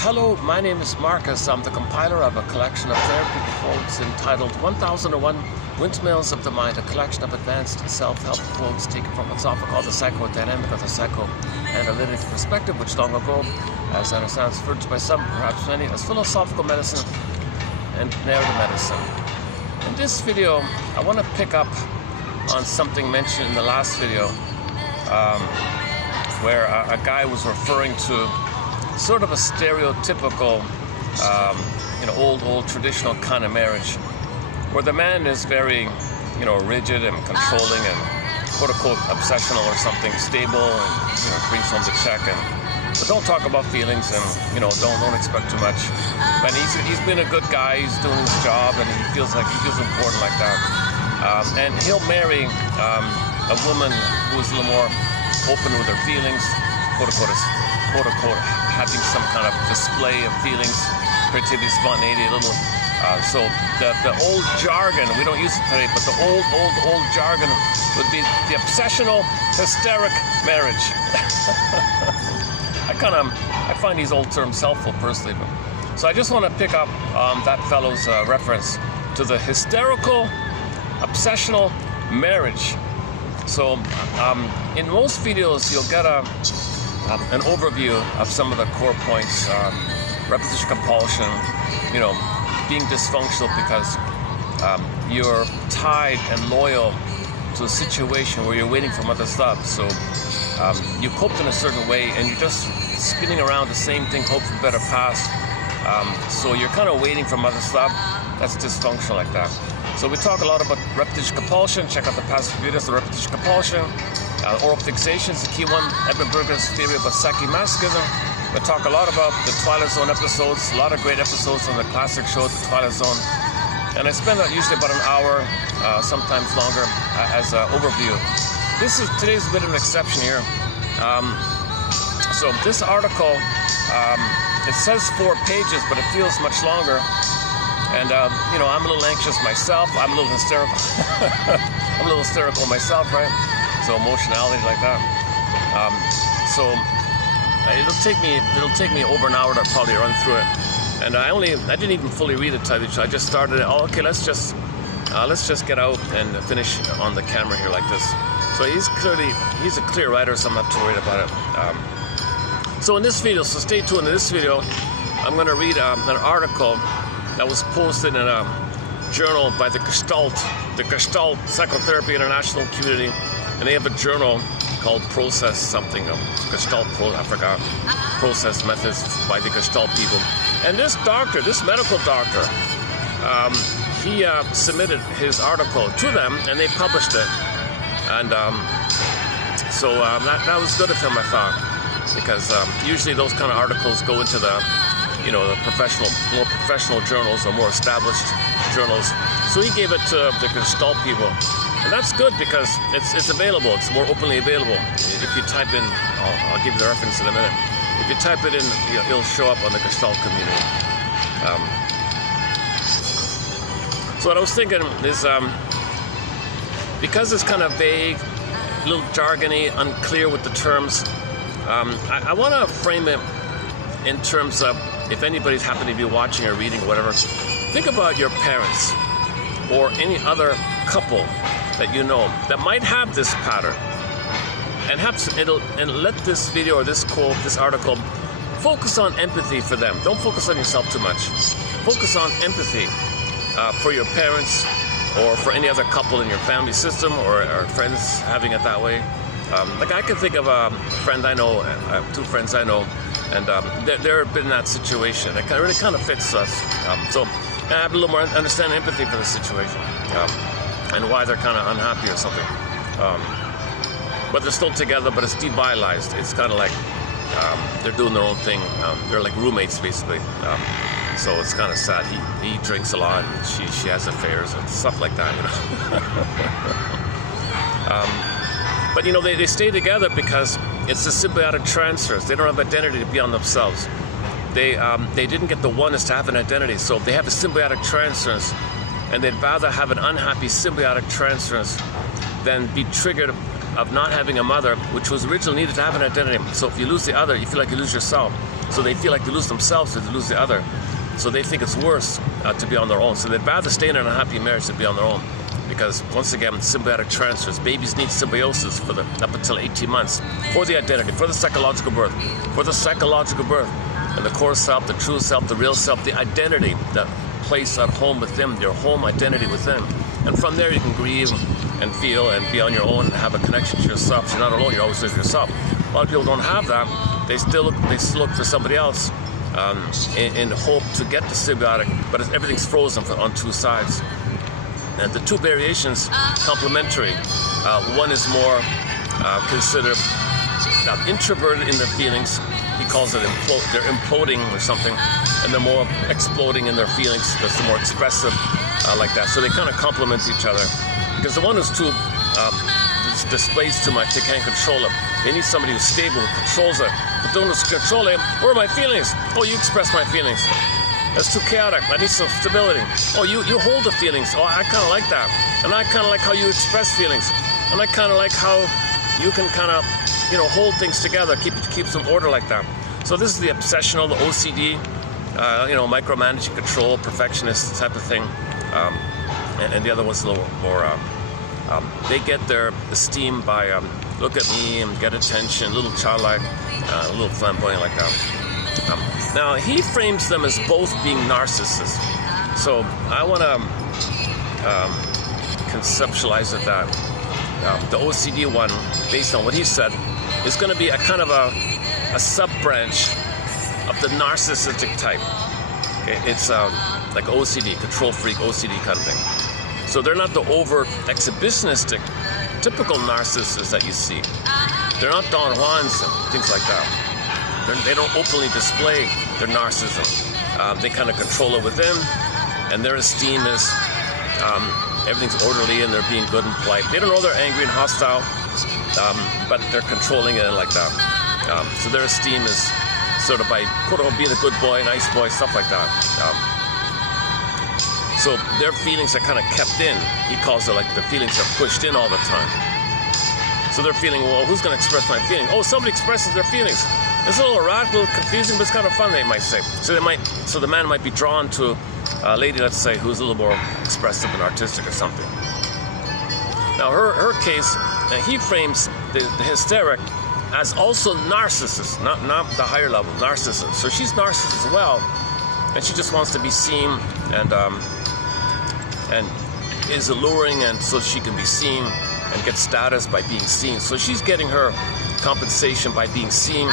Hello, my name is Marcus. I'm the compiler of a collection of therapy quotes entitled 1001 Windmills of the Mind, a collection of advanced self-help quotes taken from what's often called the psychodynamic or the psychoanalytic perspective, which long ago, as I understand, was referred to by some, perhaps many, as philosophical medicine and narrative medicine. In this video, I want to pick up on something mentioned in the last video, where a guy was referring to sort of a stereotypical, old traditional kind of marriage, where the man is very, rigid and controlling and quote-unquote obsessional or something, stable and brings home the check, but don't talk about feelings and don't expect too much. And he's been a good guy. He's doing his job and he feels important like that. And he'll marry a woman who's a little more open with her feelings, quote-unquote, having some kind of display of feelings, creativity, spontaneity, a little. So the old jargon, we don't use it today, but the old jargon would be the obsessional, hysteric marriage. I find these old terms helpful personally. So I just want to pick up that fellow's reference to the hysterical, obsessional marriage. So in most videos, you'll get an overview of some of the core points. Repetition compulsion, being dysfunctional because you're tied and loyal to a situation where you're waiting for other stuff. So you coped in a certain way and you're just spinning around the same thing, hope for a better past. So you're kind of waiting for other stuff. That's dysfunctional like that. So we talk a lot about repetition compulsion. Check out the past videos, the repetition compulsion. Oral fixation is the key one. Edmund Berger's theory about psychomasochism. We talk a lot about the Twilight Zone episodes, a lot of great episodes on the classic show, The Twilight Zone. And I spend usually about an hour, sometimes longer, as an overview. Today's a bit of an exception here. So this article, it says 4 pages, but it feels much longer. And, I'm a little anxious myself. I'm a little hysterical. I'm a little hysterical myself, right? So emotionality like that. So it'll take me over an hour to probably run through it. And I didn't even fully read it, so I just started it. Oh, okay, let's just get out and finish on the camera here like this. So he's a clear writer, so I'm not too worried about it. So in this video, so stay tuned. In this video, I'm going to read an article that was posted in a journal by the Gestalt Psychotherapy International Community, and they have a journal called Process something, Process Methods by the Gestalt people. And this medical doctor, he submitted his article to them, and they published it. And so that was good of him, I thought, because usually those kind of articles go into the more professional journals or more established journals. So he gave it to the Gestalt people. And that's good because it's available. It's more openly available. If you type in, I'll give you the reference in a minute. If you type it in, it'll show up on the Gestalt community. So what I was thinking is, because it's kind of vague, a little jargony, unclear with the terms, I want to frame it in terms of, if anybody's happened to be watching or reading or whatever, think about your parents or any other couple that you know that might have this pattern, and let this video or this quote, this article, focus on empathy for them. Don't focus on yourself too much. Focus on empathy for your parents or for any other couple in your family system or friends having it that way. Like I can think of a friend I know, 2 friends I know, and they're in that situation. It really kind of fits us. So I have a little more understanding, empathy for the situation. And why they're kind of unhappy or something. But they're still together, but it's devitalized. It's kind of like they're doing their own thing. They're like roommates, basically. So it's kind of sad. He drinks a lot, and she has affairs and stuff like that, But they stay together because it's the symbiotic transfers. They don't have identity beyond themselves. They didn't get the oneness to have an identity, so they have a symbiotic transference. And they'd rather have an unhappy symbiotic transference than be triggered of not having a mother, which was originally needed to have an identity. So if you lose the other, you feel like you lose yourself. So they feel like they lose themselves or they lose the other. So they think it's worse to be on their own. So they'd rather stay in an unhappy marriage than be on their own. Because once again, symbiotic transfers. Babies need symbiosis for up until 18 months for the identity, for the psychological birth, and the core self, the true self, the real self, the identity, that place at home within, your home identity within. And from there, you can grieve and feel and be on your own and have a connection to yourself. You're not alone. You're always with yourself. A lot of people don't have that. They still look for somebody else in hope to get the symbiotic, but everything's frozen on two sides. And the two variations, complementary. One is more considered introverted in their feelings. He calls it they're imploding or something, and they're more exploding in their feelings because they're more expressive like that. So they kind of complement each other. Because the one who's too displays too much, they can't control it. They need somebody who's stable, who controls it. But the one who's controlling, where are my feelings? Oh, you express my feelings. That's too chaotic. I need some stability. Oh, you hold the feelings. Oh, I kind of like that. And I kind of like how you express feelings. And I kind of like how you can kind of, hold things together, keep some order like that. So this is the obsessional, the OCD, micromanaging, control, perfectionist type of thing. And the other one's a little more, they get their esteem by look at me and get attention, a little childlike, a little flamboyant like that. Now, he frames them as both being narcissists. So I want to conceptualize it that the OCD one, based on what he said, is going to be a kind of a sub-branch of the narcissistic type. Okay? It's like OCD, control freak, OCD kind of thing. So they're not the overt exhibitionistic, typical narcissists that you see. They're not Don Juans and things like that. They don't openly display their narcissism. They kind of control it within, and their esteem is everything's orderly and they're being good and polite. They don't know they're angry and hostile, but they're controlling it like that. So their esteem is sort of by quote-unquote being a good boy, nice boy, stuff like that. So their feelings are kind of kept in. He calls it like the feelings are pushed in all the time. So they're feeling, well, who's going to express my feeling? Oh, somebody expresses their feelings. It's a little radical, confusing, but it's kind of fun, they might say. So the man might be drawn to a lady, let's say, who's a little more expressive and artistic or something. Now, her case, he frames the hysteric as also narcissist, not the higher level, narcissist. So she's narcissist as well, and she just wants to be seen and is alluring, and so she can be seen and get status by being seen. So she's getting her compensation by being seen.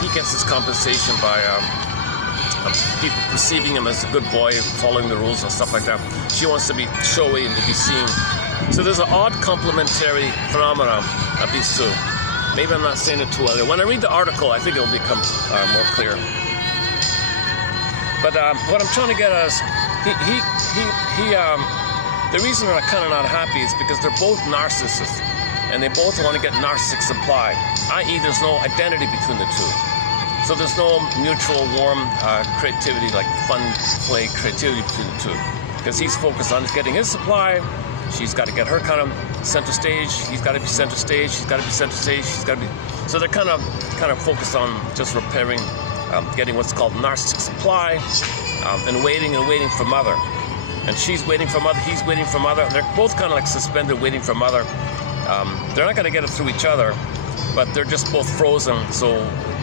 He gets his compensation by people perceiving him as a good boy, following the rules and stuff like that. She wants to be showy and to be seen. So there's an odd complementary phenomenon of these two. Maybe I'm not saying it too well. When I read the article, I think it'll become more clear. But what I'm trying to get at is, the reason they're kind of not happy is because they're both narcissists, and they both want to get narcissistic supply, i.e. there's no identity between the two. So there's no mutual warm creativity, like fun play creativity between the two. Because he's focused on getting his supply, she's got to get her kind of center stage, he's got to be center stage, she's got to be center stage, she's got to be... So they're kind of focused on just repairing, getting what's called narcissistic supply, and waiting for mother. And she's waiting for mother, he's waiting for mother. They're both kind of like suspended, waiting for mother. They're not going to get it through each other, but they're just both frozen. So,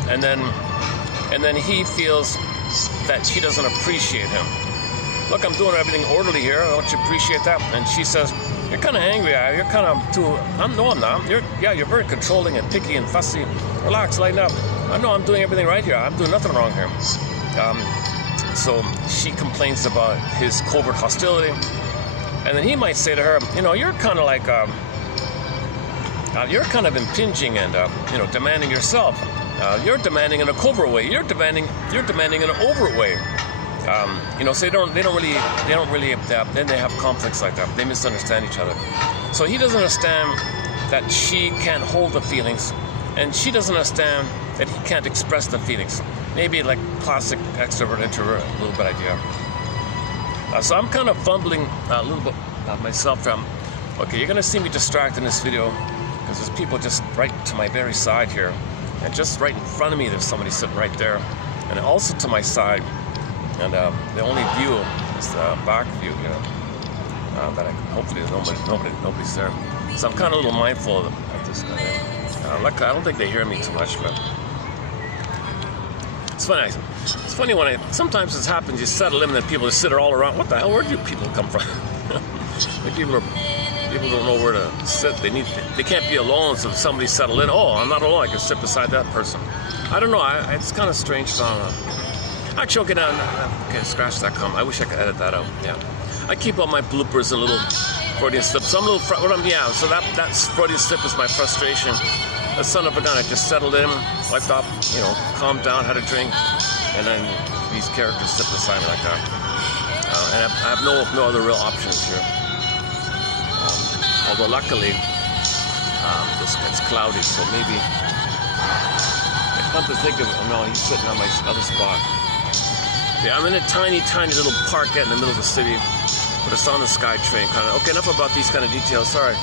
and then he feels that she doesn't appreciate him. Look, I'm doing everything orderly here. Don't you appreciate that? And she says, you're kind of angry. You're kind of too... No, I'm not. You're very controlling and picky and fussy. Relax, lighten up. No, I'm doing everything right here. I'm doing nothing wrong here. So she complains about his covert hostility. And then he might say to her, you're kind of like... you're kind of impinging and, demanding yourself. You're demanding in a covert way. You're demanding in an overt way. So they don't really, then they have conflicts like that. They misunderstand each other. So he doesn't understand that she can't hold the feelings, and she doesn't understand that he can't express the feelings. Maybe like classic extrovert, introvert, a little bit idea. So I'm kind of fumbling a little bit myself. Okay, you're going to see me distracted in this video because there's people just right to my very side here. and just right in front of me, there's somebody sitting right there, and also to my side, and the only view is the back view, you know, that hopefully nobody's there. So I'm kind of a little mindful of this kind of thing. I don't think they hear me too much, but it's funny. It's funny when sometimes this happens. You settle in, and then people just sit all around. What the hell? Where do people come from? People don't know where to sit. They can't be alone, so somebody settle in. Oh, I'm not alone. I can sit beside that person. I don't know. It's kind of strange song. Actually, okay, now, okay, scratch that comment. I wish I could edit that out. Yeah, I keep all my bloopers and little Freudian slips. So so that's Freudian slip is my frustration. The son of a gun, I just settled in, wiped off, you know, calmed down, had a drink, and then these characters sit beside me like that. And I have no other real options here. Although luckily, it's cloudy, so maybe. I come to think of it, no, he's sitting on my other spot. Yeah, I'm in a tiny little park in the middle of the city, but it's on the SkyTrain kind of. Okay, enough about these kind of details. Sorry.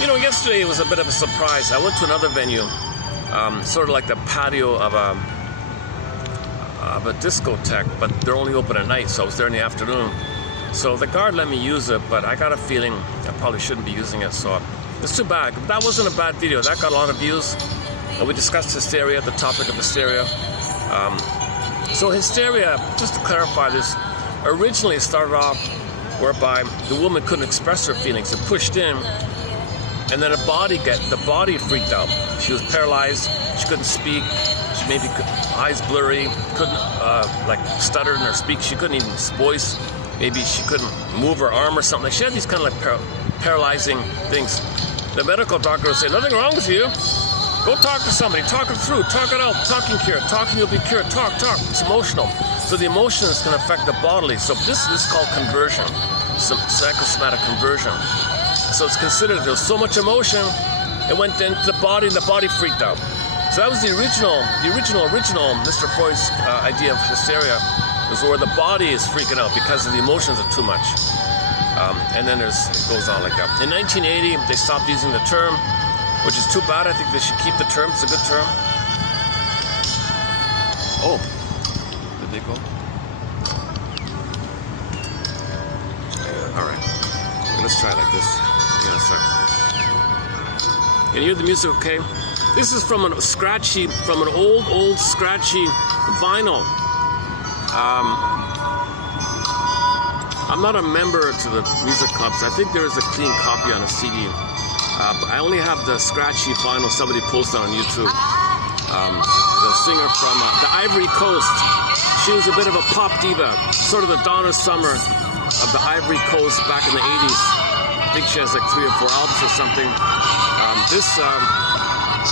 You know, yesterday it was a bit of a surprise. I went to another venue, sort of like the patio of a discotheque, but they're only open at night, so I was there in the afternoon. So the guard let me use it, but I got a feeling I probably shouldn't be using it, so it's too bad. That wasn't a bad video. That got a lot of views. And we discussed hysteria, the topic of hysteria. So hysteria, just to clarify this, originally started off whereby the woman couldn't express her feelings and pushed in, and then the body freaked out. She was paralyzed. She couldn't speak. She maybe eyes blurry. Couldn't like stutter in her speak. She couldn't even voice. Maybe she couldn't move her arm or something. She had these kind of like paralyzing things. The medical doctor would say, "Nothing wrong with you. Go talk to somebody. Talk it through. Talk it out. Talking cure. Talking you'll be cured. Talk. It's emotional." So the emotions can affect the bodily. So this is called conversion. Some psychosomatic conversion. So it's considered there was so much emotion, it went into the body, and the body freaked out. So that was the original Mr. Freud's idea of hysteria, is where the body is freaking out because of the emotions are too much. And then it goes on like that. In 1980, they stopped using the term, which is too bad. I think they should keep the term. It's a good term. Oh, did they go? All right. Let's try it like this. Yeah, sorry. Can you hear the music okay? This is from an old scratchy vinyl. I'm not a member to the music clubs. I think there is a clean copy on a CD. But I only have the scratchy vinyl somebody posted on YouTube. The singer from the Ivory Coast. She was a bit of a pop diva, sort of the Donna Summer of the Ivory Coast back in the 80s. I think she has like 3 or 4 albums or something.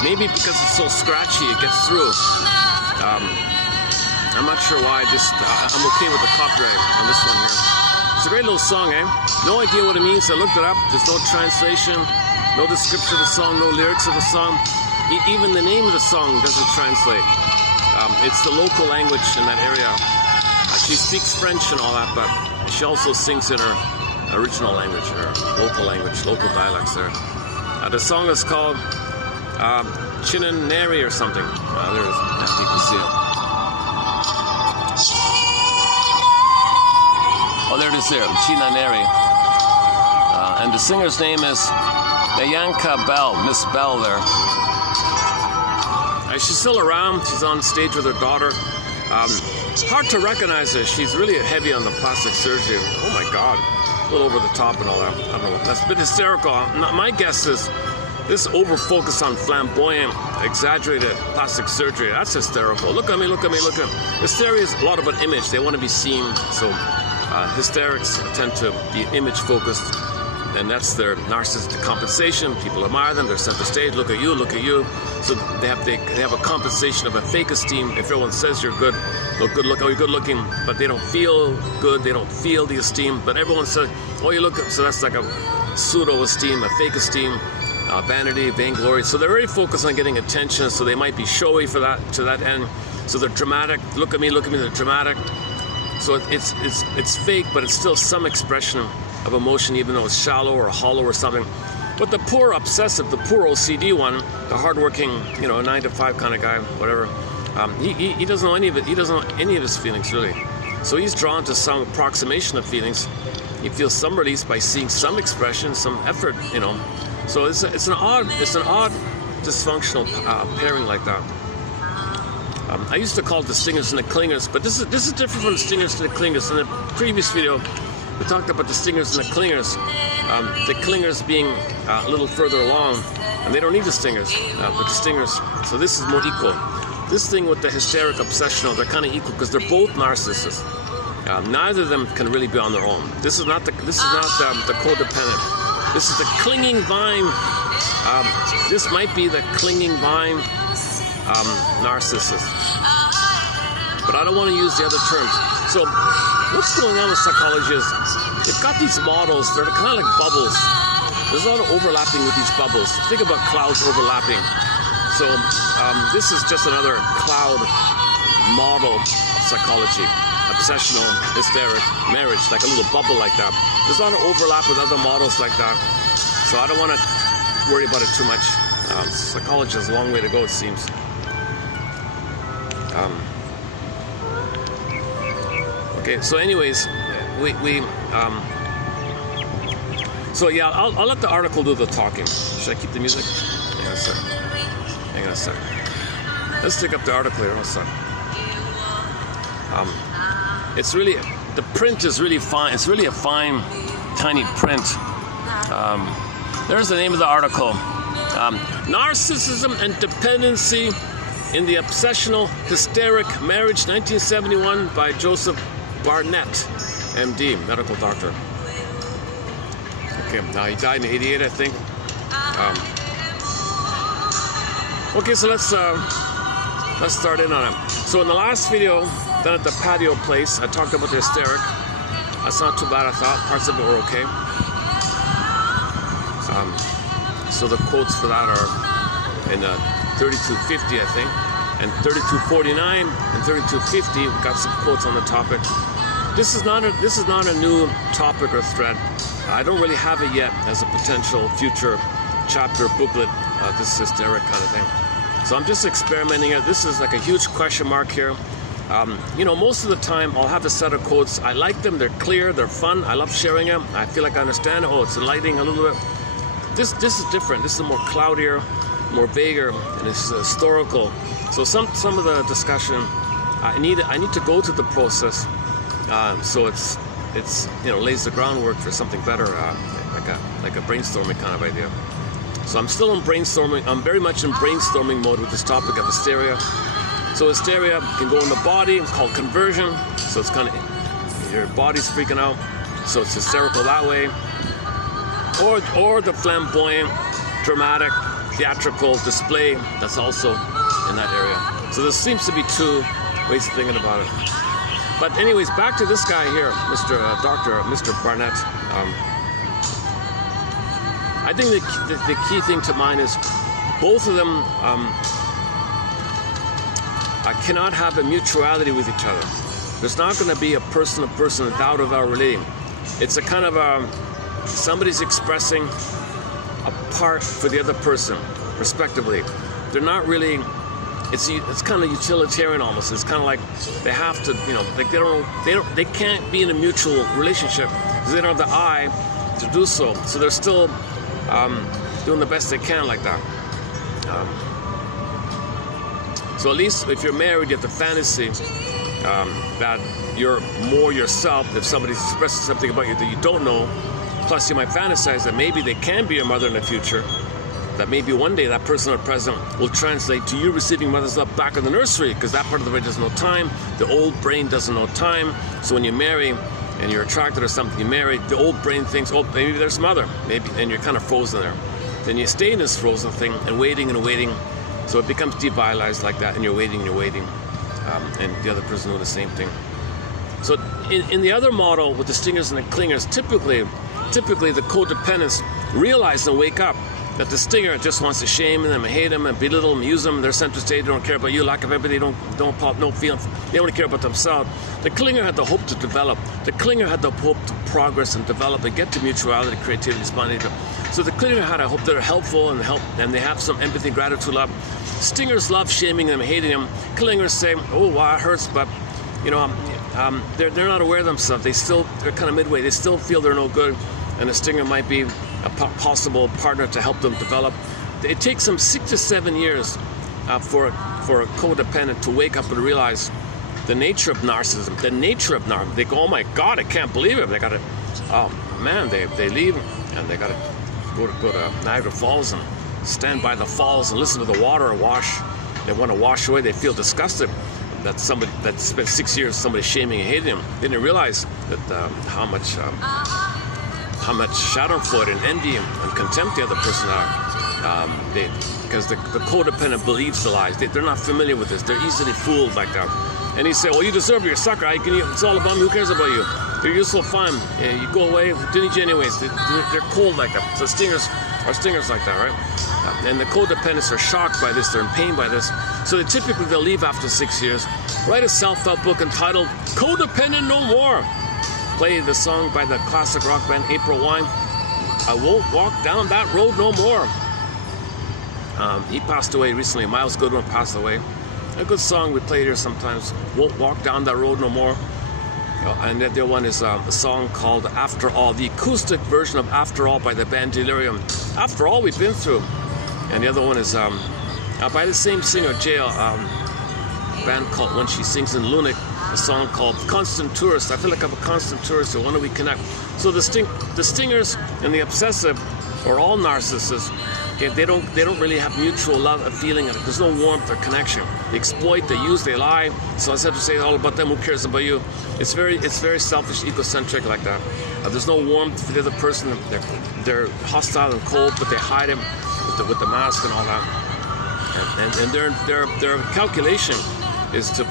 Maybe because it's so scratchy, it gets through. I'm not sure why. I'm okay with the copyright on this one here. It's a great little song, eh? No idea what it means. I looked it up. There's no translation, no description of the song, no lyrics of the song. Even the name of the song doesn't translate. It's the local language in that area. She speaks French and all that, but she also sings in her original language, her local language, local dialects there. The song is called Chinaneri or something. There it is. You can see it. Oh, there it is there, Chinaneri. And the singer's name is Nayanka Bell, Miss Bell there. She's still around. She's on stage with her daughter. Hard to recognize her. She's really heavy on the plastic surgery. Oh my God. A little over the top and all that. I don't know. That's a bit hysterical. My guess is this over-focus on flamboyant, exaggerated plastic surgery. That's hysterical. Look at me, look at me, look at me. Hysteria is a lot about image. They want to be seen. So hysterics tend to be image-focused. And that's their narcissistic compensation. People admire them. They're center stage. Look at you. Look at you. So they have a compensation of a fake esteem. If everyone says you're good, look, oh, you're good looking, but they don't feel good. They don't feel the esteem. But everyone says, oh, you look. So that's like a pseudo esteem, a fake esteem, vanity, vainglory. So they're very focused on getting attention. So they might be showy for that to that end. So they're dramatic. Look at me. Look at me. They're dramatic. So it's fake, but it's still some expression of emotion, even though it's shallow or hollow or something. But the poor obsessive, the poor OCD one, the hardworking, 9 to 5 kind of guy, whatever, he doesn't know any of it. He doesn't know any of his feelings really. So he's drawn to some approximation of feelings. He feels some release by seeing some expression, some effort, So it's an odd dysfunctional pairing like that. I used to call it the stingers and the clingers, but this is different from the stingers and the clingers. In the previous video, we talked about the stingers and the clingers. The clingers being a little further along, and they don't need the stingers, but the stingers. So this is more equal. This thing with the hysteric obsessional, they're kind of equal because they're both narcissists. Neither of them can really be on their own. This is not the codependent. This is the clinging vine. This might be the clinging vine narcissist. But I don't want to use the other terms. So what's going on with psychology is they've got these models. They're kind of like bubbles. There's a lot of overlapping with these bubbles. Think about clouds overlapping. So this is just another cloud model of psychology. Obsessional, hysteric, marriage, like a little bubble like that. There's a lot of overlap with other models like that. So I don't want to worry about it too much. Psychology has a long way to go, it seems. Okay, so anyways, so yeah, I'll let the article do the talking. Should I keep the music? Hang on a sec. Hang on a sec. Let's take up the article here. What's up? It's really, the print is really fine. It's really a fine, tiny print. There's the name of the article. Narcissism and Dependency in the Obsessional Hysteric Marriage, 1971, by Joseph Barnett, MD, medical doctor. Okay, now he died in '88, I think. Okay, so let's start in on it. So in the last video, done at the patio place, I talked about the hysteric. That's not too bad, I thought. Parts of it were okay. So the quotes for that are in 3250, I think, and 3249 and 3250. We've got some quotes on the topic. This is not a new topic or thread. I don't really have it yet as a potential future chapter booklet. This hysteric kind of thing. So I'm just experimenting it. This is like a huge question mark here. Most of the time I'll have a set of quotes. I like them. They're clear. They're fun. I love sharing them. I feel like I understand it. Oh, it's enlightening a little bit. This is different. This is more cloudier, more vaguer, and it's historical. So some of the discussion, I need to go through the process. So it's lays the groundwork for something better, like a brainstorming kind of idea. So I'm still in brainstorming. I'm very much in brainstorming mode with this topic of hysteria. So hysteria can go in the body, called conversion. So it's kind of your body's freaking out. So it's hysterical that way. Or the flamboyant, dramatic, theatrical display that's also in that area. So there seems to be two ways of thinking about it. But anyways, back to this guy here, Mr. Barnett. I think the key thing to mind is both of them cannot have a mutuality with each other. There's not going to be a person-to-person doubt-about relating. It's a kind of somebody's expressing a part for the other person, respectively. They're not really. It's kind of utilitarian almost. It's kind of like they have to, like they can't be in a mutual relationship because they don't have the I to do so. So they're still doing the best they can like that. So at least if you're married, you have the fantasy that you're more yourself. If somebody's expressing something about you that you don't know, plus you might fantasize that maybe they can be your mother in the future. That maybe one day that person or present will translate to you receiving mother's love back in the nursery, because that part of the brain doesn't know time. The old brain doesn't know time. So when you marry and you're attracted to something, you marry, the old brain thinks, oh, maybe there's mother, maybe, and you're kind of frozen there. Then you stay in this frozen thing and waiting and waiting. So it becomes devitalized like that, and you're waiting and you're waiting, and the other person will do the same thing. So in the other model with the stingers and the clingers, typically the codependents realize and wake up that the stinger just wants to shame them and hate them and belittle them, use them, their center state, they don't care about you, lack of empathy, they don't pop, no feelings, they only care about themselves. The clinger had the hope to develop. The clinger had the hope to progress and develop and get to mutuality, creativity, spontaneity. So the clinger had a hope they're helpful and they have some empathy, gratitude, love. Stingers love shaming them, hating them. Clingers say, oh, wow, it hurts, but you know, they're not aware of themselves. They're kind of midway. They still feel they're no good, and a stinger might be a possible partner to help them develop. It takes them 6 to 7 years for a codependent to wake up and realize the nature of narcissism. The nature of narcissism. They go, oh my God, I can't believe it. They got to, oh man, they leave and they got to go to Niagara Falls and stand by the falls and listen to the water wash. They want to wash away. They feel disgusted that somebody that spent 6 years somebody shaming and hating them. They didn't realize that how much schadenfreude and envy and contempt the other person are. Because the codependent believes the lies. They're not familiar with this. They're easily fooled like that. And he said, well, you deserve it. You're a sucker. It's all about me. Who cares about you? They're useful, fine. Yeah, you go away. Didn't need you anyways. They're cold like that. So stingers are stingers like that, right? And the codependents are shocked by this. They're in pain by this. So they'll leave after 6 years. Write a self-help book entitled Codependent No More. Play the song by the classic rock band April Wine. I won't walk down that road no more. He passed away recently. Miles Goodwin passed away. A good song we play here sometimes. Won't walk down that road no more. And the other one is a song called After All, the acoustic version of After All by the band Delirium. After all we've been through. And the other one is by the same singer, Jail, band called When She Sings in Lunatic, a song called Constant Tourist. I feel like I'm a constant tourist, so when do we connect? So the stingers and the obsessive are all narcissists. Okay, they don't really have mutual love, a feeling. There's no warmth or connection. They exploit, they use, they lie. So instead of saying all about them, who cares about you? It's very selfish, egocentric like that. There's no warmth for the other person. They're hostile and cold, but they hide him with the mask and all that. And their calculation is to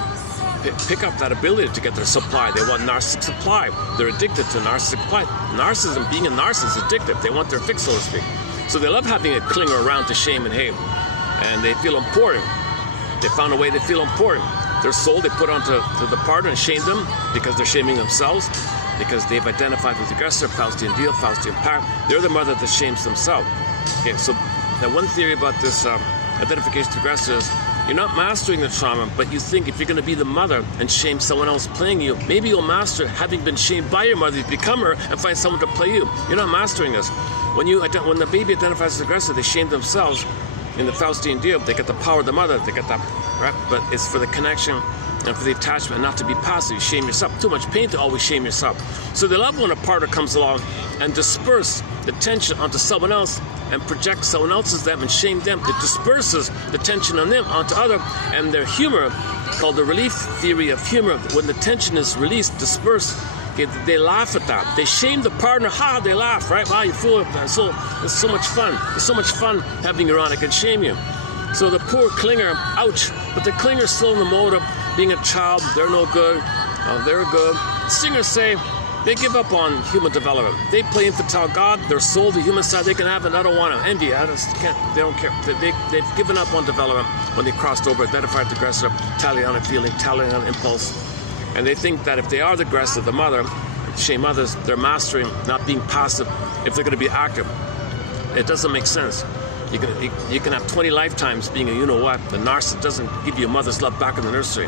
pick up that ability to get their supply. They want narcissistic supply. They're addicted to narcissistic supply. Narcissism, being a narcissist, is addictive. They want their fix, so to speak. So they love having a clinger around to shame and hate. And they feel important. They found a way to feel important. Their soul they put onto the partner and shame them because they're shaming themselves, because they've identified with the aggressor, Faustian deal, Faustian power. They're the mother that shames themselves. Okay, so now one theory about this identification with the aggressor is you're not mastering the trauma, but you think if you're going to be the mother and shame someone else playing you, maybe you'll master having been shamed by your mother, you become her and find someone to play you. You're not mastering this. When the baby identifies as aggressive, they shame themselves. In the Faustian deal, they get the power of the mother, they get that, right? But it's for the connection and for the attachment, not to be passive. You shame yourself. Too much pain to always shame yourself. So they love when a partner comes along and disperse the tension onto someone else and project someone else's them and shame them. It disperses the tension on them onto other, and their humor, called the relief theory of humor, when the tension is released, dispersed, they laugh at that. They shame the partner. Ha! They laugh, right? Wow, you fool! It's so much fun. It's so much fun having you around. I can shame you. So the poor clinger, ouch! But the clinger's still in the mode of being a child. They're no good. They're good. Singers say they give up on human development. They play infantile God. Their soul, the human side, they can have, and I don't want to. Envy. I just can't. They don't care. They've given up on development when they crossed over, identified the aggressor, tally on a feeling, tally on impulse. And they think that if they are the aggressor, the mother, shame others, they're mastering, not being passive, if they're going to be active. It doesn't make sense. You can have 20 lifetimes being a you-know-what. The narcissist doesn't give you a mother's love back in the nursery.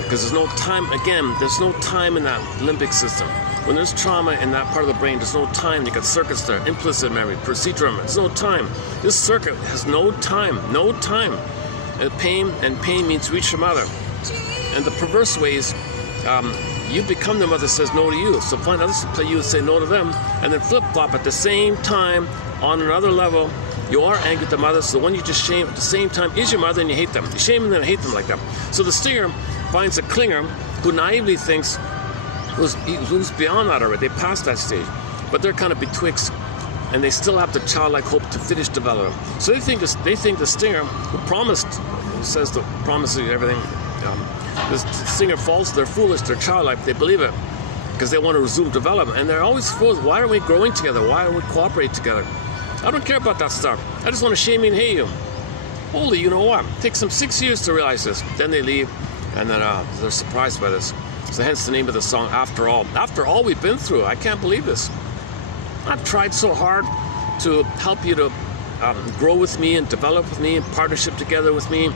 Because there's no time, again, there's no time in that limbic system. When there's trauma in that part of the brain, there's no time. You got circuits there, implicit memory, procedural memory. There's no time. This circuit has no time, no time. And pain means reach your mother. And the perverse ways, you become the mother says no to you. So find others to play you and say no to them. And then flip-flop at the same time, on another level, you are angry at the mother. So the one you just shame at the same time is your mother and you hate them. You shame them and hate them like that. So the stinger finds a clinger who naively thinks who's beyond that already. They passed that stage. But they're kind of betwixt. And they still have the childlike hope to finish development. So they think the stinger who promises you everything. The stinger falls, they're foolish, they're childlike, they believe it because they want to resume development, and they're always fools. Why aren't we growing together? Why don't we cooperate together? I don't care about that stuff. I just want to shame you and hate you. Holy, you know what? It takes them 6 years to realize this. Then they leave, and then they're surprised by this. So hence the name of the song, After All. After all we've been through, I can't believe this. I've tried so hard. to help you to grow with me and develop with me, in partnership together with me,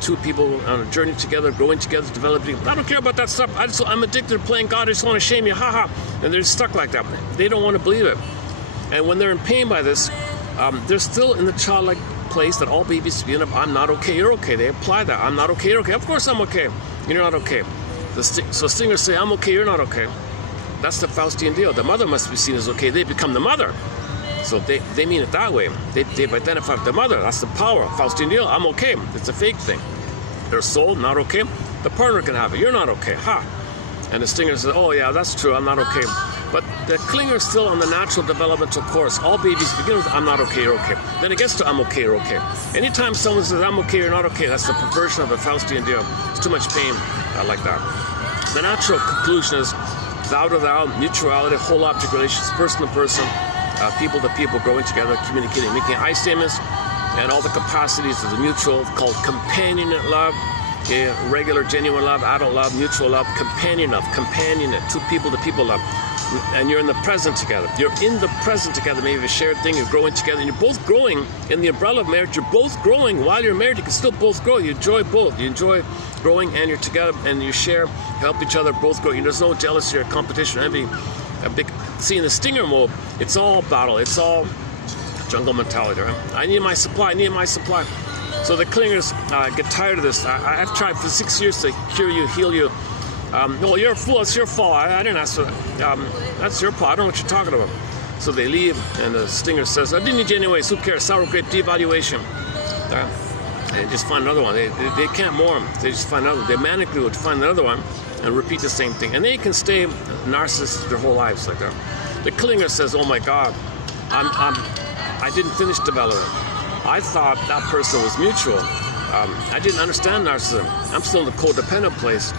two people on a journey together, growing together, developing. I don't care about that stuff. I'm addicted to playing God. I just want to shame you, haha. And they're stuck like that. They don't want to believe it. And when they're in pain by this, they're still in the childlike place that all babies begin of, I'm not okay, you're okay. They apply that. I'm not okay, you're okay. Of course I'm okay. You're not okay. So stingers say, I'm okay, you're not okay. That's the Faustian deal. The mother must be seen as okay. They become the mother. So they mean it that way. They've identified the mother. That's the power. Faustian deal, I'm okay. It's a fake thing. Their soul, not okay. The partner can have it. You're not okay. Ha. And the stinger says, oh yeah, that's true. I'm not okay. But the clinger is still on the natural developmental course. All babies begin with, I'm not okay, you're okay. Then it gets to, I'm okay, you're okay. Anytime someone says, I'm okay, you're not okay, that's the perversion of the Faustian deal. It's too much pain like that. The natural conclusion is thou to thou, mutuality, whole object relations, person to person, people to people, growing together, communicating, making I statements, and all the capacities of the mutual, called companionate love. Okay, regular, genuine love, adult love, mutual love, companionate, two people to people love. And you're in the present together. You're in the present together. Maybe a shared thing, you're growing together, and you're both growing in the umbrella of marriage. You're both growing while you're married. You can still both grow. You enjoy both. You enjoy growing, and you're together, and you share, help each other both grow. There's no jealousy or competition or envy. See, in the stinger mode, it's all battle. It's all jungle mentality. Right? I need my supply. I need my supply. So the clingers get tired of this. I've tried for 6 years to cure you, heal you. Well, you're a fool. It's your fault. I didn't ask for that. That's your fault. I don't know what you're talking about. So they leave, and the stinger says, I didn't need you anyway. Who cares? Sour grape devaluation. And just find another one. They can't more. They just find another. They manically would find another one and repeat the same thing. And they can stay narcissists their whole lives like that. The clinger says, oh my God, I didn't finish development. I thought that person was mutual. I didn't understand narcissism. I'm still in the codependent place.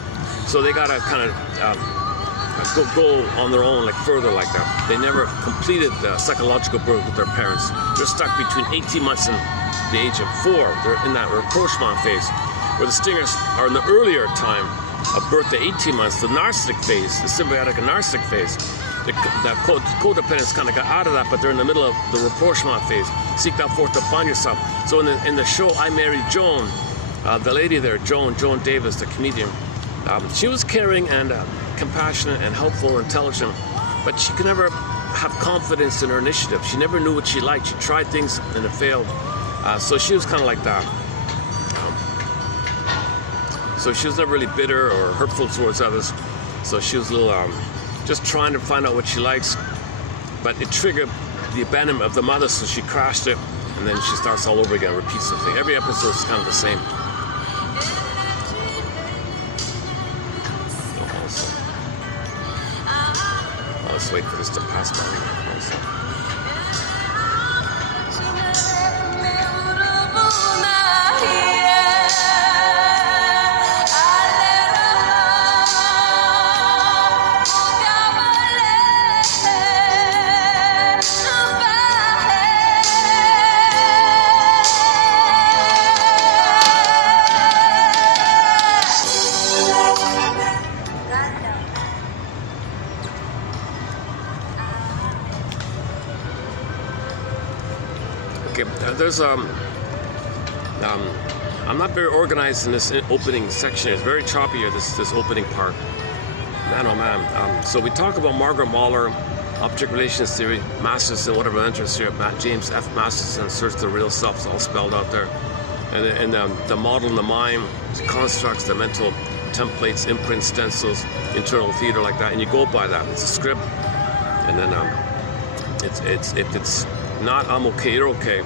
So they gotta kind of go on their own, like further like that. They never completed the psychological birth with their parents. They're stuck between 18 months and the age of 4. They're in that rapprochement phase, where the stingers are in the earlier time of birth to 18 months, the narcissistic phase, the symbiotic and narcissistic phase. The codependents kind of got out of that, but they're in the middle of the rapprochement phase. Seek thou forth to find yourself. So in the show, I Married Joan, the lady there, Joan Davis, the comedian, she was caring and compassionate and helpful, intelligent, but she could never have confidence in her initiative. She never knew what she liked. She tried things and it failed. So she was kind of like that. So she was never really bitter or hurtful towards others. So she was a little just trying to find out what she likes, but it triggered the abandonment of the mother, so she crashed it, and then she starts all over again, repeats the thing. Every episode is kind of the same. Let's wait for this to pass by. Also. There's I'm not very organized in this opening section. It's very choppy here, this opening part. Man, oh man. So we talk about Margaret Mahler, object relations theory, Masterson, whatever interests here. James F. Masterson, search the real self, it's all spelled out there. And the model in the mind, constructs, the mental templates, imprints, stencils, internal theater like that, and you go by that. It's a script, and then if it's not I'm okay, you're okay.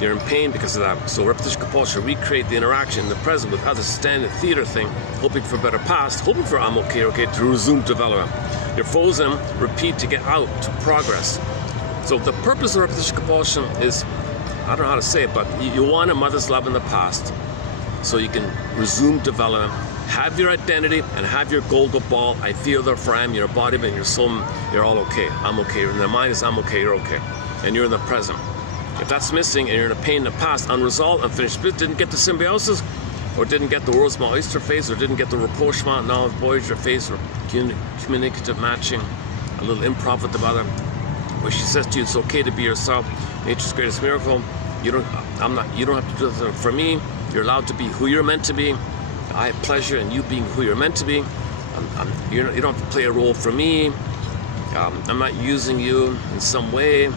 You're in pain because of that. So repetition compulsion, recreate the interaction in the present with others, standard theater thing, hoping for a better past, hoping for I'm okay, okay, to resume development. You're frozen, repeat to get out, to progress. So the purpose of repetition compulsion is, I don't know how to say it, but you want a mother's love in the past so you can resume development, have your identity, and have your golden ball. I feel therefore I am, your body, but your soul, you're all okay. I'm okay. And the mind is I'm okay, you're okay. And you're in the present. If that's missing and you're in a pain in the past, unresolved, unfinished business, didn't get the symbiosis, or didn't get the world's small oyster phase, or didn't get the rapprochement, knowledge, voyager phase, or communicative matching, a little improv with the mother, where she says to you, it's okay to be yourself, nature's greatest miracle. You don't have to do this for me. You're allowed to be who you're meant to be. I have pleasure in you being who you're meant to be. You don't have to play a role for me. I'm not using you in some way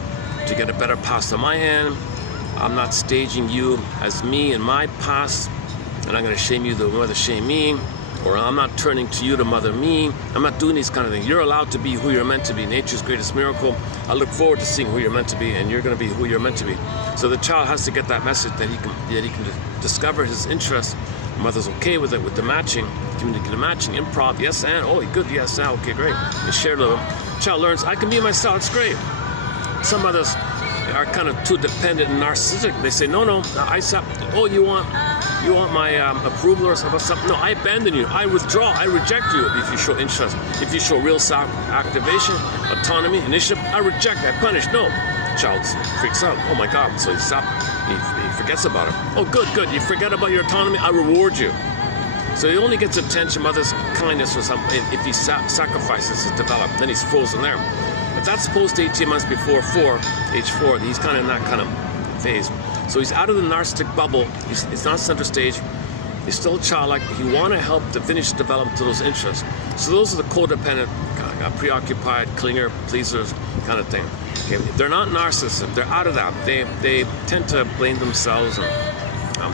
to get a better pass on my end. I'm not staging you as me in my past, and I'm going to shame you the way to shame me. Or I'm not turning to you to mother me. I'm not doing these kind of things. You're allowed to be who you're meant to be. Nature's greatest miracle. I look forward to seeing who you're meant to be, and you're going to be who you're meant to be. So the child has to get that message that he can discover his interest. The mother's okay with it, with the matching, communicate the matching, improv, yes and, oh, good, yes and, okay, great. They share a little. Child learns, I can be myself, it's great. Some mothers are kind of too dependent and narcissistic. They say, no, oh, you want my approval or something? No, I abandon you. I withdraw. I reject you if you show interest. If you show real self-activation, autonomy, initiative, I reject. I punish. No. Child freaks out. Oh my God. So he forgets about it. Oh, good. You forget about your autonomy. I reward you. So he only gets attention, mother's kindness or something if he sacrifices his development. Then he's frozen there. But that's post 18 months before age 4. He's kind of in that kind of phase. So he's out of the narcissistic bubble. He's not center stage. He's still childlike. You want to help to finish the development to those interests. So those are the codependent, preoccupied, clinger, pleasers kind of thing. Okay? They're not narcissists. They're out of that. They tend to blame themselves. And,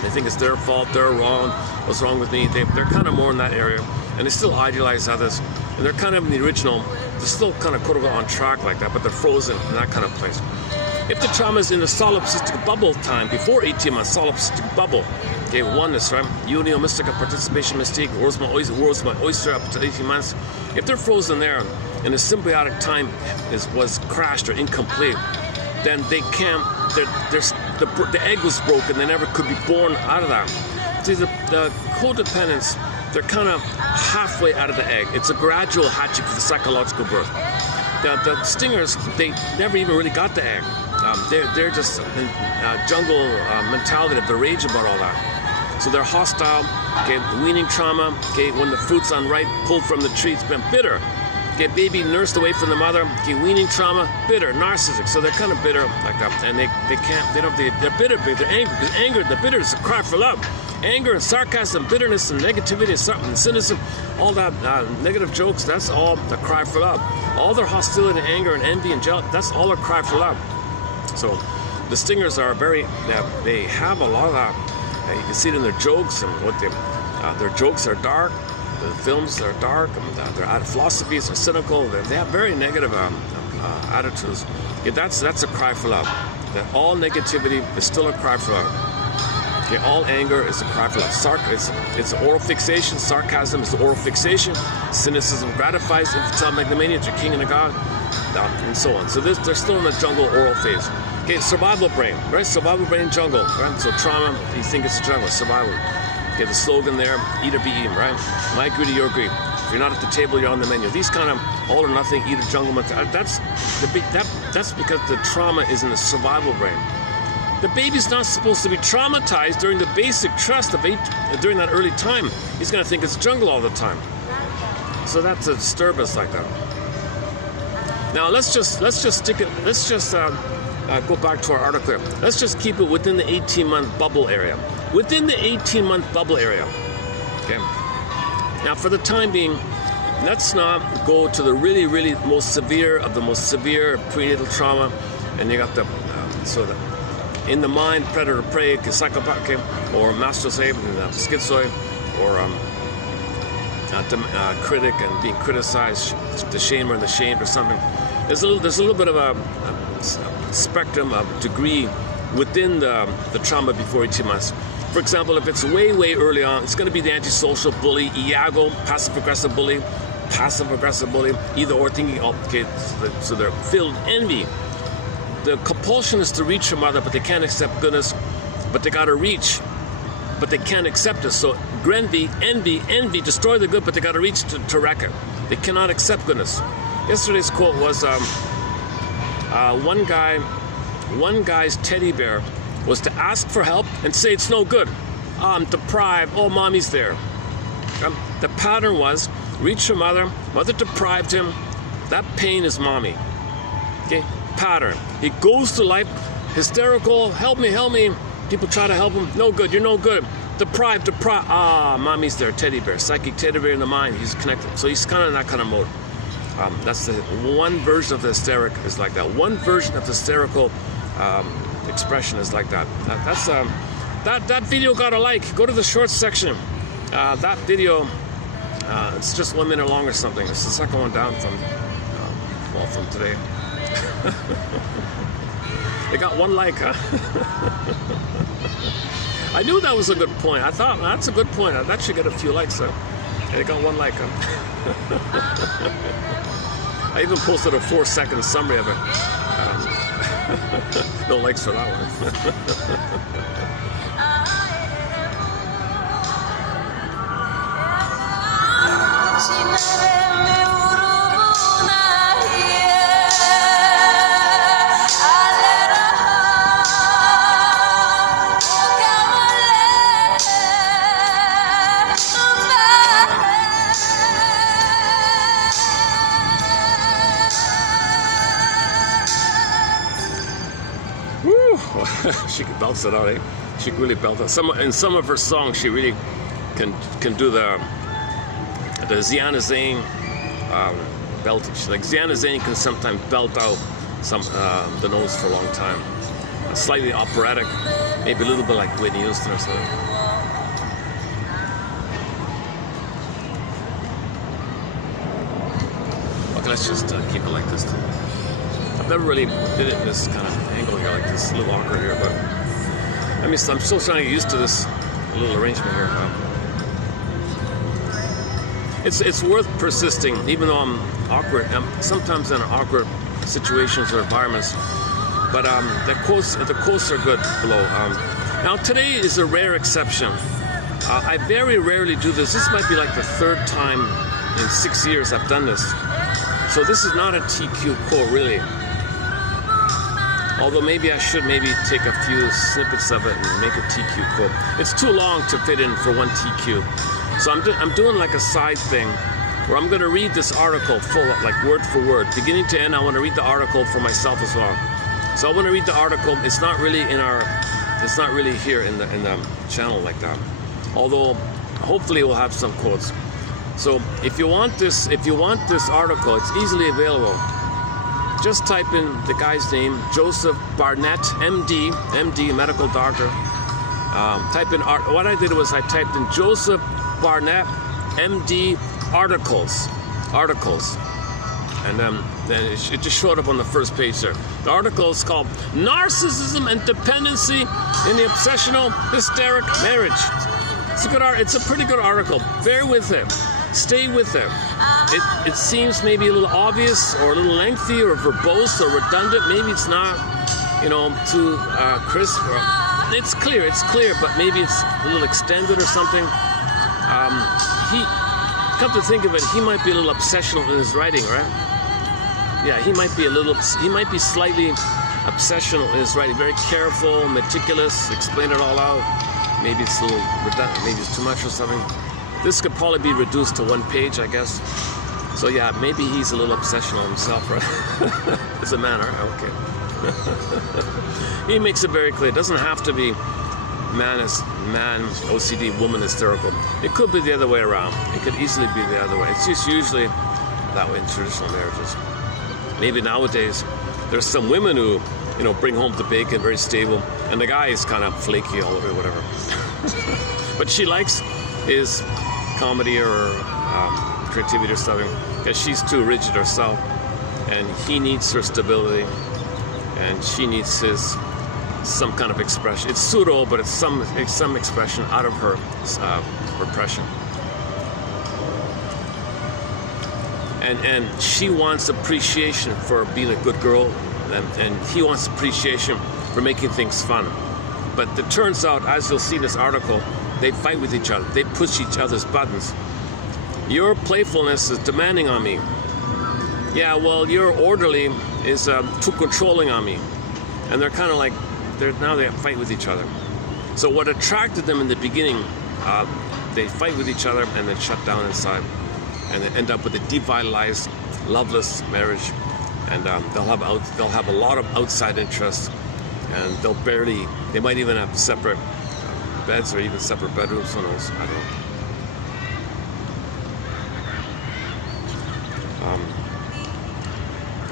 they think it's their fault. They're wrong. What's wrong with me? They're kind of more in that area. And they still idealize others. And they're kind of in the original. They're still kind of quote-unquote on track like that, but they're frozen in that kind of place. If the trauma is in the solipsistic bubble time, before 18 months, solipsistic bubble, okay, oneness, right? Unio, mystica, participation, mystique, world's my oyster up to 18 months. If they're frozen there and the symbiotic time was crashed or incomplete, then they can't, the egg was broken, they never could be born out of that. See, the codependents, they're kind of halfway out of the egg. It's a gradual hatching for the psychological birth. The stingers, they never even really got the egg. They're just jungle mentality. They rage about all that. So they're hostile. Okay, weaning trauma. Okay, when the fruit's unripe, pulled from the tree, it's been bitter. Okay, baby nursed away from the mother. Okay, weaning trauma, bitter, narcissistic. So they're kind of bitter like that, and they're bitter, but they're angry because anger, the bitter is a cry for love. Anger and sarcasm, bitterness and negativity and cynicism, all that negative jokes, that's all a cry for love. All their hostility, anger, and envy and jealousy, that's all a cry for love. So the stingers are they have a lot of that. You can see it in their jokes and what their jokes are dark. The films are dark. And their philosophies are cynical. They have very negative attitudes. Okay, that's a cry for love. That all negativity is still a cry for love. Okay, all anger is a cry for love. It's oral fixation. Sarcasm is oral fixation. Cynicism gratifies. Infantile megalomania, it's your king and a god, and so on. So they're still in the jungle oral phase. Okay, survival brain, right? Survival brain, jungle, right? So trauma, you think it's a jungle, survival. Okay, the slogan there, eat or be eaten, right? My greedy, your greed. If you're not at the table, you're on the menu. These kind of all or nothing, eat or jungle mentality. That's because the trauma is in the survival brain. The baby's not supposed to be traumatized during the basic trust of during that early time. He's going to think it's jungle all the time. So that's a disturbance like that. Now let's just stick it. Let's just go back to our article. Let's just keep it within the 18-month bubble area. Within the 18-month bubble area. Okay. Now for the time being, let's not go to the really most severe of the most severe prenatal trauma, and you got the in the mind, predator prey, psychopath, okay, or master slave, schizoid, or critic and being criticized, the shamer and the shamed or something. There's a little bit of a spectrum of degree within the trauma before 18 months. For example, if it's way early on, it's going to be the antisocial bully, Iago, passive-aggressive bully, either or thinking, okay, so they're filled with envy. The compulsion is to reach your mother, but they can't accept goodness, but they got to reach, but they can't accept it. So envy, destroy the good, but they got to reach to wreck it. They cannot accept goodness. Yesterday's quote was one guy's teddy bear was to ask for help and say it's no good. I'm deprived. Oh, mommy's there. The pattern was reach your mother. Mother deprived him. That pain is mommy. Okay. pattern. He goes through life hysterical, help me, help me. People try to help him, no good, you're no good. Deprived, mommy's there, teddy bear, psychic teddy bear in the mind, he's connected. So he's kind of in that kind of mode. That's the one version of the hysteric is like that. One version of the hysterical expression is like that. That video got a like. Go to the shorts section. That video, it's just 1 minute long or something. It's the second one down from today. It got 1 like, huh? I knew that was a good point. I thought, that's a good point. That should get a few likes, huh? And it got 1 like, huh? I even posted a 4-second summary of it. No likes for that one. She can belts it out, eh? She can really belt it. In some of her songs, she really can do the Ziana Zane belting. Like Ziana Zane can sometimes belt out the notes for a long time. Slightly operatic, maybe a little bit like Whitney Houston or something. Okay, let's just keep it like this. I've never really did it in this kind of angle here, like this, a little awkward here, but I mean, I'm still trying to get used to this little arrangement here. It's worth persisting, even though I'm awkward. I'm sometimes in awkward situations or environments, but the quotes are good below. Now today is a rare exception. I very rarely do this. This might be like the 3rd time in 6 years I've done this. So this is not a TQ quote, really. Although maybe I should take a few snippets of it and make a TQ quote. It's too long to fit in for one TQ. So I'm doing like a side thing where I'm going to read this article full, like word for word, beginning to end. I want to read the article for myself as well. So I want to read the article. It's not really here in the channel like that. Although hopefully we'll have some quotes. So if you want this article, it's easily available. Just type in the guy's name, Joseph Barnett, MD, medical doctor. Type in what I did was I typed in Joseph Barnett, MD, articles, and then it just showed up on the first page there. The article is called "Narcissism and Dependency in the Obsessional Hysteric Marriage." It's a pretty good article. Bear with it. Stay with it. It seems maybe a little obvious or a little lengthy or verbose or redundant. Maybe it's not, too crisp. It's clear, but maybe it's a little extended or something. Come to think of it, he might be a little obsessional in his writing, right? Yeah, he might be slightly obsessional in his writing. Very careful, meticulous, explain it all out. Maybe it's a little redundant, maybe it's too much or something. This could probably be reduced to 1 page, I guess. So yeah, maybe he's a little obsessional himself, right? As a man, right? Okay. He makes it very clear. It doesn't have to be man OCD, woman hysterical. It could be the other way around. It could easily be the other way. It's just usually that way in traditional marriages. Maybe nowadays there's some women who, bring home the bacon, very stable, and the guy is kind of flaky all over it, whatever. But she likes his comedy or creativity or something, because she's too rigid herself, and he needs her stability, and she needs some kind of expression. It's pseudo, but it's some expression out of her repression. And she wants appreciation for being a good girl, and he wants appreciation for making things fun. But it turns out, as you'll see in this article, they fight with each other. They push each other's buttons. Your playfulness is demanding on me. Yeah, well, your orderly is too controlling on me. And they're kind of like, now they fight with each other. So what attracted them in the beginning, they fight with each other and then shut down inside. And they end up with a devitalized, loveless marriage. and they'll have a lot of outside interests, and they might even have separate beds or even separate bedrooms. Who knows? I don't know.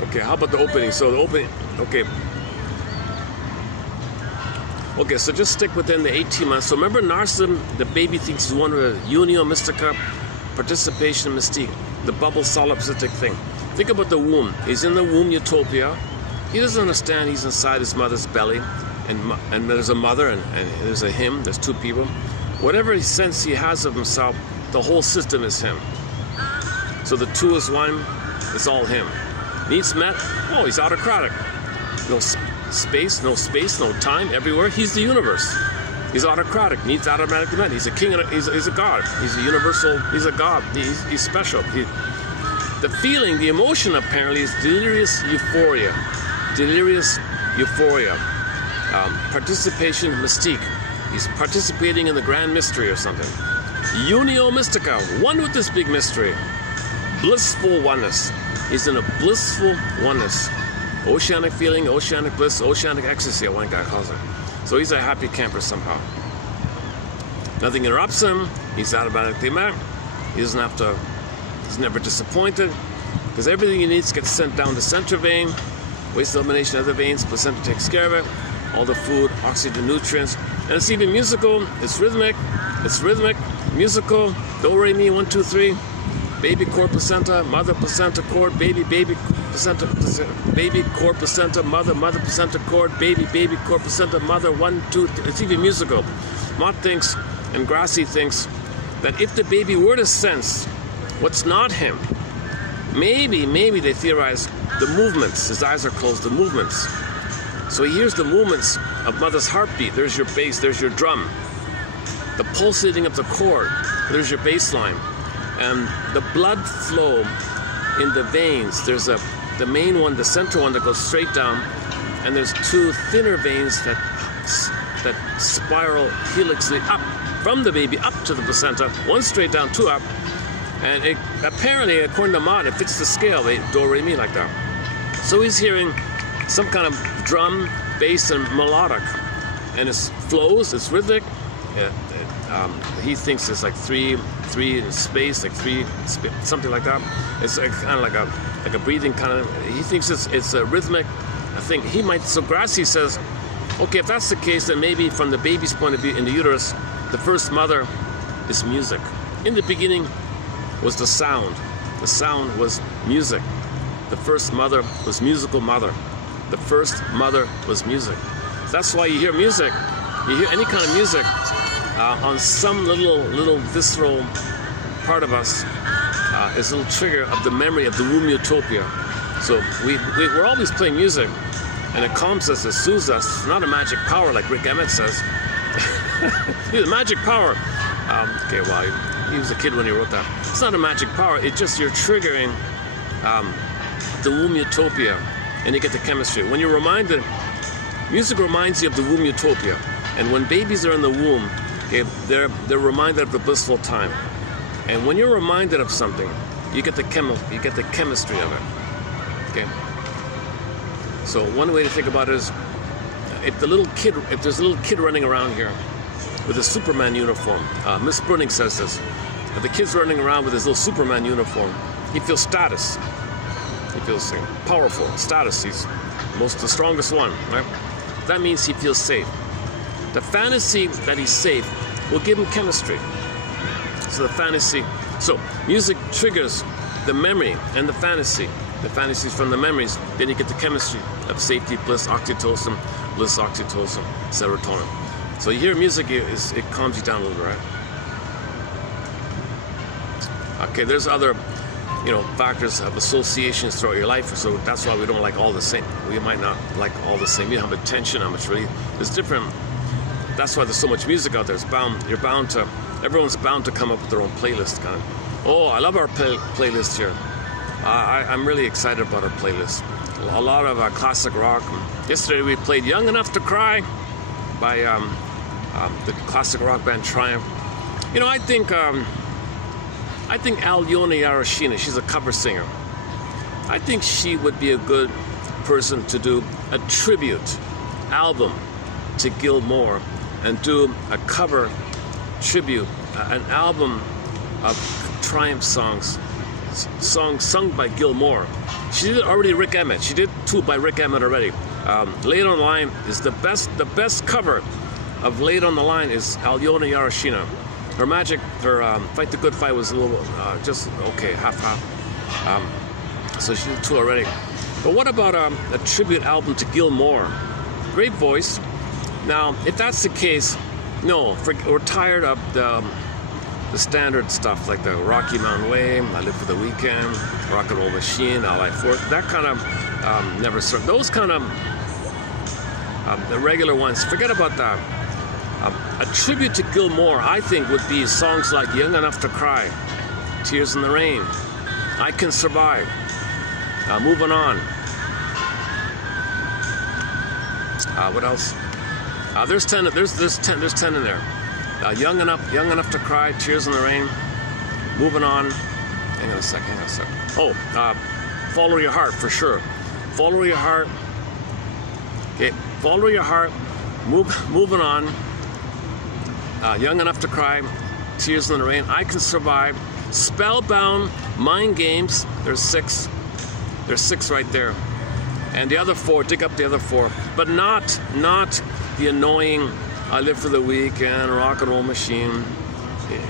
Okay, how about the opening? So the opening, okay, so just stick within the 18 months. So remember narcissism, the baby thinks he's one with a unio mystica, participation mystique, the bubble solipsistic thing. Think about the womb. He's in the womb utopia. He doesn't understand he's inside his mother's belly, and there's a mother and there's a him, there's two people. Whatever sense he has of himself, the whole system is him. So the two is one, it's all him. Needs met, oh, he's autocratic. No space, no time, everywhere. He's the universe. He's autocratic, needs automatically met. He's a king, he's a god. He's a universal, he's a god. He's special. The feeling, the emotion apparently is delirious euphoria. Delirious euphoria. Participation mystique. He's participating in the grand mystery or something. Unio mystica, one with this big mystery. Blissful oneness. He's in a blissful oneness. Oceanic feeling, oceanic bliss, oceanic ecstasy, one guy calls it. So he's a happy camper somehow. Nothing interrupts him. He's automatically met. He doesn't have to, he's never disappointed, because everything he needs gets sent down the center vein. Waste elimination of other veins, placenta takes care of it. All the food, oxygen, nutrients. And it's even musical, it's rhythmic, musical, do, re, mi, 1, 2, 3. Baby cord placenta, mother placenta cord, baby placenta, baby cord placenta, mother placenta cord, baby cord placenta, mother, 1, 2, 3. It's even musical. Mott thinks, and Grassi thinks, that if the baby were to sense what's not him, maybe they theorize the movements, his eyes are closed, the movements. So he hears the movements of mother's heartbeat. There's your bass, there's your drum. The pulsating of the cord, there's your bass line. And the blood flow in the veins, there's the main one, the central one that goes straight down, and there's two thinner veins that spiral helixly up from the baby up to the placenta, one straight down, two up. And it, apparently, according to Mott, it fits the scale, they do, re, mi, like that. So he's hearing some kind of drum, bass, and melodic, and it flows, it's rhythmic. He thinks it's like three in space, like something like that. It's kind of like a breathing kind of. He thinks it's a rhythmic. I think he might. So Grassi says, okay, if that's the case, then maybe from the baby's point of view in the uterus, the first mother is music. In the beginning was the sound. The sound was music. The first mother was musical mother. The first mother was music. That's why you hear music. You hear any kind of music on some little visceral part of us is a little trigger of the memory of the womb utopia. So we're always playing music, and it calms us, it soothes us. It's not a magic power like Rick Emmett says. It's a magic power. Okay, well, he was a kid when he wrote that. It's not a magic power. It's just you're triggering the womb utopia, and you get the chemistry. When you're reminded, music reminds you of the womb utopia, and when babies are in the womb, okay, they're reminded of the blissful time. And when you're reminded of something, you get the chemistry of it. Okay. So one way to think about it is, if there's a little kid running around here with a Superman uniform, Miss Bruning says this. If the kid's running around with his little Superman uniform, he feels status. He feels powerful, status. He's the strongest one, right? That means he feels safe. The fantasy that he's safe will give him chemistry. So the fantasy, so music triggers the memory and the fantasy. The fantasies from the memories, then you get the chemistry of safety, bliss, oxytocin, serotonin. So you hear music, it calms you down a little bit, right? Okay, there's other, factors of associations throughout your life, so that's why we don't like all the same. We might not like all the same. You have attention, how much really, there's different. That's why there's so much music out there. Everyone's bound to come up with their own playlist. Kind of, oh, I love our playlist here. I'm really excited about our playlist. A lot of classic rock. Yesterday we played "Young Enough to Cry" by the classic rock band Triumph. I think Alyona Yarashina, she's a cover singer. I think she would be a good person to do a tribute album to Gilmore and do a cover tribute, an album of triumph songs sung by Gilmore. She did already Rick Emmett. She did 2 by Rick Emmett already. Late on the Line is the best cover of Late on the Line is Alyona Yarashina. Her magic, her Fight the Good Fight was a little just okay, half. So she did 2 already. But what about a tribute album to Gilmore? Great voice. Now, if that's the case, no, we're tired of the standard stuff like the Rocky Mountain Way, I Live for the Weekend, Rock and Roll Machine, Ally Force. That kind of never served. Those kind of the regular ones. Forget about that. A tribute to Gilmore, I think, would be songs like Young Enough to Cry, Tears in the Rain, I Can Survive, Moving On. What else? There's 10 in there. Young enough to Cry, Tears in the Rain, Moving On. Hang on a second. Oh, Follow Your Heart for sure. Follow Your Heart. Okay, Follow Your Heart. Moving On. Young Enough to Cry, Tears in the Rain, I Can Survive, Spellbound, Mind Games. There's 6. There's 6 right there. And the other 4, dig up the other 4, but not the annoying I Live for the Weekend, Rock and Roll Machine,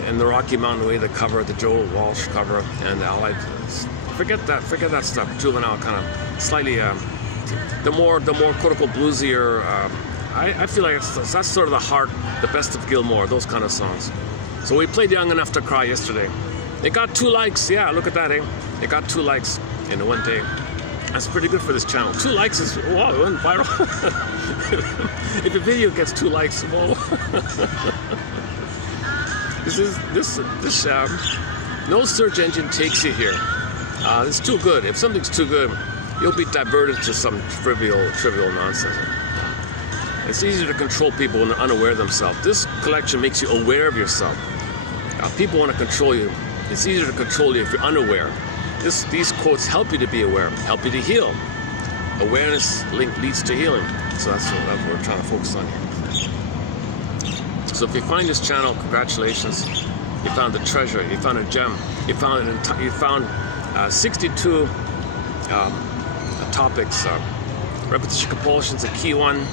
and the Rocky Mountain Way, the cover, the Joe Walsh cover, and Allied. Forget that stuff. Juvenile kind of slightly the more quote-unquote bluesier. I feel like that's sort of the heart, the best of Gilmore, those kind of songs. So we played Young Enough to Cry yesterday. It got 2 likes. Yeah, look at that, eh? It got 2 likes in one day. That's pretty good for this channel. 2 likes is, wow, it went viral. If a video gets 2 likes, whoa. No search engine takes you here. It's too good. If something's too good, you'll be diverted to some trivial nonsense. It's easier to control people when they're unaware of themselves. This collection makes you aware of yourself. People want to control you. It's easier to control you if you're unaware. These quotes help you to be aware, help you to heal. Awareness leads to healing. So that's what we're trying to focus on here. So if you find this channel, congratulations. You found a treasure. You found a gem. You found 62 topics. Repetition compulsion is a key one.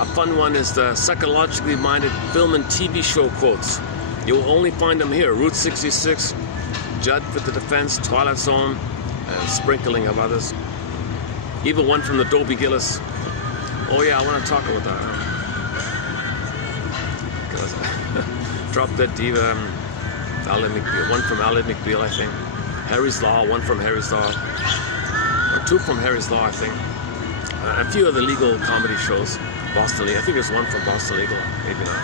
A fun one is the psychologically minded film and TV show quotes. You will only find them here. Route 66, Judd for the Defense, Twilight Zone, and sprinkling of others. Even one from the Dobie Gillis. Oh yeah, I want to talk about that. Drop Dead Diva, Ally McBeal, one from Ally McBeal, I think. Harry's Law, one from Harry's Law. Or 2 from Harry's Law, I think. A few other legal comedy shows. Boston Legal. I think there's one from Boston Legal. Maybe not.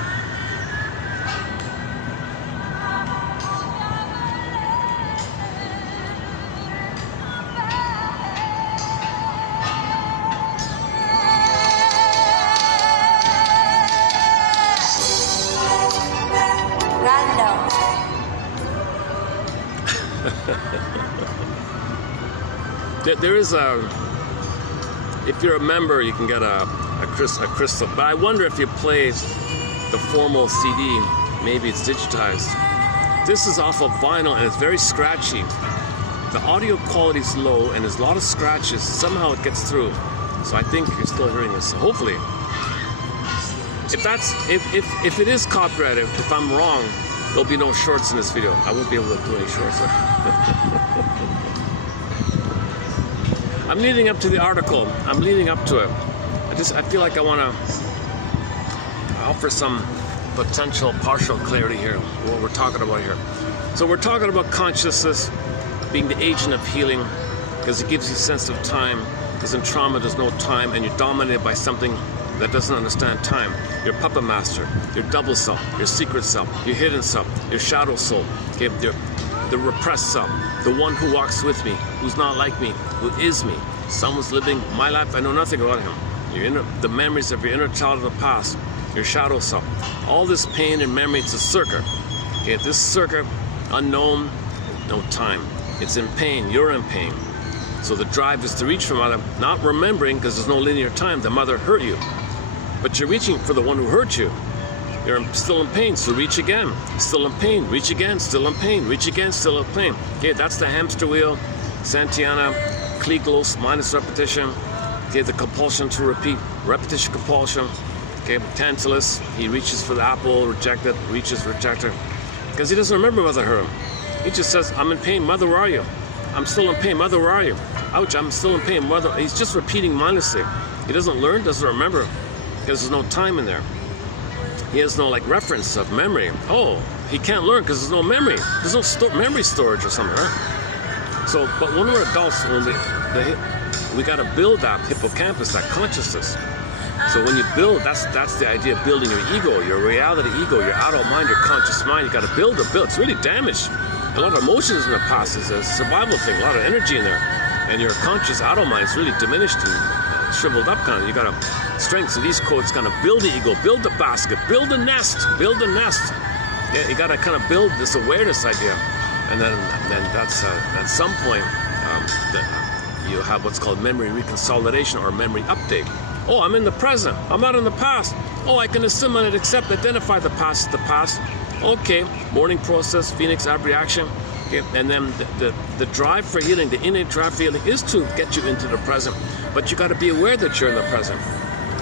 There is if you're a member, you can get a crystal. But I wonder if you play the formal CD, maybe it's digitized. This is off of vinyl and it's very scratchy. The audio quality is low and there's a lot of scratches. Somehow it gets through. So I think you're still hearing this. So hopefully, if it is copyrighted, if I'm wrong, there'll be no shorts in this video. I won't be able to do any shorts. I'm leading up to the article. I'm leading up to it. I feel like I want to offer some potential partial clarity here, what we're talking about here. So we're talking about consciousness being the agent of healing because it gives you a sense of time, because in trauma there's no time and you're dominated by something that doesn't understand time. Your puppet master, your double self, your secret self, your hidden self, your shadow soul, okay, the repressed self, the one who walks with me, who's not like me, who is me. Someone's living my life, I know nothing about him. The memories of your inner child of the past, your shadow self. All this pain and memory, it's a circuit. Okay, this circuit, unknown, no time. It's in pain, you're in pain. So the drive is to reach for mother, not remembering, because there's no linear time. The mother hurt you, but you're reaching for the one who hurt you. You're still in pain, so reach again. Still in pain, reach again. Still in pain, reach again. Still in pain. Okay, that's the hamster wheel. Santayana, Klieglos, minus repetition. Okay, the compulsion to repeat, repetition, compulsion. Okay, Tantalus, he reaches for the apple, rejected, reaches, rejected. Because he doesn't remember mother hurt him. He just says, I'm in pain, mother, where are you? I'm still in pain, mother, where are you? Ouch, I'm still in pain, mother. He's just repeating mindlessly. He doesn't learn, doesn't remember, because there's no time in there. He has no like reference of memory. Oh, he can't learn because there's no memory. There's no memory storage or something, right? So, but when we're adults, when we got to build that hippocampus, that consciousness. So when you build, that's the idea of building your ego, your reality ego, your adult mind, your conscious mind. You got to build. It's really damaged. A lot of emotions in the past is a survival thing. A lot of energy in there, and your conscious adult mind is really diminished and shriveled up. Kind of. You got to strength. So these quotes kind of build the ego, build the basket, build a nest, build a nest. Yeah, you got to kind of build this awareness idea, and then that's at some point you have what's called memory reconsolidation or memory update. Oh, I'm in the present. I'm not in the past. Oh, I can assimilate, accept, identify the past as the past. Okay, mourning process, phoenix abreaction. Okay, and then the drive for healing, the innate drive for healing is to get you into the present. But you got to be aware that you're in the present.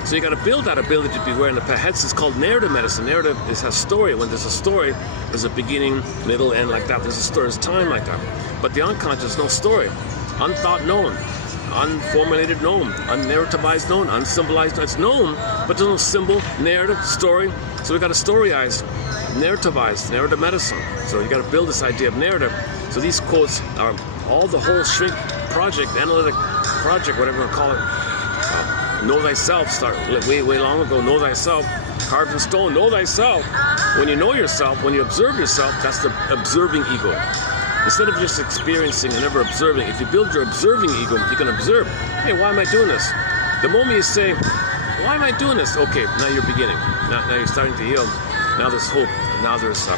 So you got to build that ability to be aware in the past. Hence, it's called narrative medicine. Narrative is a story. When there's a story, there's a beginning, middle, end like that. There's a story, there's time like that. But the unconscious, no story. Unthought known. Unformulated known, unnarrativized known, unsymbolized known. It's known, but there's no symbol, narrative, story. So we got to storyize, narrativized, narrative medicine. So you got to build this idea of narrative. So these quotes are all the whole shrink project, analytic project, whatever you want to call it. Know thyself, start way long ago. Know thyself, carved in stone. Know thyself. When you know yourself, when you observe yourself, that's the observing ego. Instead of just experiencing and never observing, if you build your observing ego, you can observe, hey, why am I doing this? The moment you say, why am I doing this? Okay, now you're beginning. Now you're starting to heal. Now there's hope. Now there's,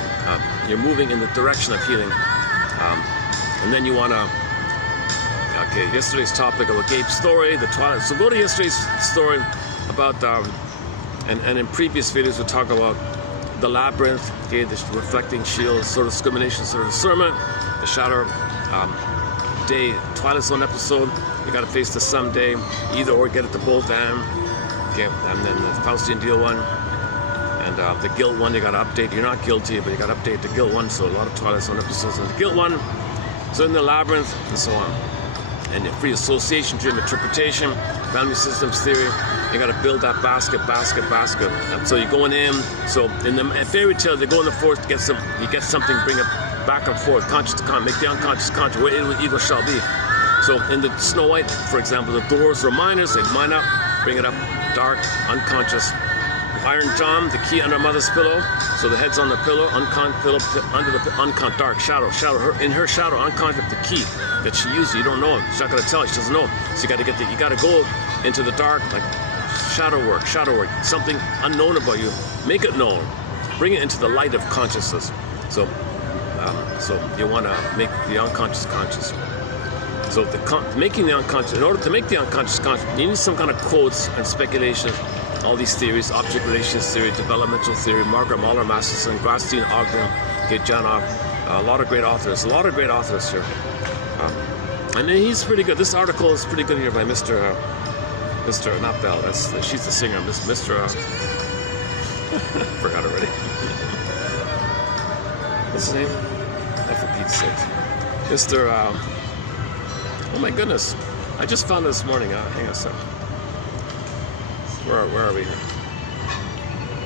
you're moving in the direction of healing. And then you want to, okay, yesterday's topic of a Gabe's story, the twilight. So go to yesterday's story about, and in previous videos we talk about the labyrinth, okay, the reflecting shield, sort of discrimination, sort of discernment, the shadow day, Twilight Zone episode. You got to face the someday, either or, get it to both end. Okay, and then the Faustian deal one, and the guilt one. You got to update. You're not guilty, but you got to update the guilt one. So a lot of Twilight Zone episodes in the guilt one. So in the labyrinth and so on, and free association, dream interpretation, family systems theory. You got to build that basket. And so you're going in. So in the fairy tale, they go in the forest to get some. You get something, bring it back and forth, conscious to conscious, make the unconscious conscious, where it ego shall be. So in the Snow White, for example, the doors were minors. They mine up, bring it up, dark, unconscious. Iron John, the key under mother's pillow. So the head's on the pillow, pillow under the dark shadow. In her shadow, unconscious, the key that she used. You don't know it. She's not gonna tell you. She doesn't know. So you got to go into the dark, like shadow work, something unknown about you. Make it known. Bring it into the light of consciousness. So you want to make the unconscious conscious. So making the unconscious, in order to make the unconscious conscious, you need some kind of quotes and speculation. All these theories, object relations theory, developmental theory, Margaret Mahler, Masterson, Grasstein, Ogden, Janov, a lot of great authors here. And he's pretty good. This article is pretty good here by Mr. Not Bell. She's the singer. Mr. Forgot already. What's his name? Oh, for Pete's sake. Mr. Oh my goodness! I just found it this morning. Hang on a second. Where are we here?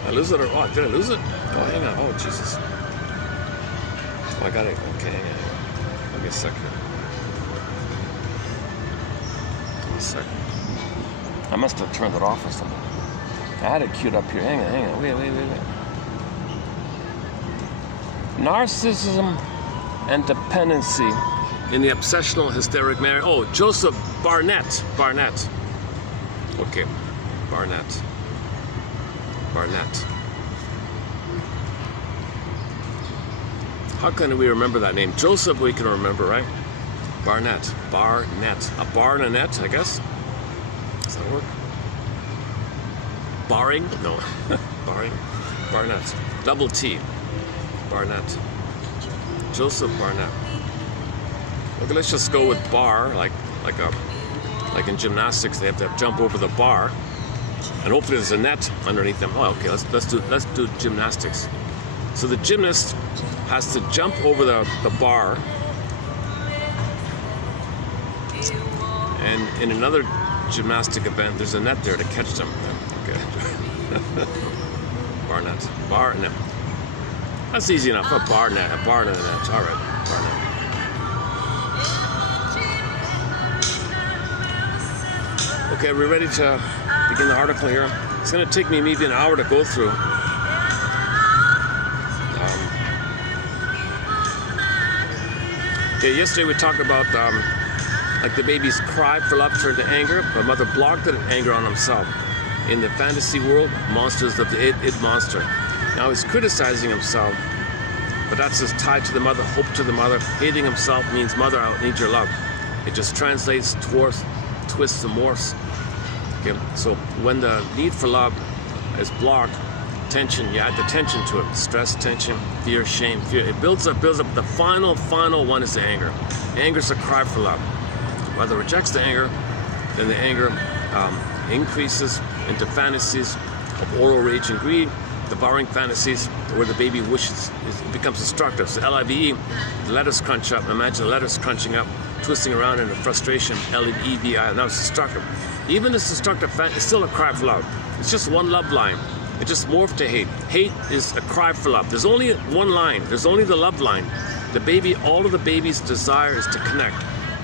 I lose it or what? Did I lose it? Oh, hang on. Oh, Jesus. Oh, I got it. Okay, hang on. Give me a second. I must have turned it off or something. I had it queued up here. Hang on. Wait. Narcissism and dependency in the obsessional hysteric marriage. Oh, Joseph Barnett. Okay, Barnett. How can we remember that name? Joseph we can remember, right? Barnet. A bar and a net, I guess. Does that work? Barring? No. Barring. Barnet. Double T. Barnet. Joseph Barnet. Okay, let's just go with bar, like in gymnastics, they have to jump over the bar, and hopefully there's a net underneath them. Oh, okay, let's do gymnastics. So the gymnast has to jump over the bar, and in another gymnastic event, there's a net there to catch them. Okay. Barnet. Bar net. That's easy enough. A bar net. A bar and a net. All right. Bar net. Okay, we're ready to begin the article here. It's going to take me maybe an hour to go through. Okay, yesterday we talked about like the baby's cry for love turned to anger. The mother blocked it in anger on himself. In the fantasy world, monsters of the id monster. Now he's criticizing himself, but that's just tied to the mother, hope to the mother. Hating himself means mother, I need your love. It just translates towards twists and morphs. Okay, so when the need for love is blocked, tension, you add the tension to it. Stress, tension, fear, shame, fear. It builds up. The final one is the anger. Anger's a cry for love. Mother rejects the anger, then the anger increases into fantasies of oral rage and greed, devouring fantasies where the baby wishes, it becomes destructive. So L-I-V-E, the letters crunch up. Imagine the letters crunching up, twisting around in a frustration, L-E-V-I, now it's destructive. Even this destructive fantasy is still a cry for love. It's just one love line. It just morphed to hate. Hate is a cry for love. There's only one line. There's only the love line. The baby, all of the baby's desire is to connect.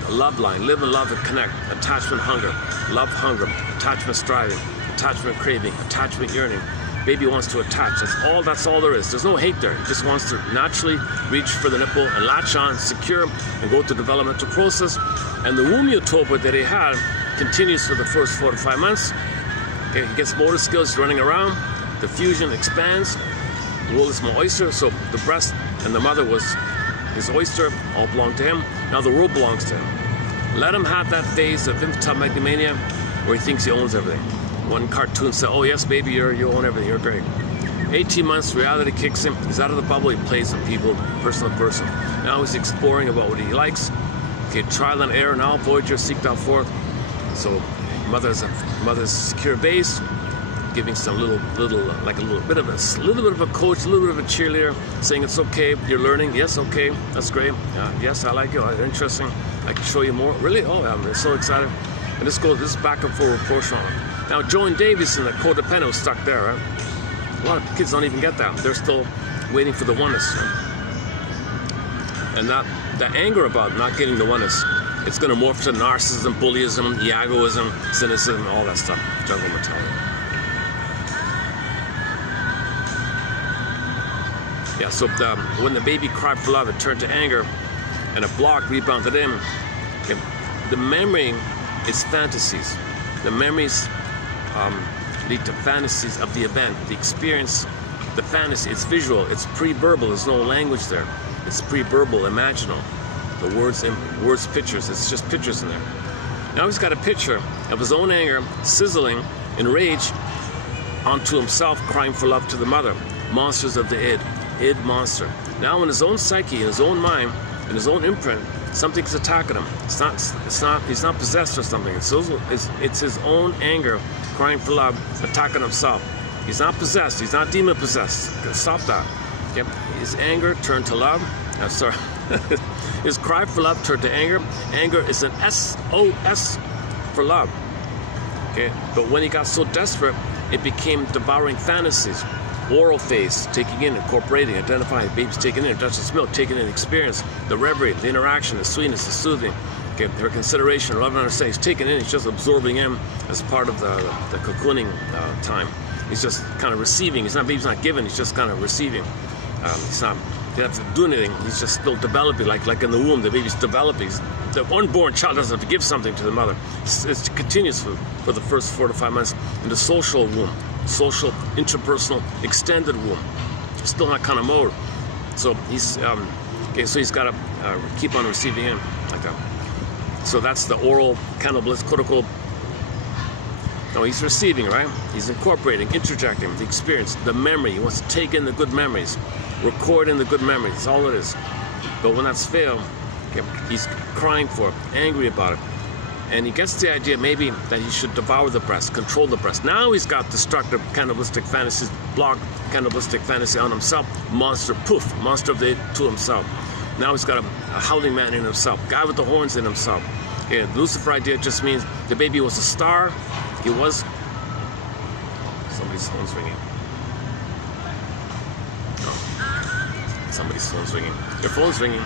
The love line, live and love and connect. Attachment, hunger. Love, hunger. Attachment, striving. Attachment, craving. Attachment, yearning. Baby wants to attach. That's all there is. There's no hate there. He just wants to naturally reach for the nipple and latch on, secure, and go through the developmental process. And the womb utopia that he had continues for the first 4 to 5 months. Okay, he gets motor skills running around. The fusion expands. The world is my oyster. So the breast and the mother was his oyster, all belonged to him. Now the world belongs to him. Let him have that phase of infantile megalomania where he thinks he owns everything. One cartoon said, oh yes, baby, you own everything, you're great. 18 months, reality kicks him. He's out of the bubble, he plays with people, person to person. Now he's exploring about what he likes. Okay, trial and error, now Voyager seeked out forth. So mother's secure base, giving some little bit of a coach, a little bit of a cheerleader, saying it's okay, you're learning. Yes, okay, that's great. Yes, I like you. Interesting. I can show you more. Really? Oh, I'm so excited. And this is back and forward proportional. Now, Joe and Davis and the codependent was stuck there. Right? A lot of kids don't even get that. They're still waiting for the oneness. And that the anger about not getting the oneness, it's going to morph to narcissism, bullyism, egoism, cynicism, all that stuff. Jungle mentality. Yeah, so when the baby cried for love, it turned to anger, and a block rebounded in. Okay. The memory is fantasies. The memories lead to fantasies of the event, the experience, the fantasy. It's visual, it's pre-verbal, there's no language there. It's pre-verbal, imaginal. The words, pictures, it's just pictures in there. Now he's got a picture of his own anger sizzling in rage onto himself, crying for love to the mother. Monsters of the id monster. Now in his own psyche, in his own mind, in his own imprint, something's attacking him. He's not possessed or something. It's his own anger, crying for love, attacking himself. He's not possessed. He's not demon possessed. Stop that. Yep. His anger turned to love. His cry for love turned to anger. Anger is an SOS for love. Okay. But when he got so desperate, it became devouring fantasies. Oral phase, taking in, incorporating, identifying, baby's taking in, touches milk, taking in, experience, the reverie, the interaction, the sweetness, the soothing, okay, her consideration, love and understanding. He's taking in, he's just absorbing in as part of the cocooning time. He's just kind of receiving. Baby's not giving, he's just kind of receiving. He doesn't have to do anything, he's just still developing, like in the womb, the baby's developing. The unborn child doesn't have to give something to the mother. It continues for the first 4 to 5 months in the social womb. Social, interpersonal, extended womb. Still in that kind of mode. So he's okay. So he's got to keep on receiving in like that. So that's the oral cannibalistic. No, he's receiving, right? He's incorporating, interjecting the experience, the memory. He wants to take in the good memories, record in the good memories. That's all it is. But when that's failed, okay, he's crying for it, angry about it. And he gets the idea maybe that he should devour the breast, control the breast. Now he's got destructive cannibalistic fantasies, blocked cannibalistic fantasy on himself. Monster, poof, monster of the to himself. Now he's got a howling man in himself, guy with the horns in himself. Okay, the Lucifer idea just means the baby was a star. He was. Somebody's phone's ringing. Oh. Somebody's phone's ringing. Your phone's ringing.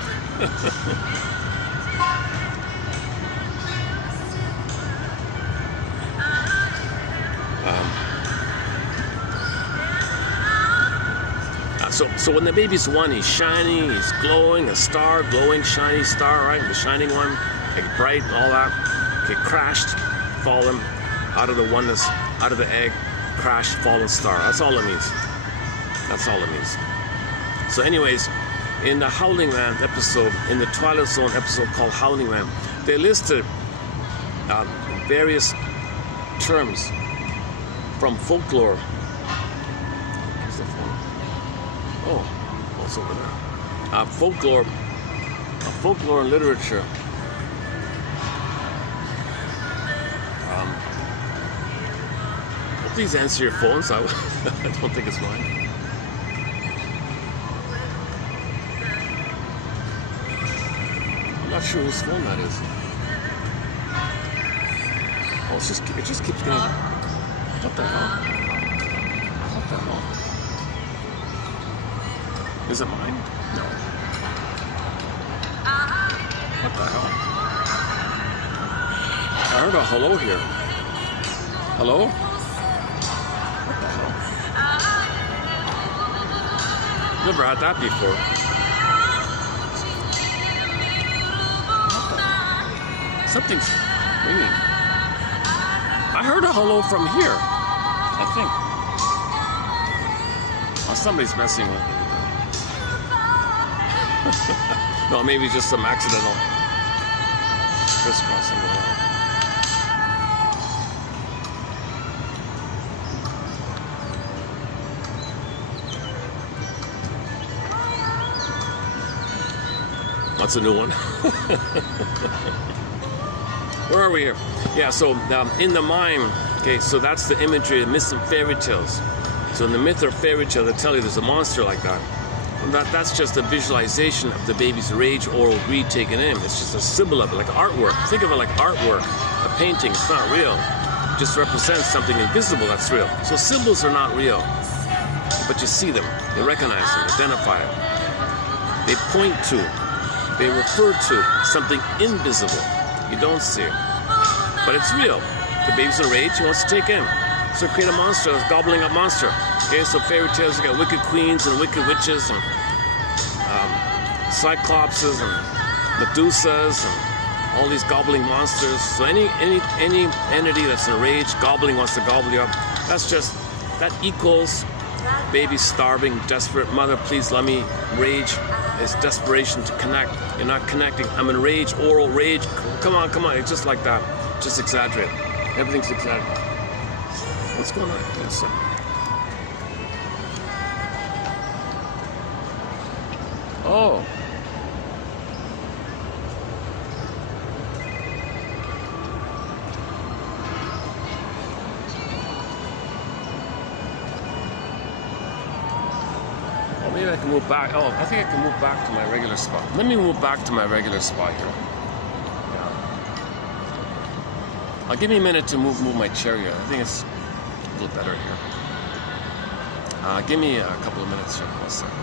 So when the baby's one, he's shiny, he's glowing, a star, glowing, shiny star, right? The shining one, like bright, all that. Okay, crashed, fallen. Out of the oneness, out of the egg, crash, fallen star. That's all it means. That's all it means. So anyways, in the Howling Man episode, in the Twilight Zone episode called Howling Man, they listed various terms from folklore. Where's the phone? Oh, it's over there. Folklore and literature. Please answer your phones. I don't think it's mine. I'm not sure whose phone that is. Oh, it just keeps getting. What the hell? What the hell? Is it mine? No. What the hell? I heard a hello here. Hello? Never had that before. Something's ringing. I heard a hello from here, I think. Oh, somebody's messing with me. No, maybe just some accidental crisscrossing the line. That's a new one. Where are we here? Yeah, so in the mind, okay, so that's the imagery of myths and fairy tales. So in the myth or fairy tale, they tell you there's a monster like that. And that's just a visualization of the baby's rage, oral greed taken in. It's just a symbol of it, like artwork. Think of it like artwork, a painting. It's not real. It just represents something invisible that's real. So symbols are not real, but you see them, you recognize them, identify it. They point to, they refer to something invisible. You don't see it, but it's real. The baby's in rage, he wants to take in. So create a monster, a gobbling up monster. Okay, so fairy tales, you got wicked queens and wicked witches and cyclopses and medusas and all these gobbling monsters. So any entity that's in rage, gobbling, wants to gobble you up, that equals baby starving, desperate, mother, please let me rage. It's desperation to connect. You're not connecting. I'm in rage, oral rage. Come on. It's just like that. Just exaggerate. Everything's exaggerated. What's going on? Yes, sir. Oh. Maybe I can move back. Oh, I think I can move back to my regular spot. Let me move back to my regular spot here. Yeah. Give me a minute to move my chair here. I think it's a little better here. Give me a couple of minutes here. 1 second.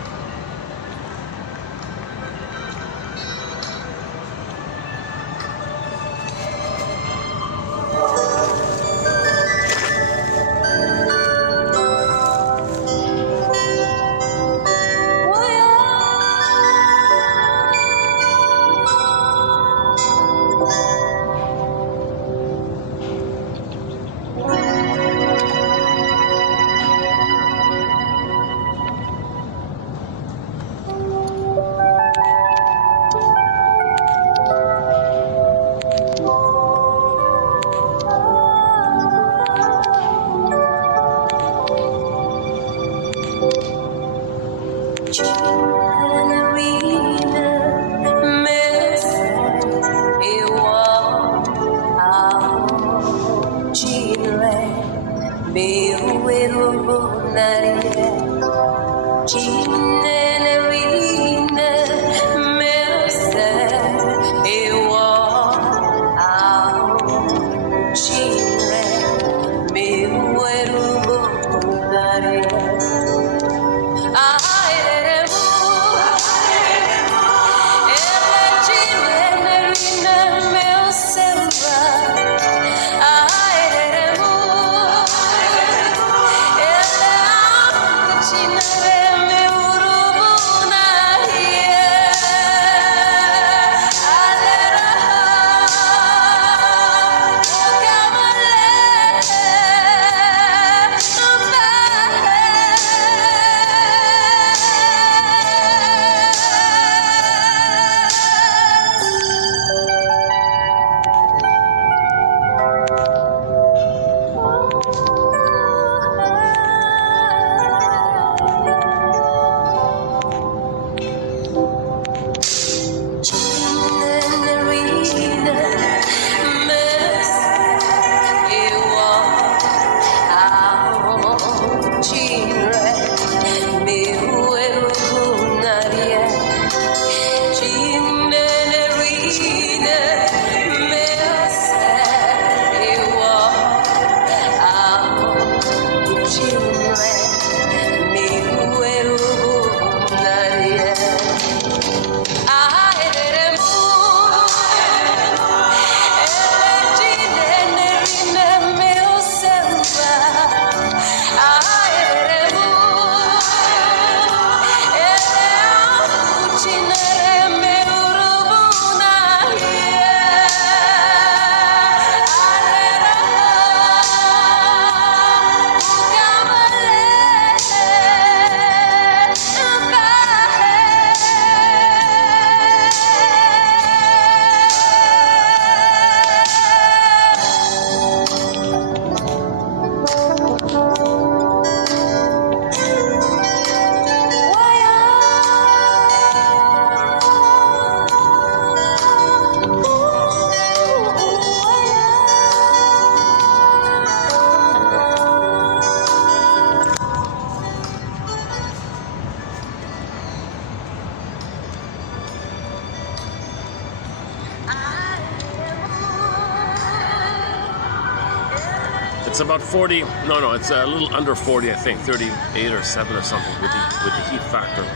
It's about 40. No, it's a little under 40, I think, 38 or 7 or something with the heat factor.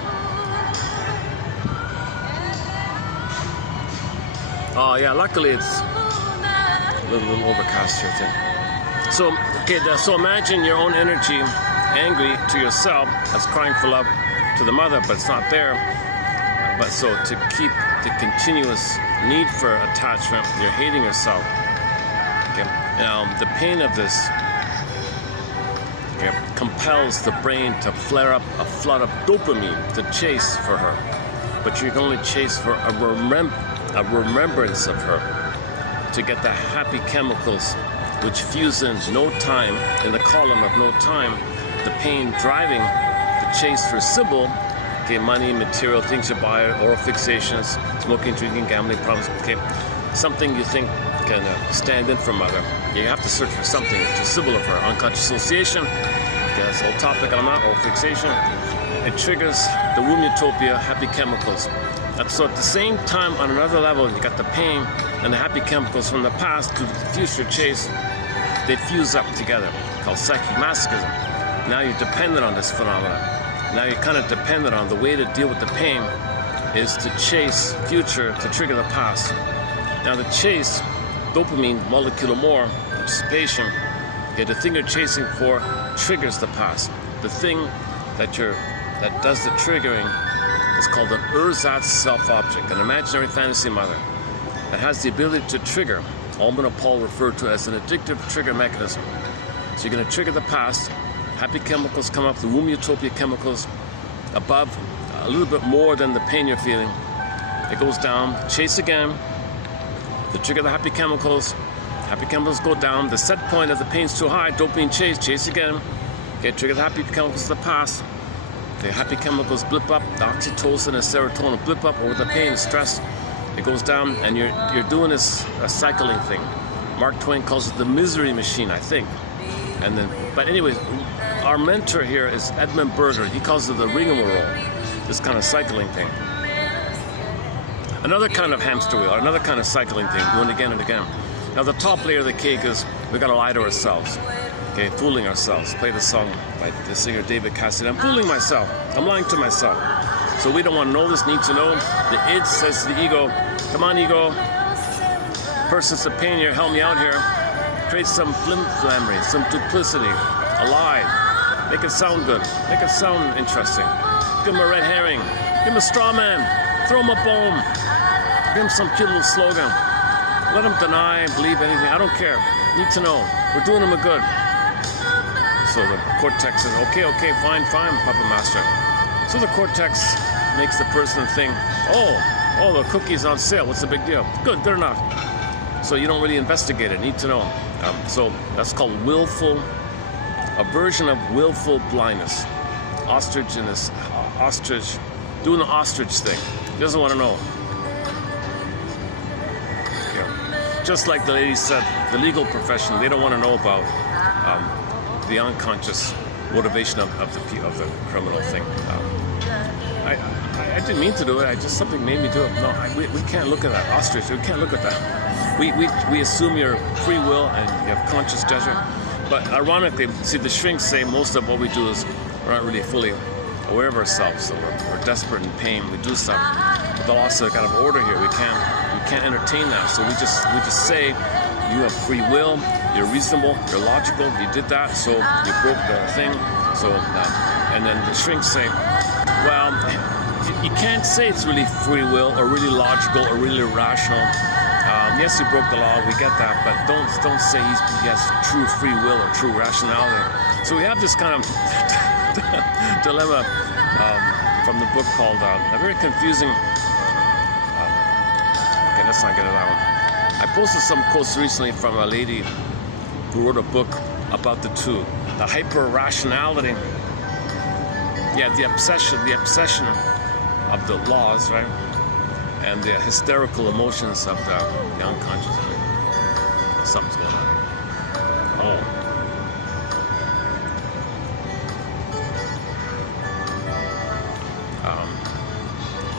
Oh yeah, luckily it's a little overcast here too. So okay, so imagine your own energy, angry to yourself, that's crying for love to the mother, but it's not there. But so to keep the continuous need for attachment, you're hating yourself. Okay. Now the pain of this, okay, compels the brain to flare up a flood of dopamine to chase for her, but you can only chase for a remembrance of her, to get the happy chemicals which fuse in no time, in the column of no time, the pain driving the chase for symbol, okay, money, material, things you buy, oral fixations, smoking, drinking, gambling problems, okay, something you think can stand in for mother. You have to search for something which is symbol of her. Unconscious association, okay, that's the whole topic on that, oral fixation. It triggers the womb utopia, happy chemicals. So at the same time, on another level, you got the pain and the happy chemicals from the past to the future chase. They fuse up together, called psychic masochism. Now you're dependent on this phenomenon. Now you're kind of dependent on the way to deal with the pain is to chase future to trigger the past. Now the chase, dopamine, molecule or more, anticipation, okay, the thing you're chasing for triggers the past. The thing that does the triggering is called an ersatz self-object, an imaginary fantasy mother that has the ability to trigger. Ullman and Paul referred to as an addictive trigger mechanism. So you're going to trigger the past, happy chemicals come up, the womb utopia chemicals above, a little bit more than the pain you're feeling. It goes down, chase again, to trigger the happy chemicals go down, the set point of the pain's too high, dopamine chase again, okay, trigger the happy chemicals of the past. The happy chemicals blip up, the oxytocin and serotonin blip up over the pain, stress. It goes down, and you're doing this cycling thing. Mark Twain calls it the misery machine, I think. And then, but anyways, our mentor here is Edmund Berger. He calls it the rigmarole, this kind of cycling thing. Another kind of hamster wheel, or another kind of cycling thing, doing it again and again. Now the top layer of the cake is we got to lie to ourselves. Okay, fooling ourselves. Play the song by the singer David Cassidy. I'm fooling myself. I'm lying to myself. So we don't want to know this, need to know. The id says to the ego, come on ego, persons of pain here, help me out here. Create some flim-flammery, some duplicity, a lie. Make it sound good. Make it sound interesting. Give him a red herring. Give him a straw man. Throw him a bone. Give him some cute little slogan. Let him deny, believe anything. I don't care. Need to know. We're doing him a good. So the cortex says, okay, fine, Papa Master. So the cortex makes the person think, oh, the cookie's on sale. What's the big deal? Good enough. So you don't really investigate it. Need to know. So that's called a version of willful blindness. Ostrich in this ostrich, doing the ostrich thing. He doesn't want to know. Yeah. Just like the lady said, the legal profession, they don't want to know about the unconscious motivation of the criminal thing. I didn't mean to do it. Something made me do it. No, we can't look at that ostrich. We can't look at that. We assume your free will and you have conscious judgment. But ironically, see, the shrinks say most of what we do is we're not really fully aware of ourselves. So we're desperate in pain. We do stuff. But the loss of kind of order here, we can't entertain that. So we just say you have free will. You're reasonable. You're logical. You did that. So you broke the thing. So and then the shrinks say, well, you can't say it's really free will or really logical or really rational. Yes, he broke the law, we get that, but don't say he has true free will or true rationality. So we have this kind of dilemma from the book called a very confusing. Okay, let's not get into that one. I posted some quotes recently from a lady who wrote a book about the two, the hyper-rationality. Yeah, the obsession of the laws, right? And the hysterical emotions of the unconscious. Something's going on.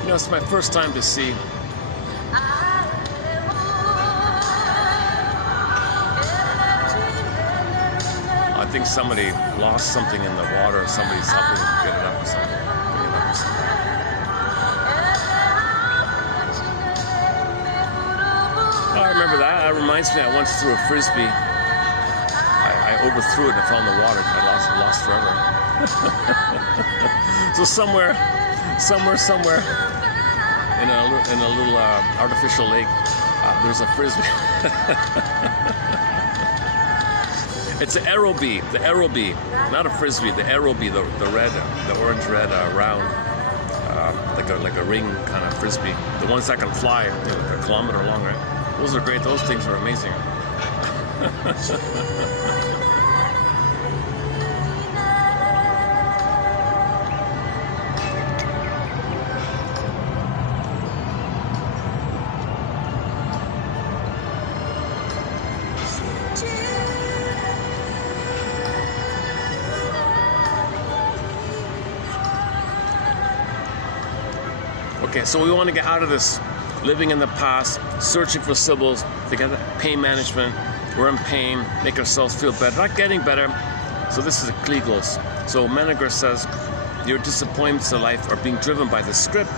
It's my first time to see think somebody lost something in the water, or somebody's helping them get it up or something. Bring it up or something. Oh, I remember that. That reminds me, I once threw a frisbee. I overthrew it and fell in the water. I lost forever. So somewhere in a little artificial lake, there's a frisbee. It's an arrow bee, not a frisbee. The arrow bee, the orange red round, like a ring kind of frisbee. The ones that can fly, like a kilometer long, right? Those are great. Those things are amazing. Okay, so we want to get out of this living in the past, searching for symbols to get pain management. We're in pain, make ourselves feel better, not getting better. So this is a Klieglos. So Menninger says, your disappointments in life are being driven by the script.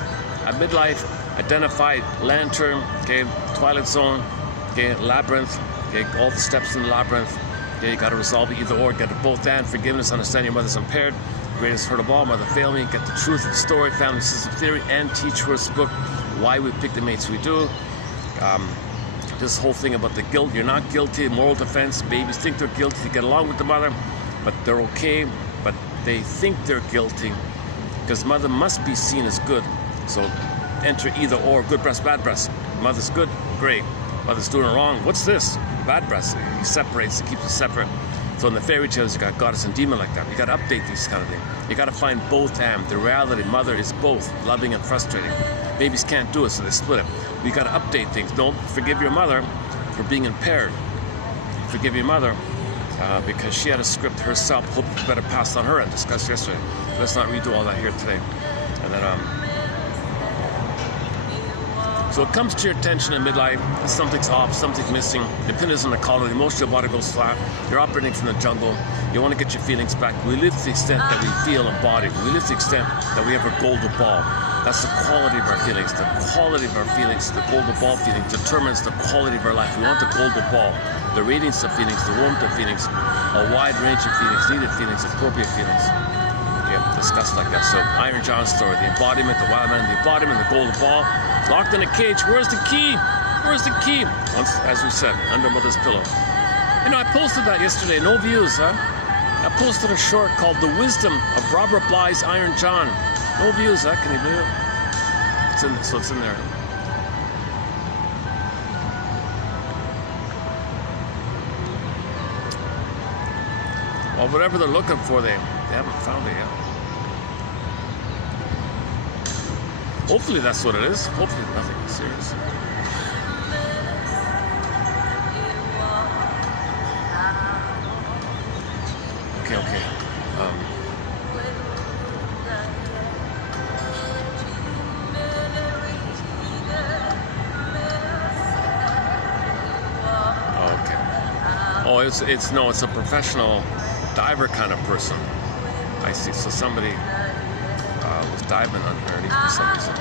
At midlife, identify lantern, okay, twilight zone, okay, labyrinth, okay, all the steps in the labyrinth. Okay, you got to resolve it either or, get it both and forgiveness, understand your mother's impaired. Greatest hurt of all, mother failed me, get the truth of the story, family system theory, and teach her this book, why we pick the mates we do. This whole thing about the guilt, you're not guilty, moral defense, babies think they're guilty to get along with the mother, but they're okay, but they think they're guilty because mother must be seen as good. So enter either or, good breast, bad breast. Mother's good, great. Mother's doing it wrong, what's this? Bad breast. He separates, he keeps it separate. So in the fairy tales, you got goddess and demon like that. You got to update these kind of things. You got to find both and. The reality, mother is both, loving and frustrating. Babies can't do it, so they split it. You got to update things. Don't forgive your mother for being impaired. Forgive your mother because she had a script herself. Hope it's better passed on her and discussed yesterday. Let's not redo all that here today. And then, so it comes to your attention in midlife, something's off, something's missing, the pin is in the collar, the emotional body goes flat, you're operating from the jungle, you want to get your feelings back. We live to the extent that we feel embodied. We live to the extent that we have a golden ball. That's the quality of our feelings. The quality of our feelings, the golden ball feeling determines the quality of our life. We want the golden ball, the radiance of feelings, the warmth of feelings, a wide range of feelings, needed feelings, appropriate feelings. Discussed like that. So Iron John's story, the embodiment, the wild man, the embodiment, the golden ball, locked in a cage. Where's the key? Where's the key? Once, as we said, under mother's pillow. You know, I posted that yesterday. No views, huh? I posted a short called "The Wisdom of Robert Bly's Iron John." No views, huh? Can you believe it? So it's in there. Well, whatever they're looking for, they haven't found it yet. Hopefully that's what it is. Hopefully nothing serious. Okay. Oh, it's a professional diver kind of person. I see. So somebody was diving underneath for some reason.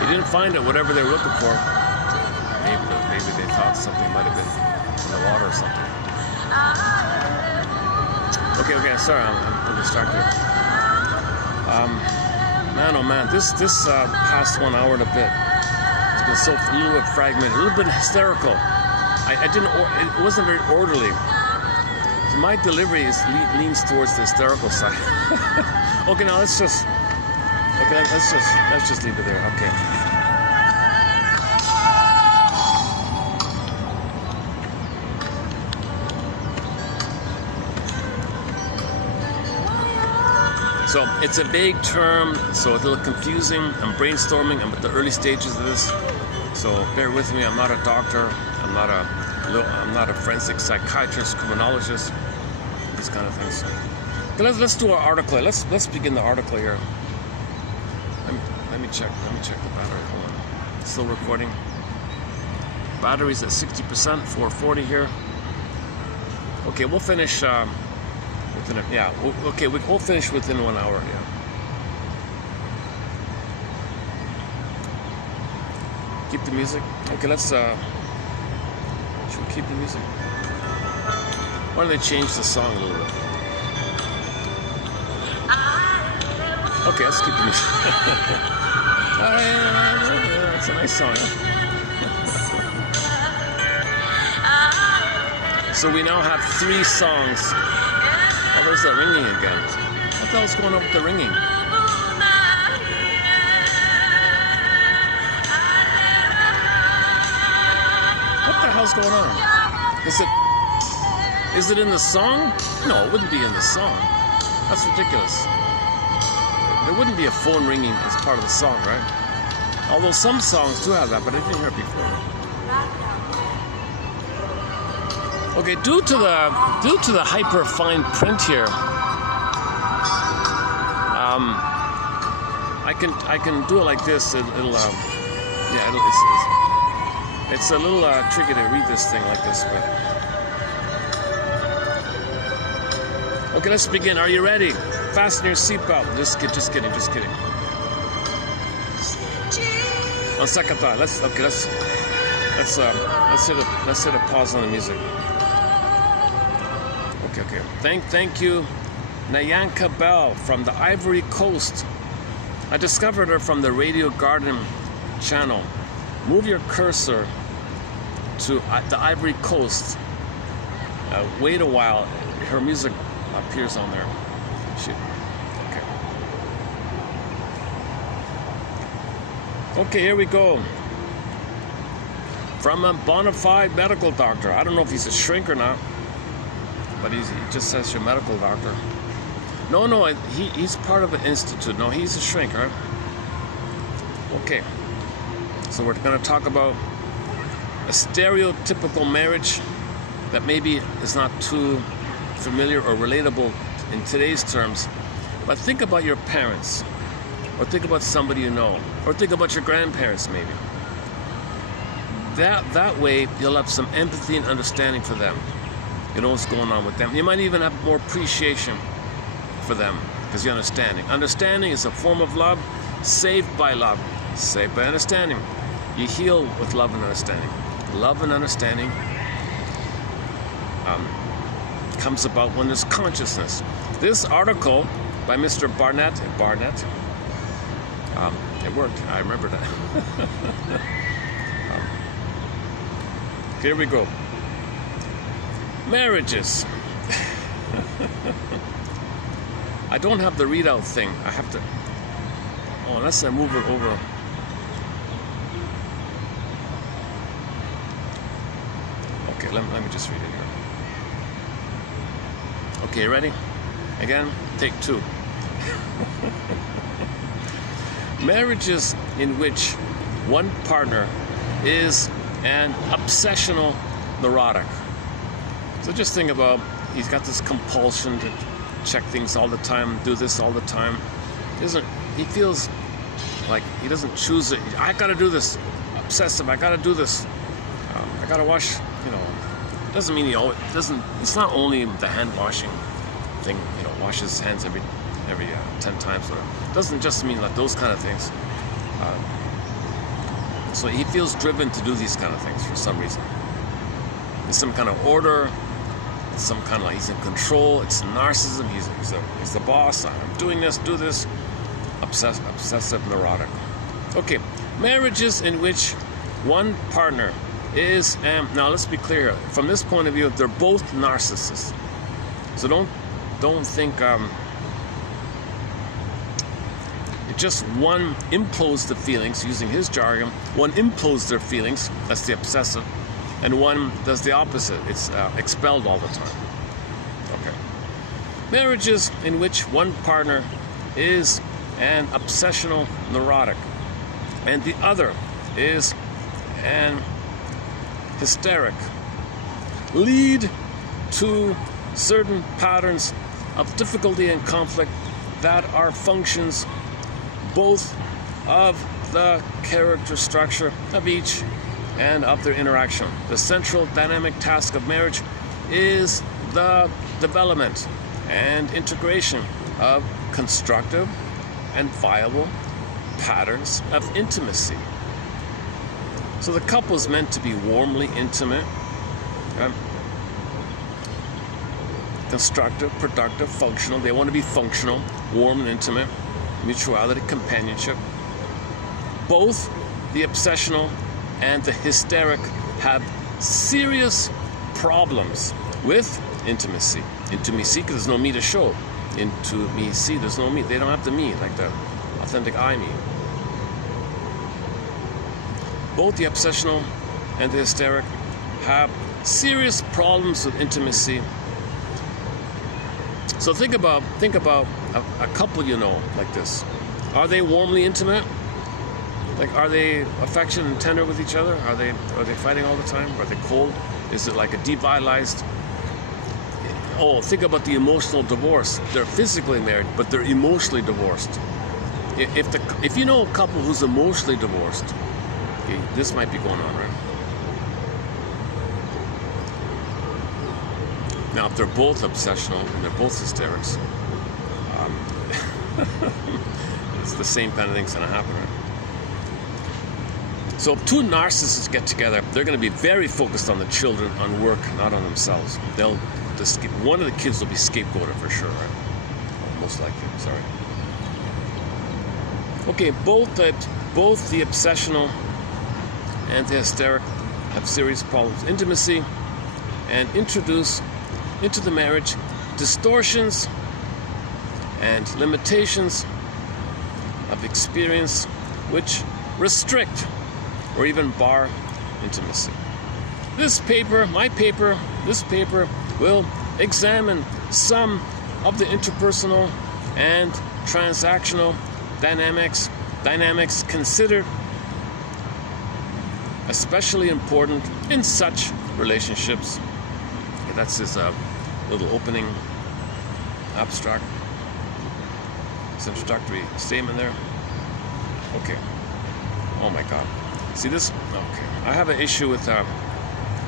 They didn't find it, whatever they were looking for. Maybe they thought something might have been in the water or something. Okay. Sorry, I'm distracted. Man, oh man, this past 1 hour and a bit, it's been so a little bit fragmented, a little bit hysterical. It wasn't very orderly. So my delivery leans towards the hysterical side. Okay, now let's just leave it there. Okay. So it's a vague term, so it's a little confusing. I'm brainstorming. I'm at the early stages of this, so bear with me. I'm not a doctor. I'm not a forensic psychiatrist, criminologist, these kind of things. Okay, let's do our article. Let's begin the article here. Let me check the battery. Hold on. Still recording. Battery's at 60%, 440 here. Okay, we'll finish within we'll finish within 1 hour. Yeah. Keep the music. Okay, let's. Should we keep the music? Why don't they change the song a little bit? Okay, let's keep the music. It's a nice song. Huh? So we now have 3 songs. Oh, there's that ringing again. What the hell's going on with the ringing? What the hell's going on? Is it in the song? No, it wouldn't be in the song. That's ridiculous. There wouldn't be a phone ringing as part of the song, right? Although some songs do have that, but I didn't hear it before. Okay, due to the hyper fine print here, I can do it like this. It's a little tricky to read this thing like this, but okay, let's begin. Are you ready? Fasten your seatbelt. Just kidding. On second thought, let's hit a pause on the music. Okay. Thank you, Nyanka Bell from the Ivory Coast. I discovered her from the Radio Garden channel. Move your cursor to the Ivory Coast. Wait a while. Her music appears on there. Okay, here we go. From a bona fide medical doctor. I don't know if he's a shrink or not, but he just says you're a medical doctor. No, he's part of an institute. No, he's a shrink, right? Okay. So we're going to talk about a stereotypical marriage that maybe is not too familiar or relatable in today's terms. But think about your parents, or think about somebody you know, or think about your grandparents maybe. That way you'll have some empathy and understanding for them. You know what's going on with them. You might even have more appreciation for them because you're understanding. Understanding is a form of love, saved by love, saved by understanding. You heal with love and understanding. Love and understanding comes about when there's consciousness. This article by Mr. Barnett, it worked. I remember that. Here we go. Marriages. I don't have the readout thing. I have to. Oh, unless I move it over. Okay, let me just read it here. Okay, ready? Again, take 2. Marriages in which one partner is an obsessional neurotic. So just think about, he's got this compulsion to check things all the time, do this all the time. He feels like he doesn't choose it. I gotta do this. Obsessive, I gotta do this. I gotta wash, doesn't mean it's not only the hand washing thing, wash his hands every 10 times. It doesn't just mean like those kind of things. So he feels driven to do these kind of things for some reason. There's some kind of order. It's some kind of like he's in control. It's narcissism. He's the boss. I'm doing this, do this. Obsessive neurotic. Okay, marriages in which one partner is, now let's be clear. From this point of view, they're both narcissists. So don't think just one implodes the feelings, using his jargon. One implodes their feelings, that's the obsessive, and one does the opposite. It's expelled all the time. Okay. Marriages in which one partner is an obsessional neurotic and the other is an hysteric lead to certain patterns of difficulty and conflict that are functions both of the character structure of each and of their interaction. The central dynamic task of marriage is the development and integration of constructive and viable patterns of intimacy. So the couple is meant to be warmly intimate, constructive, productive, functional. They want to be functional, warm and intimate, mutuality, companionship. Both the obsessional and the hysteric have serious problems with intimacy. Intimacy, because there's no me to show. Intimacy, there's no me. They don't have the me, like the authentic I me. Both the obsessional and the hysteric have serious problems with intimacy. So think about a couple you know like this. Are they warmly intimate? Like, are they affectionate and tender with each other? Are they fighting all the time? Are they cold? Is it like a devitalized? Oh, think about the emotional divorce. They're physically married, but they're emotionally divorced. If you know a couple who's emotionally divorced, okay, this might be going on, right? Now, if they're both obsessional and they're both hysterics, it's the same kind of thing's going to happen, right? So if two narcissists get together, they're going to be very focused on the children, on work, not on themselves. One of the kids will be scapegoated for sure, right? Most likely, sorry. Okay, both the obsessional and the hysteric have serious problems with intimacy and introduce into the marriage distortions and limitations of experience which restrict or even bar intimacy. This paper will examine some of the interpersonal and transactional dynamics considered especially important in such relationships. Okay, that's his little opening abstract, his introductory statement there. Okay. Oh my God. See this? Okay. I have an issue with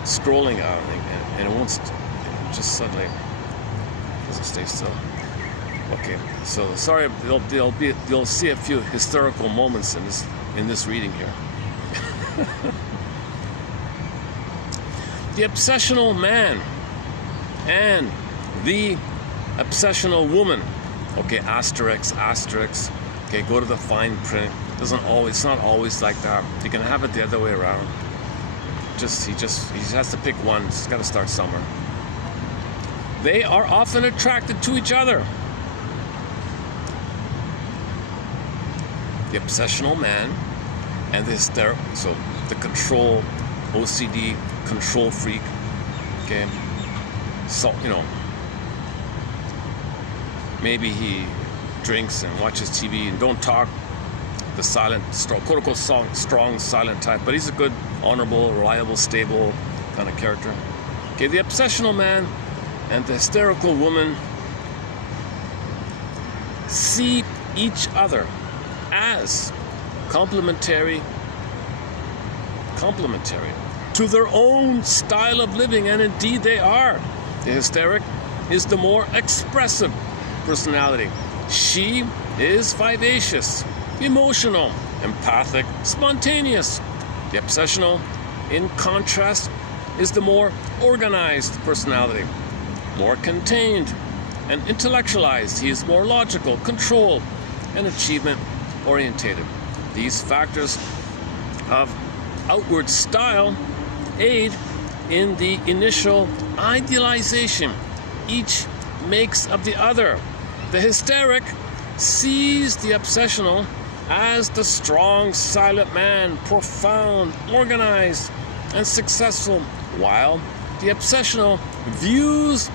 scrolling out, and it won't just suddenly doesn't stay still. Okay. So sorry, you'll see a few hysterical moments in this reading here. The obsessional man and the obsessional woman. Okay, asterisk. Okay, go to the fine print. It's not always like that. You can have it the other way around. He has to pick one. He's got to start somewhere. They are often attracted to each other. The obsessional man and the hysterical, so the control, OCD, control freak, okay? So, maybe he drinks and watches TV and don't talk, the silent, quote-unquote strong, silent type, but he's a good, honorable, reliable, stable kind of character. Okay, the obsessional man and the hysterical woman see each other as complementary to their own style of living, and indeed they are. The hysteric is the more expressive personality. She is vivacious, emotional, empathic, spontaneous. The obsessional, in contrast, is the more organized personality, more contained and intellectualized. He is more logical, controlled, and achievement-orientated. These factors of outward style aid in the initial idealization each makes of the other. The hysteric sees the obsessional as the strong, silent man, profound, organized, and successful, while the obsessional views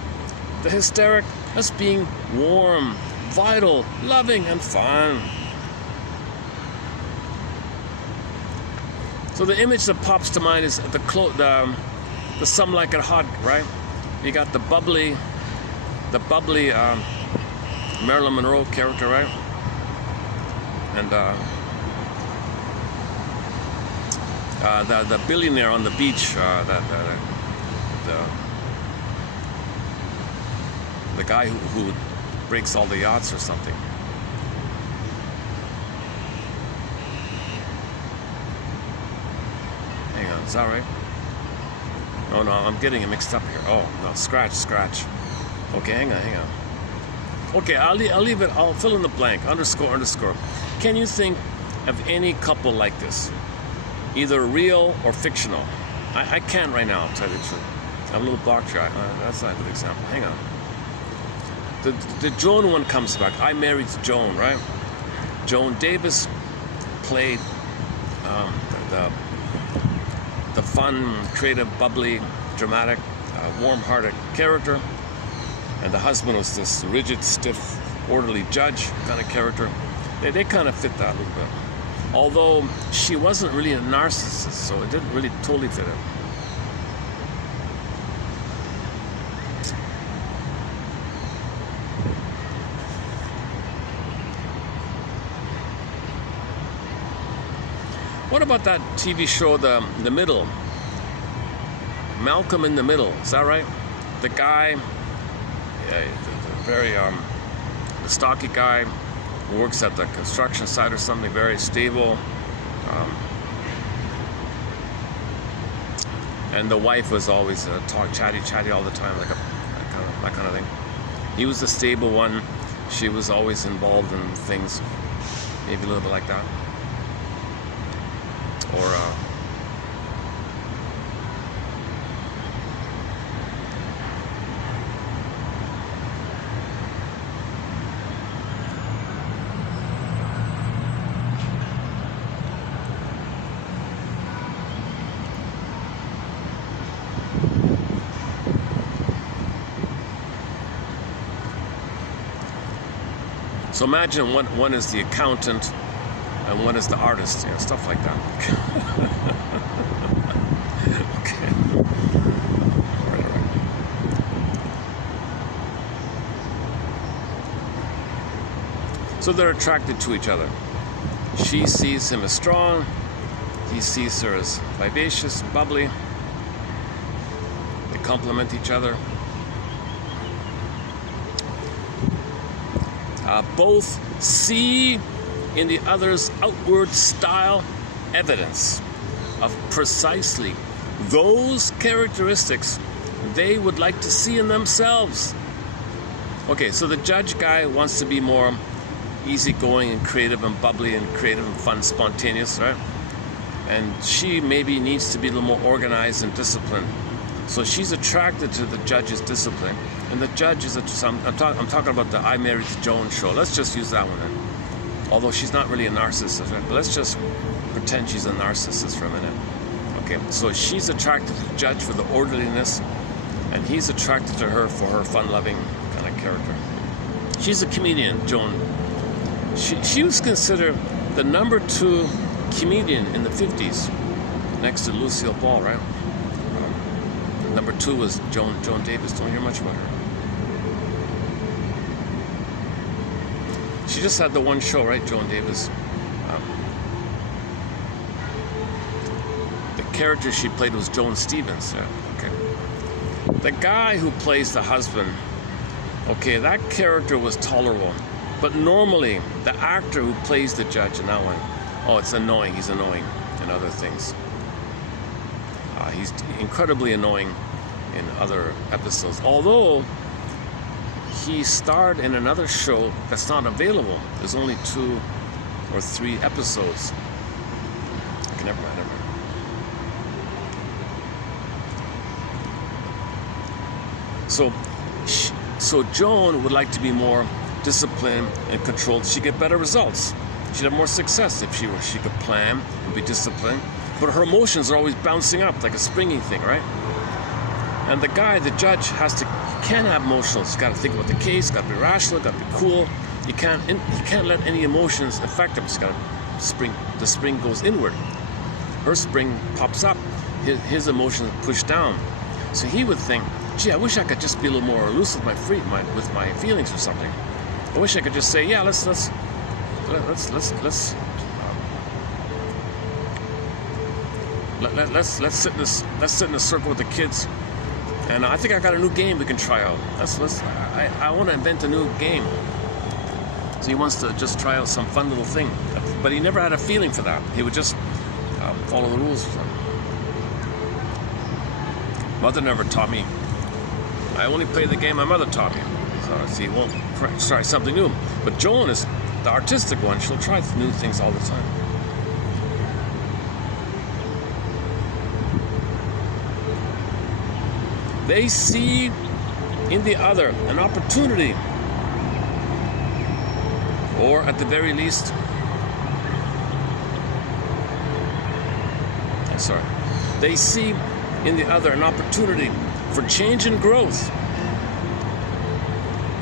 the hysteric as being warm, vital, loving, and fun. So the image that pops to mind is the Some Like It Hot, right? You got the bubbly Marilyn Monroe character, right? And the billionaire on the beach, the guy who breaks all the yachts or something. Hang on, is that right? Oh no, I'm getting it mixed up here. Oh no, scratch. Okay, hang on. Okay, I'll leave it. I'll fill in the blank. Underscore. Can you think of any couple like this, either real or fictional? I can't right now, I'll tell you the truth. I'm a little blocked here. That's not a good example. Hang on. The Joan one comes back. I Married Joan, right? Joan Davis played the fun, creative, bubbly, dramatic, warm-hearted character, and the husband was this rigid, stiff, orderly judge kind of character. They kind of fit that a little bit. Although she wasn't really a narcissist, so it didn't really totally fit it. What about that TV show, The Middle? Malcolm in the Middle, is that right? The guy, the very stocky guy, who works at the construction site or something, very stable. And the wife was always chatty all the time, like that kind of thing. He was the stable one. She was always involved in things, maybe a little bit like that. Or so imagine one is the accountant and one is the artist, stuff like that. Okay. All right. So they're attracted to each other. She sees him as strong. He sees her as vivacious, bubbly. They complement each other. Both see in the other's outward style evidence of precisely those characteristics they would like to see in themselves. Okay, so the judge guy wants to be more easygoing and creative and bubbly and creative and fun, spontaneous, right? And she maybe needs to be a little more organized and disciplined. So she's attracted to the judge's discipline, and the judge is I'm talking about the I Married Joan show. Let's just use that one then. Although she's not really a narcissist, right? But let's just pretend she's a narcissist for a minute. Okay, so she's attracted to the judge for the orderliness, and he's attracted to her for her fun-loving kind of character. She's a comedian, Joan. She was considered the #2 comedian in the 50s, next to Lucille Ball, right? #2 was Joan Davis. Don't hear much about her. She just had the one show, right, Joan Davis? The character she played was Joan Stevens. Yeah, okay. The guy who plays the husband, okay, that character was tolerable. But normally, the actor who plays the judge in that one, oh, it's annoying. He's annoying and other things. He's incredibly annoying in other episodes. Although he starred in another show that's not available. There's only 2 or 3 episodes. Okay, never mind. So Joan would like to be more disciplined and controlled. She'd get better results. She'd have more success if she could plan and be disciplined. But her emotions are always bouncing up like a springy thing, right? And the judge, can't have emotions. He's got to think about the case. Got to be rational. Got to be cool. He can't let any emotions affect him. He's got to spring. The spring goes inward. Her spring pops up. His emotions push down. So he would think, gee, I wish I could just be a little more loose with my feelings or something. I wish I could just say, yeah, let's sit in a circle with the kids And I think I got a new game we can try out. I want to invent a new game. So he wants to just try out some fun little thing. But he never had a feeling for that. He would just follow the rules. Mother never taught me. I only play the game my mother taught me. So see, he won't try something new. But Joan is the artistic one. She'll try new things all the time. They see in the other an opportunity, or at the very least, they see in the other an opportunity for change and growth,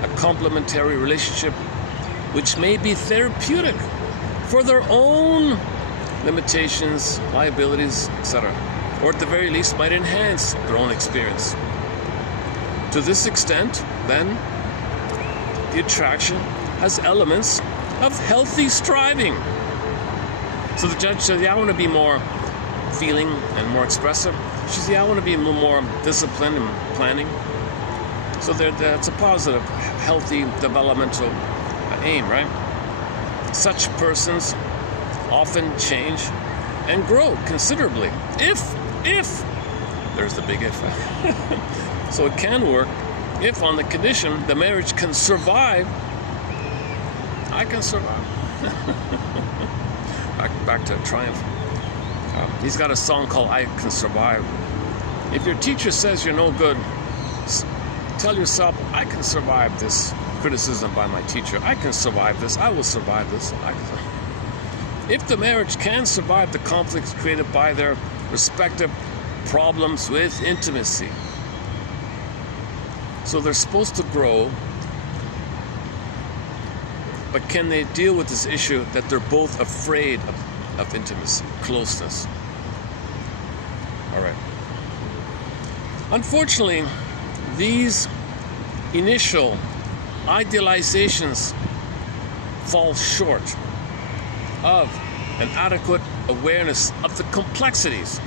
a complementary relationship which may be therapeutic for their own limitations, liabilities, etc., or at the very least might enhance their own experience. To this extent, then, the attraction has elements of healthy striving. So the judge says, yeah, I want to be more feeling and more expressive. She says, yeah, I want to be more disciplined and planning. So that's a positive, healthy, developmental aim, right? Such persons often change and grow considerably. If, there's the big if. So it can work if, on the condition the marriage can survive. I can survive. back to Triumph. He's got a song called I Can Survive. If your teacher says you're no good, tell yourself, I can survive this criticism by my teacher. I can survive this. I will survive this. If the marriage can survive the conflicts created by their respective problems with intimacy. So they're supposed to grow, but can they deal with this issue that they're both afraid of intimacy, closeness? All right. Unfortunately, these initial idealizations fall short of an adequate awareness of the complexities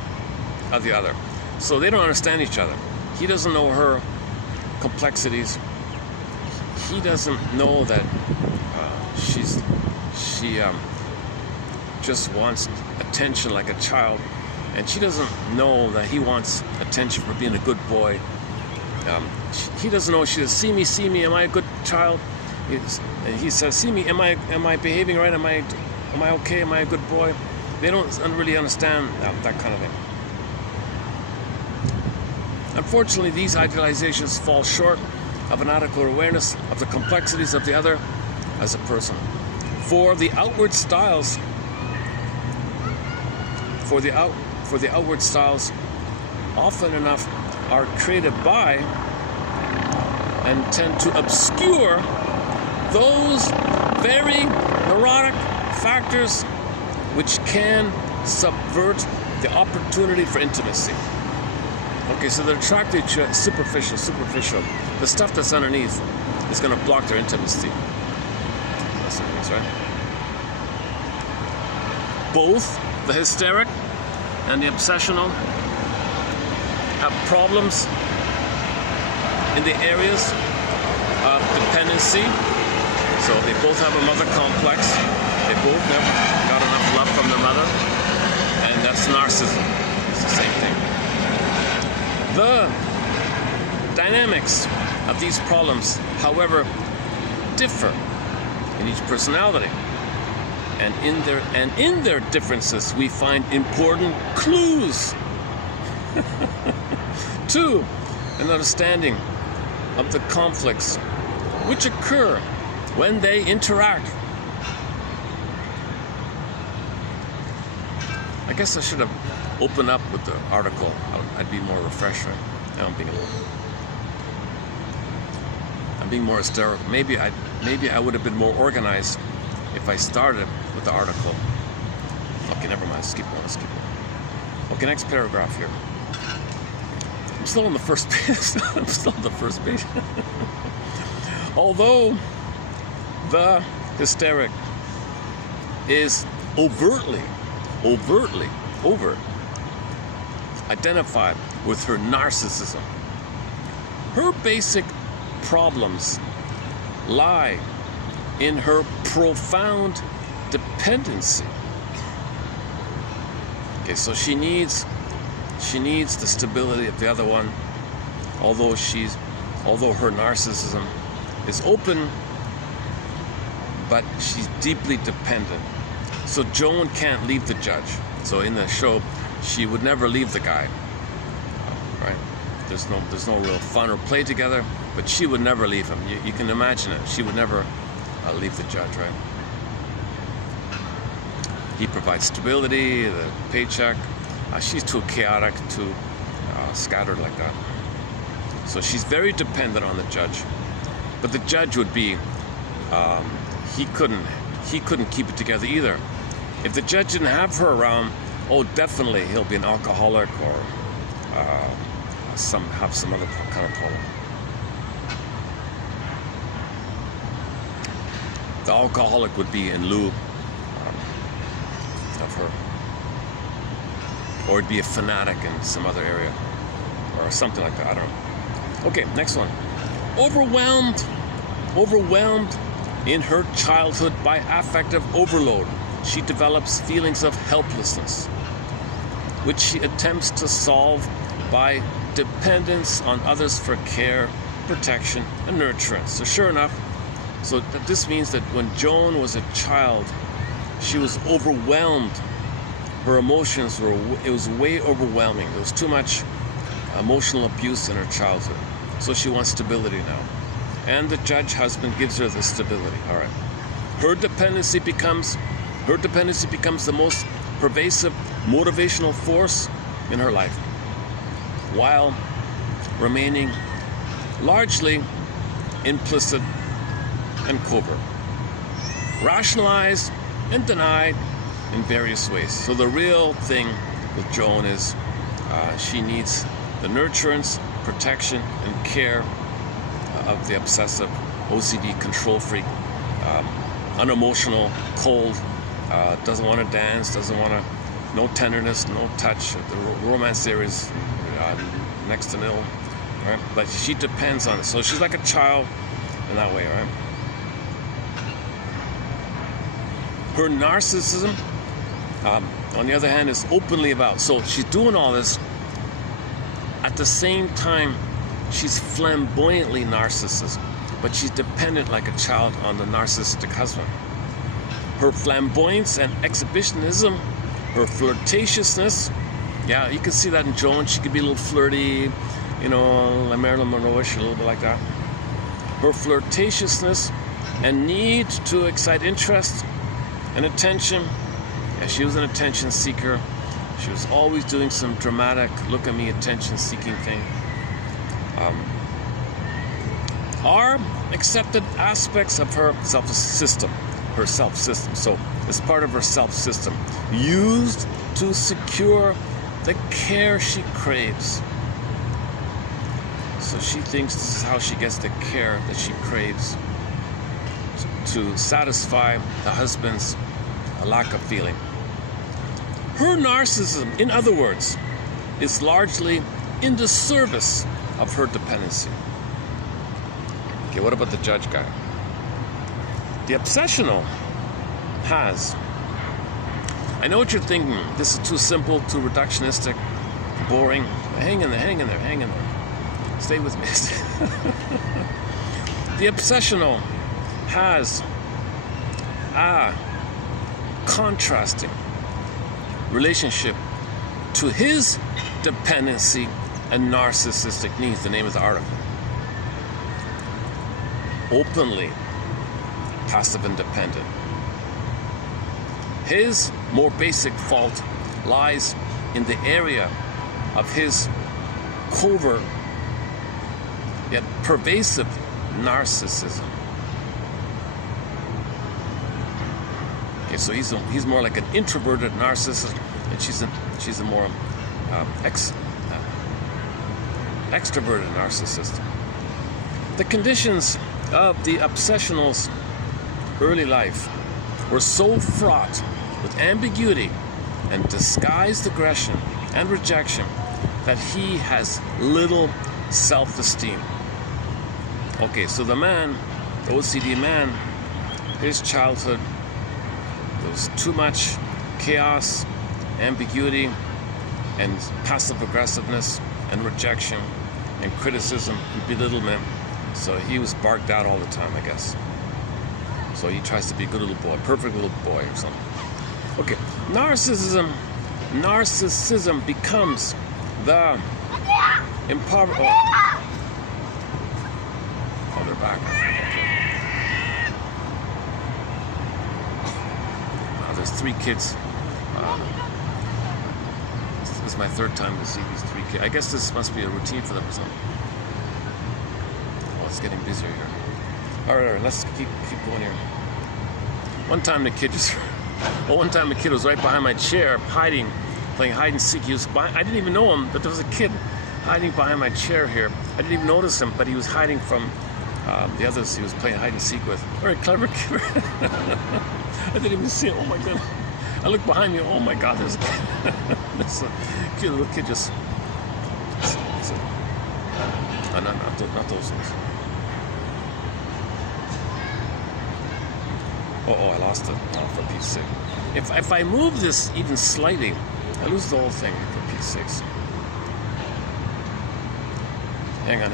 of the other. So they don't understand each other. He doesn't know her complexities. He doesn't know that she just wants attention like a child, and she doesn't know that he wants attention for being a good boy. He doesn't know. She says, see me, am I a good child? He says, see me, am I behaving right? Am I okay? Am I a good boy? They don't really understand that kind of thing. Unfortunately, these idealizations fall short of an adequate awareness of the complexities of the other as a person. For the outward styles, often enough are created by and tend to obscure those very neurotic factors which can subvert the opportunity for intimacy. Okay, so they're attracted to superficial. The stuff that's underneath is going to block their intimacy. That's what it means, right? Both the hysteric and the obsessional have problems in the areas of dependency. So they both have a mother complex. They both never got enough love from their mother. And that's narcissism. It's the same thing. The dynamics of these problems, however, differ in each personality. And in their differences, we find important clues to an understanding of the conflicts which occur when they interact. I guess I should have opened up with the article. I'd be more refreshed. Right? Now I'm being more hysterical. Maybe I would have been more organized if I started with the article. Okay, never mind. Let's keep going. Okay, next paragraph here. I'm still on the first page. Although the hysteric is overt identified with her narcissism. Her basic problems lie in her profound dependency. Okay, so she needs the stability of the other one, although her narcissism is open, but she's deeply dependent. So Joan can't leave the judge. So in the show, she would never leave the guy, right? There's no real fun or play together, but she would never leave him. You can imagine it. She would never leave the judge, right? He provides stability, the paycheck. She's too chaotic, too scattered like that. So she's very dependent on the judge. But the judge would be, he couldn't keep it together either. If the judge didn't have her around, oh, definitely he'll be an alcoholic or have some other kind of problem. The alcoholic would be in lieu of her. Or it'd be a fanatic in some other area. Or something like that, I don't know. Okay, next one. Overwhelmed in her childhood by affective overload. She develops feelings of helplessness, which she attempts to solve by dependence on others for care, protection, and nurturance. So sure enough, so this means that when Joan was a child, she was overwhelmed. Her emotions it was way overwhelming. There was too much emotional abuse in her childhood. So she wants stability now. And the judge husband gives her the stability. All right. Her dependency becomes the most pervasive motivational force in her life, while remaining largely implicit and covert, rationalized and denied in various ways. So the real thing with Joan is she needs the nurturance, protection, and care of the obsessive, OCD control freak, unemotional, cold, doesn't want to dance, no tenderness, no touch. The romance there is next to nil, right? But she depends on it. So she's like a child in that way, right? Her narcissism, on the other hand, is openly about. So she's doing all this. At the same time, she's flamboyantly narcissistic, but she's dependent like a child on the narcissistic husband. Her flamboyance and exhibitionism, her flirtatiousness, yeah, you can see that in Joan. She could be a little flirty, like Marilyn Monroe-ish, a little bit like that. Her flirtatiousness and need to excite interest and attention. Yeah, she was an attention seeker. She was always doing some dramatic, look at me, attention-seeking thing. Are accepted aspects of her self-system. So it's part of her self-system, used to secure the care she craves. So she thinks this is how she gets the care that she craves, to satisfy the husband's lack of feeling. Her narcissism, in other words, is largely in the service of her dependency. Okay, what about the judge guy? The obsessional has, I know what you're thinking, this is too simple, too reductionistic, boring. Hang in there. Stay with me. The obsessional has a contrasting relationship to his dependency and narcissistic needs, the name of the article. Openly passive and dependent. His more basic fault lies in the area of his covert yet pervasive narcissism. Okay, so he's more like an introverted narcissist, and she's a more extroverted narcissist. The conditions of the obsessional's early life were so fraught with ambiguity and disguised aggression and rejection that he has little self-esteem. Okay, so the man, the OCD man, his childhood, there was too much chaos, ambiguity, and passive aggressiveness, and rejection, and criticism, and belittlement. So he was barked out all the time, I guess. So he tries to be a good little boy, perfect little boy or something. Okay, narcissism becomes the impoverished. Oh, they're back. There's 3 kids. This is my 3rd time to see these 3 kids. I guess this must be a routine for them or something. Oh, it's getting busier here. All right, let's keep going here. One time the kid was right behind my chair, hiding, playing hide and seek. I didn't even know him, but there was a kid hiding behind my chair here. I didn't even notice him, but he was hiding from the others he was playing hide and seek with. Very clever kid. I didn't even see him. Oh my God. I looked behind me. Oh my God, there's a kid. There's a cute little kid just. Not those ones. Oh, I lost it. Oh, for Pete's sake. If I move this even slightly, I lose the whole thing, for Pete's sakes. Hang on.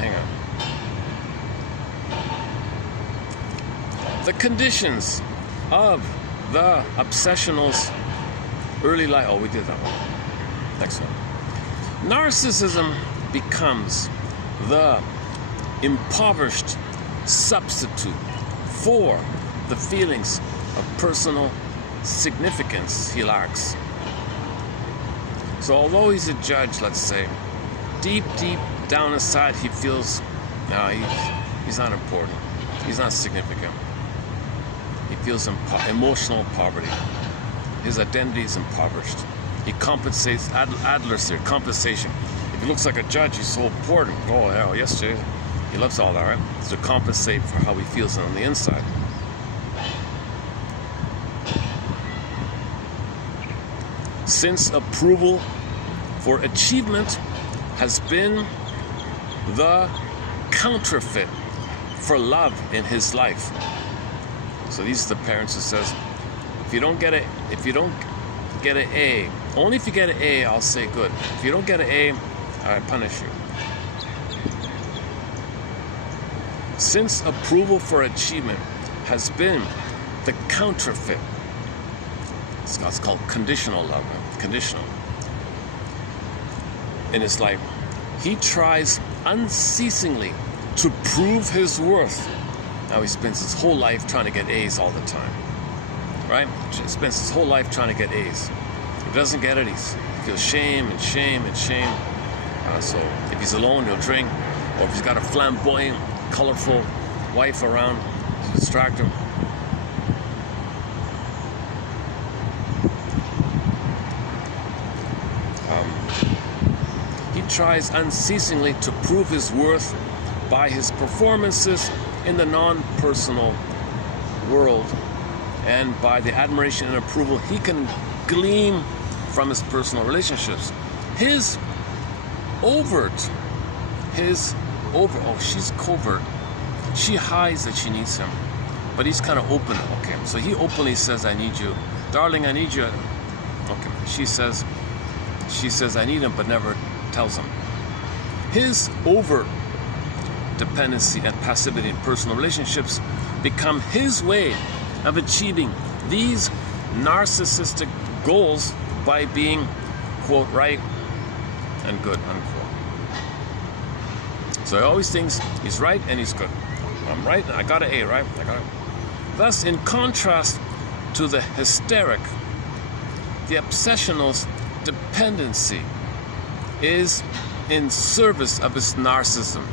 The conditions of the obsessional's early life. Oh, we did that one. Next one. Narcissism becomes the impoverished substitute for the feelings of personal significance he lacks. So although he's a judge, let's say, deep down inside he feels, no, he's not important. He's not significant. He feels emotional poverty. His identity is impoverished. He compensates, Adler's theory, compensation. If he looks like a judge, he's so important. Oh, hell, yes, Jay. He loves all that, right? To compensate for how he feels on the inside. Since approval for achievement has been the counterfeit for love in his life. So these are the parents who says, if you don't get an A, only if you get an A, I'll say good. If you don't get an A, I punish you. Since approval for achievement has been the counterfeit, it's called conditional love, conditional. In his life, he tries unceasingly to prove his worth. Now he spends his whole life trying to get A's all the time, right? He spends his whole life trying to get A's. If he doesn't get it, he feels shame and shame and shame. So if he's alone, he'll drink, or if he's got a flamboyant, colorful wife around to distract him. He tries unceasingly to prove his worth by his performances in the non-personal world and by the admiration and approval he can glean from his personal relationships. She's covert. She hides that she needs him, but he's kind of open. Okay, so he openly says, I need you. Darling, I need you. Okay, she says, I need him, but never tells him. His overt dependency and passivity in personal relationships become his way of achieving these narcissistic goals by being, quote, right and good, unquote. So he always thinks he's right and he's good. I'm right, I got an A, right? I got it. Thus, in contrast to the hysteric, the obsessional's dependency is in service of his narcissism.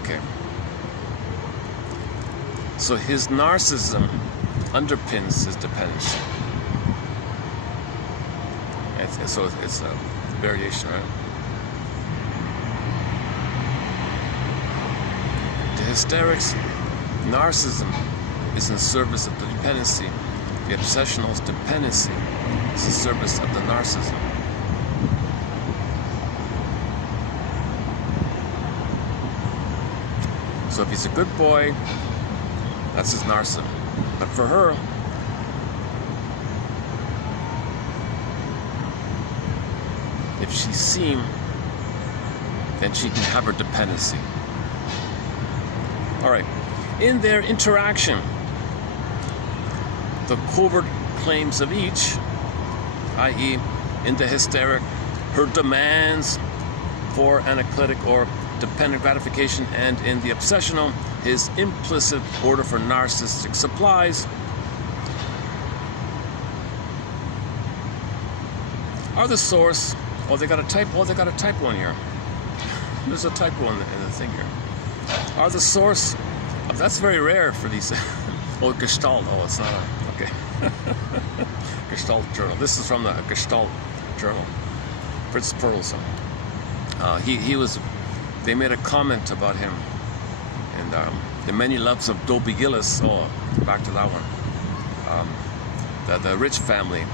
Okay. So his narcissism underpins his dependency. So it's a variation, right? The hysteric's narcissism is in service of the dependency. The obsessional's dependency is in service of the narcissism. So if he's a good boy, that's his narcissism. But for her, if she's seen, then she can have her dependency. All right. In their interaction, the covert claims of each, i.e., in the hysteric, her demands for analytic or dependent gratification, and in the obsessional, his implicit order for narcissistic supplies, are the source. Oh, they got a typo. Oh, they got a typo in here. There's a typo in the thing here. Are the source of, that's very rare for these. Oh, Gestalt. Oh, it's not a, okay. Gestalt journal. This is from the Gestalt journal. Fritz Perls. He was. They made a comment about him, and the many loves of Dobie Gillis. Oh, back to that one. The rich family,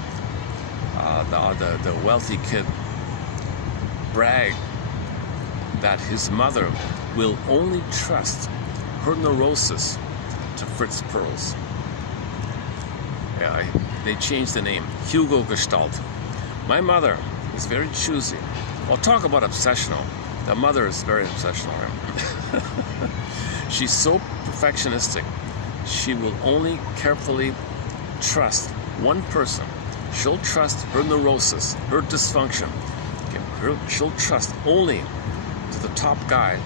the wealthy kid, bragged that his mother will only trust her neurosis to Fritz Perls. Yeah, they changed the name. Hugo Gestalt. My mother is very choosy. Well, talk about obsessional. The mother is very obsessional. Right? She's so perfectionistic. She will only carefully trust one person. She'll trust her neurosis, her dysfunction. She'll trust only to the top guy,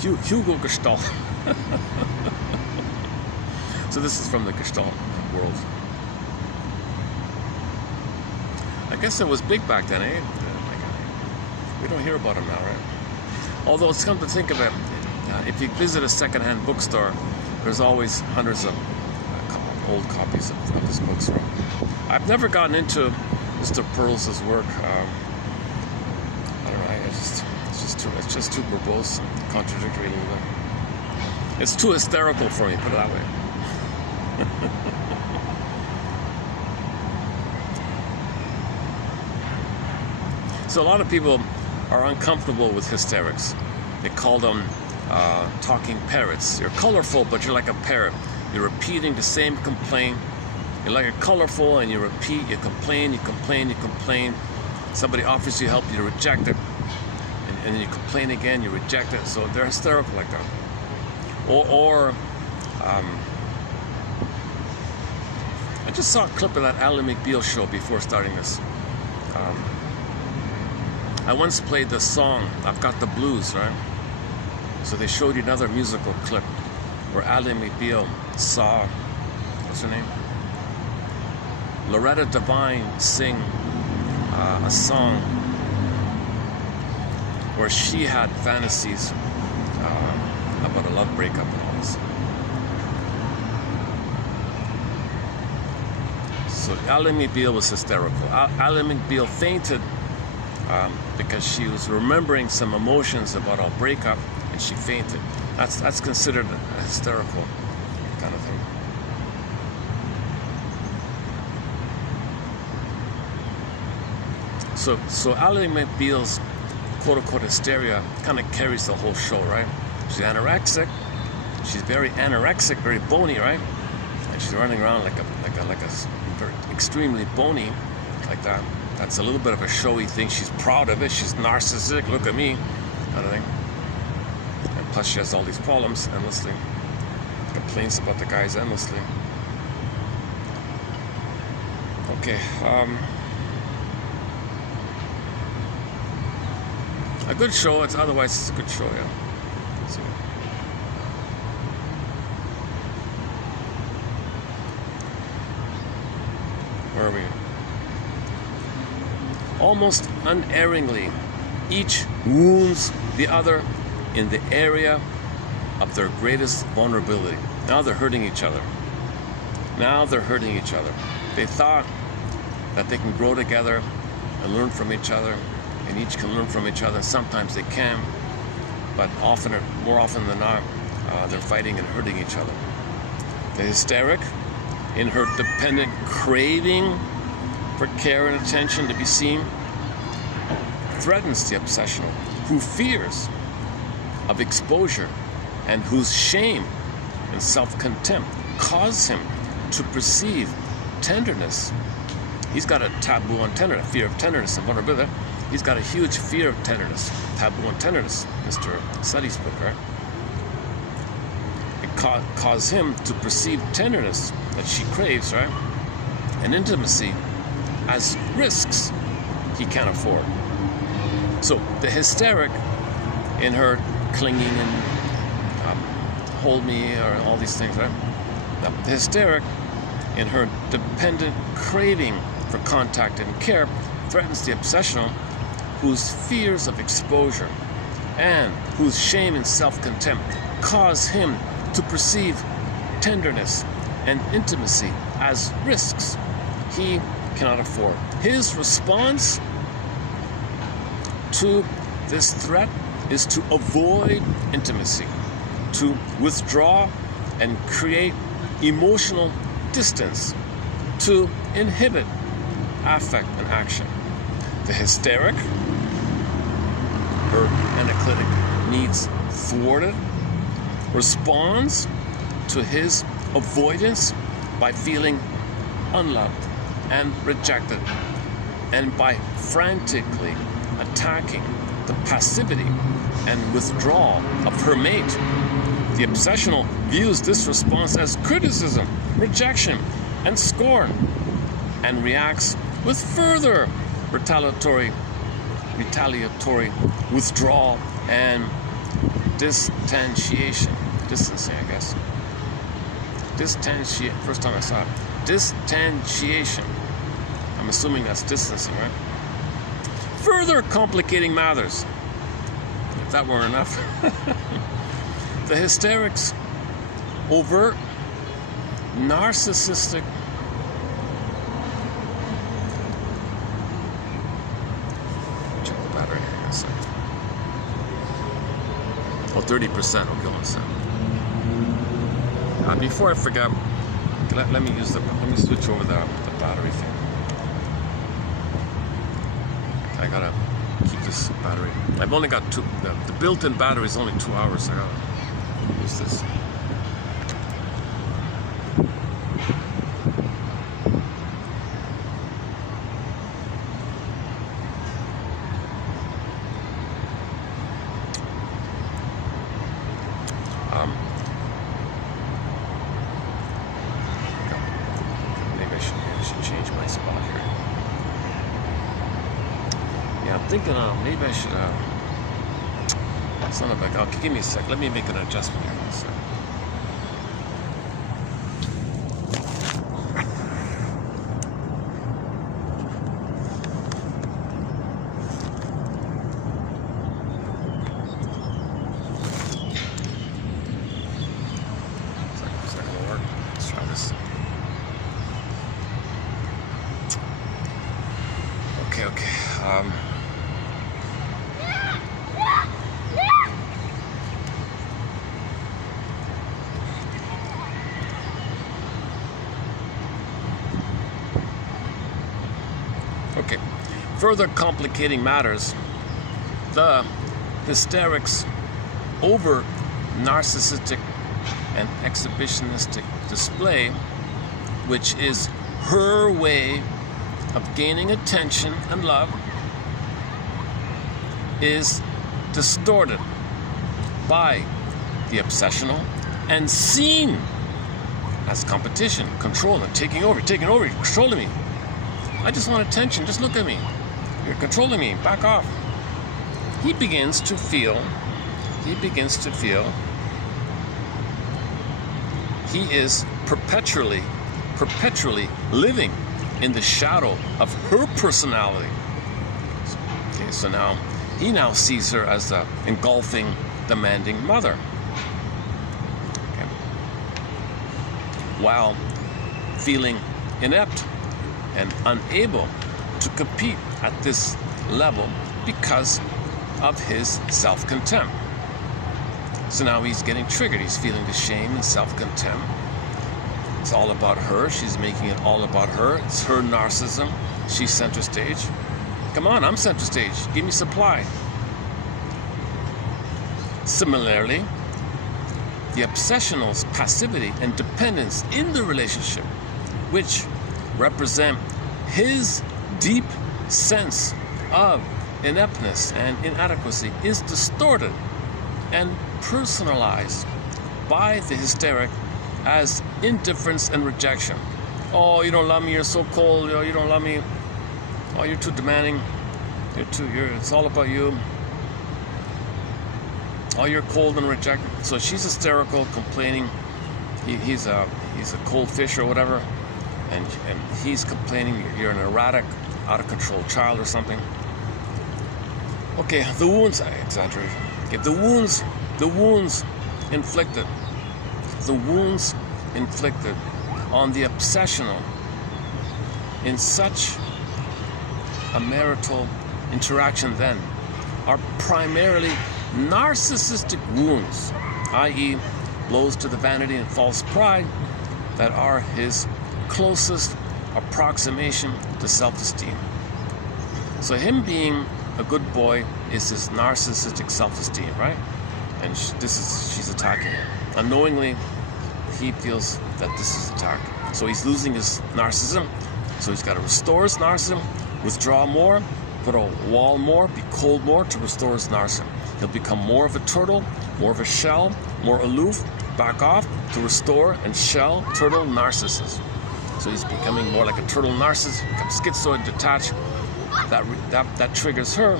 Hugo Gestalt. So this is from the Gestalt world. I guess it was big back then, eh? We don't hear about him now, right? Although it's come to think of it, if you visit a secondhand bookstore, there's always hundreds of old copies of his books. I've never gotten into Mr. Perls' work. I don't know. It's just too verbose and contradictory a little bit. It's too hysterical for me. Put it that way. So a lot of people are uncomfortable with hysterics. They call them talking parrots. You're colorful, but you're like a parrot. You're repeating the same complaint. You're like a colorful, and you repeat, you complain, you complain, you complain. Somebody offers you help, you reject it. And then you complain again, you reject it. So they're hysterical like that. I just saw a clip of that Ally McBeal show before starting this. I once played the song, I've Got the Blues, right? So they showed you another musical clip where Ally McBeal saw, what's her name? Loretta Devine sing a song where she had fantasies about a love breakup and all this. So Ally McBeal was hysterical. Ally McBeal fainted because she was remembering some emotions about our breakup, and she fainted. That's considered a hysterical kind of thing. So Ally McBeal's quote-unquote hysteria kind of carries the whole show, right? She's anorexic. She's very anorexic, very bony, right? And she's running around like a very extremely bony, like that. That's a little bit of a showy thing. She's proud of it. She's narcissistic. Look at me, kind of thing. And plus, she has all these problems endlessly. Complains about the guys endlessly. Okay. A good show. Otherwise it's a good show. Yeah. Let's see. Where are we? Almost unerringly, each wounds the other in the area of their greatest vulnerability. Now they're hurting each other. They thought that they can grow together and learn from each other, and each can learn from each other. Sometimes they can, but more often than not, they're fighting and hurting each other. The hysteric, in her dependent craving for care and attention to be seen, threatens the obsessional, who fears of exposure and whose shame and self-contempt cause him to perceive tenderness. He's got a taboo on tenderness, fear of tenderness and vulnerability. He's got a huge fear of tenderness, taboo on tenderness, Mr. Sutty's book, right? It cause him to perceive tenderness that she craves, right? And intimacy as risks he can't afford. So the hysteric in her clinging and hold me or all these things, right? The hysteric in her dependent craving for contact and care threatens the obsessional, whose fears of exposure and whose shame and self-contempt cause him to perceive tenderness and intimacy as risks he cannot afford. His response to this threat is to avoid intimacy, to withdraw and create emotional distance, to inhibit affect and action. The hysteric, her analytic needs thwarted, responds to his avoidance by feeling unloved and rejected, and by frantically attacking the passivity and withdrawal of her mate. The obsessional views this response as criticism, rejection, and scorn, and reacts with further retaliatory withdrawal and distancing, I guess. First time I saw it. Distanciation. I'm assuming that's distancing, right? Further complicating matters, if that weren't enough. The hysteric's overt, narcissistic, check the battery here in a second. Oh, 30%, okay, 1 second. Before I forget, let me switch over the battery thing. I gotta keep this battery. I've only got two. The built-in battery is only 2 hours. I gotta use this. Maybe I should change my spot here. Yeah, I'm thinking maybe I should son of a gun. Give me a sec. Let me make an adjustment here. One sec. Is that gonna work? Let's try this. Okay. Okay, further complicating matters, the hysteric's over narcissistic and exhibitionistic display, which is her way of gaining attention and love, is distorted by the obsessional and seen as competition, control, and taking over, you're controlling me. I just want attention, just look at me. You're controlling me, back off. He begins to feel he is perpetually living in the shadow of her personality. Okay, so he now sees her as the engulfing, demanding mother. Okay. While feeling inept and unable to compete at this level because of his self-contempt. So now he's getting triggered. He's feeling the shame and self-contempt. It's all about her. She's making it all about her. It's her narcissism. She's center stage. Come on, I'm center stage. Give me supply. Similarly, the obsessional's passivity and dependence in the relationship, which represent his deep sense of ineptness and inadequacy, is distorted and personalized by the hysteric as indifference and rejection. Oh, you don't love me, you're so cold, you don't love me, oh, you're too demanding, it's all about you. Oh, you're cold and rejected. So she's hysterical, complaining. He's a cold fish or whatever, and he's complaining you're an erratic, out of control child or something. Okay, the wounds, I exaggerate. Okay, the wounds inflicted on the obsessional in such a marital interaction then are primarily narcissistic wounds, i.e. blows to the vanity and false pride that are his closest approximation to self-esteem. So him being a good boy is his narcissistic self-esteem, right? And she's attacking him. Unknowingly, he feels that this is attack. So he's losing his narcissism. So he's got to restore his narcissism, withdraw more, put a wall more, be cold more to restore his narcissism. He'll become more of a turtle, more of a shell, more aloof, back off to restore and shell turtle narcissist. So he's becoming more like a turtle narcissist, becomes schizoid, detached. That triggers her,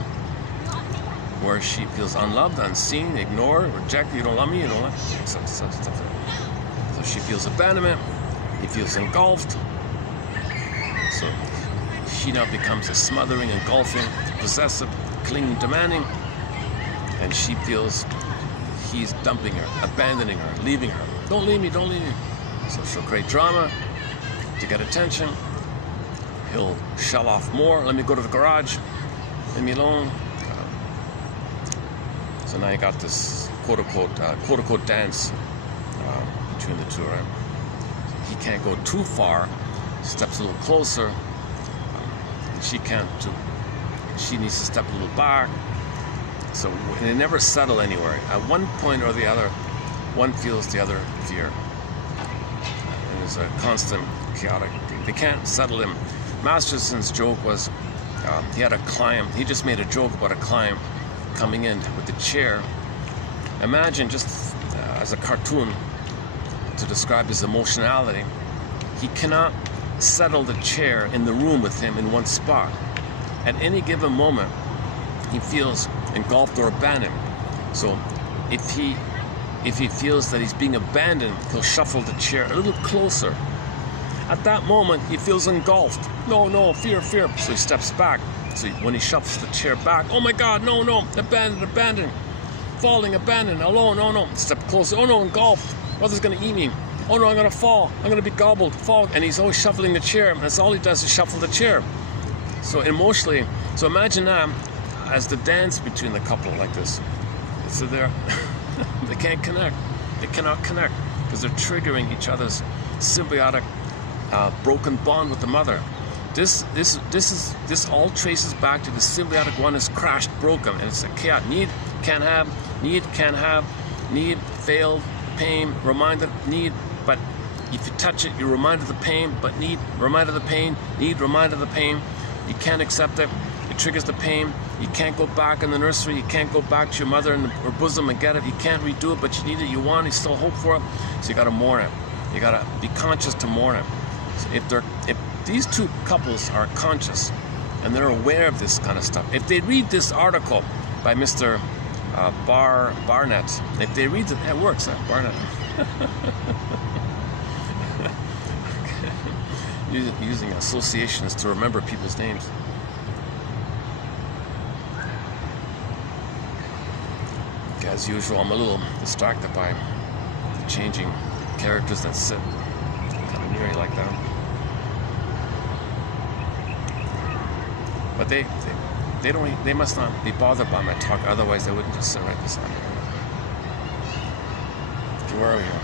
where she feels unloved, unseen, ignored, rejected. You don't love me, you don't like me. So she feels abandonment. He feels engulfed. So she now becomes a smothering, engulfing, possessive, clinging, demanding. And she feels he's dumping her, abandoning her, leaving her. Don't leave me, don't leave me. So she'll create drama to get attention. He'll shell off more. Let me go to the garage. Leave me alone. So now you got this quote-unquote dance between the two, right? He can't go too far. Steps a little closer. She can't too. She needs to step a little back. So they never settle anywhere. At one point or the other, one feels the other fear. And it's a constant chaotic. They can't settle him. Masterson's joke was he had a client. He just made a joke about a client coming in with the chair. Imagine just as a cartoon to describe his emotionality. He cannot settle the chair in the room with him in one spot. At any given moment, he feels engulfed or abandoned. So if he feels that he's being abandoned, he'll shuffle the chair a little closer. At that moment, he feels engulfed. No, fear. So he steps back. So when he shuffles the chair back, oh my God, no, abandoned. Falling, abandoned, alone, no. Step closer, oh no, engulfed. Mother's gonna eat me. Oh no, I'm gonna fall. I'm gonna be gobbled, fall. And he's always shuffling the chair. That's all he does is shuffle the chair. So emotionally, so imagine that as the dance between the couple like this. So they can't connect. They cannot connect because they're triggering each other's symbiotic broken bond with the mother. This all traces back to the symbiotic one is crashed, broken, and it's a chaos. Need, can't have, need, failed, pain, reminded, need, but if you touch it, you're reminded of the pain, but need, reminded of the pain, need, reminded of the pain. You can't accept it. It triggers the pain. You can't go back in the nursery. You can't go back to your mother in her bosom and get it. You can't redo it, but you need it. You want it. You still hope for it. So you got to mourn it. You got to be conscious to mourn it. So if these two couples are conscious and they're aware of this kind of stuff, if they read this article by Mr. Barnett, if they read it works, Barnett. Using associations to remember people's names. Okay, as usual, I'm a little distracted by the changing characters that sit kind of near you like that. But they must not be bothered by my talk, otherwise they wouldn't just sit right beside me. Okay, where are we here?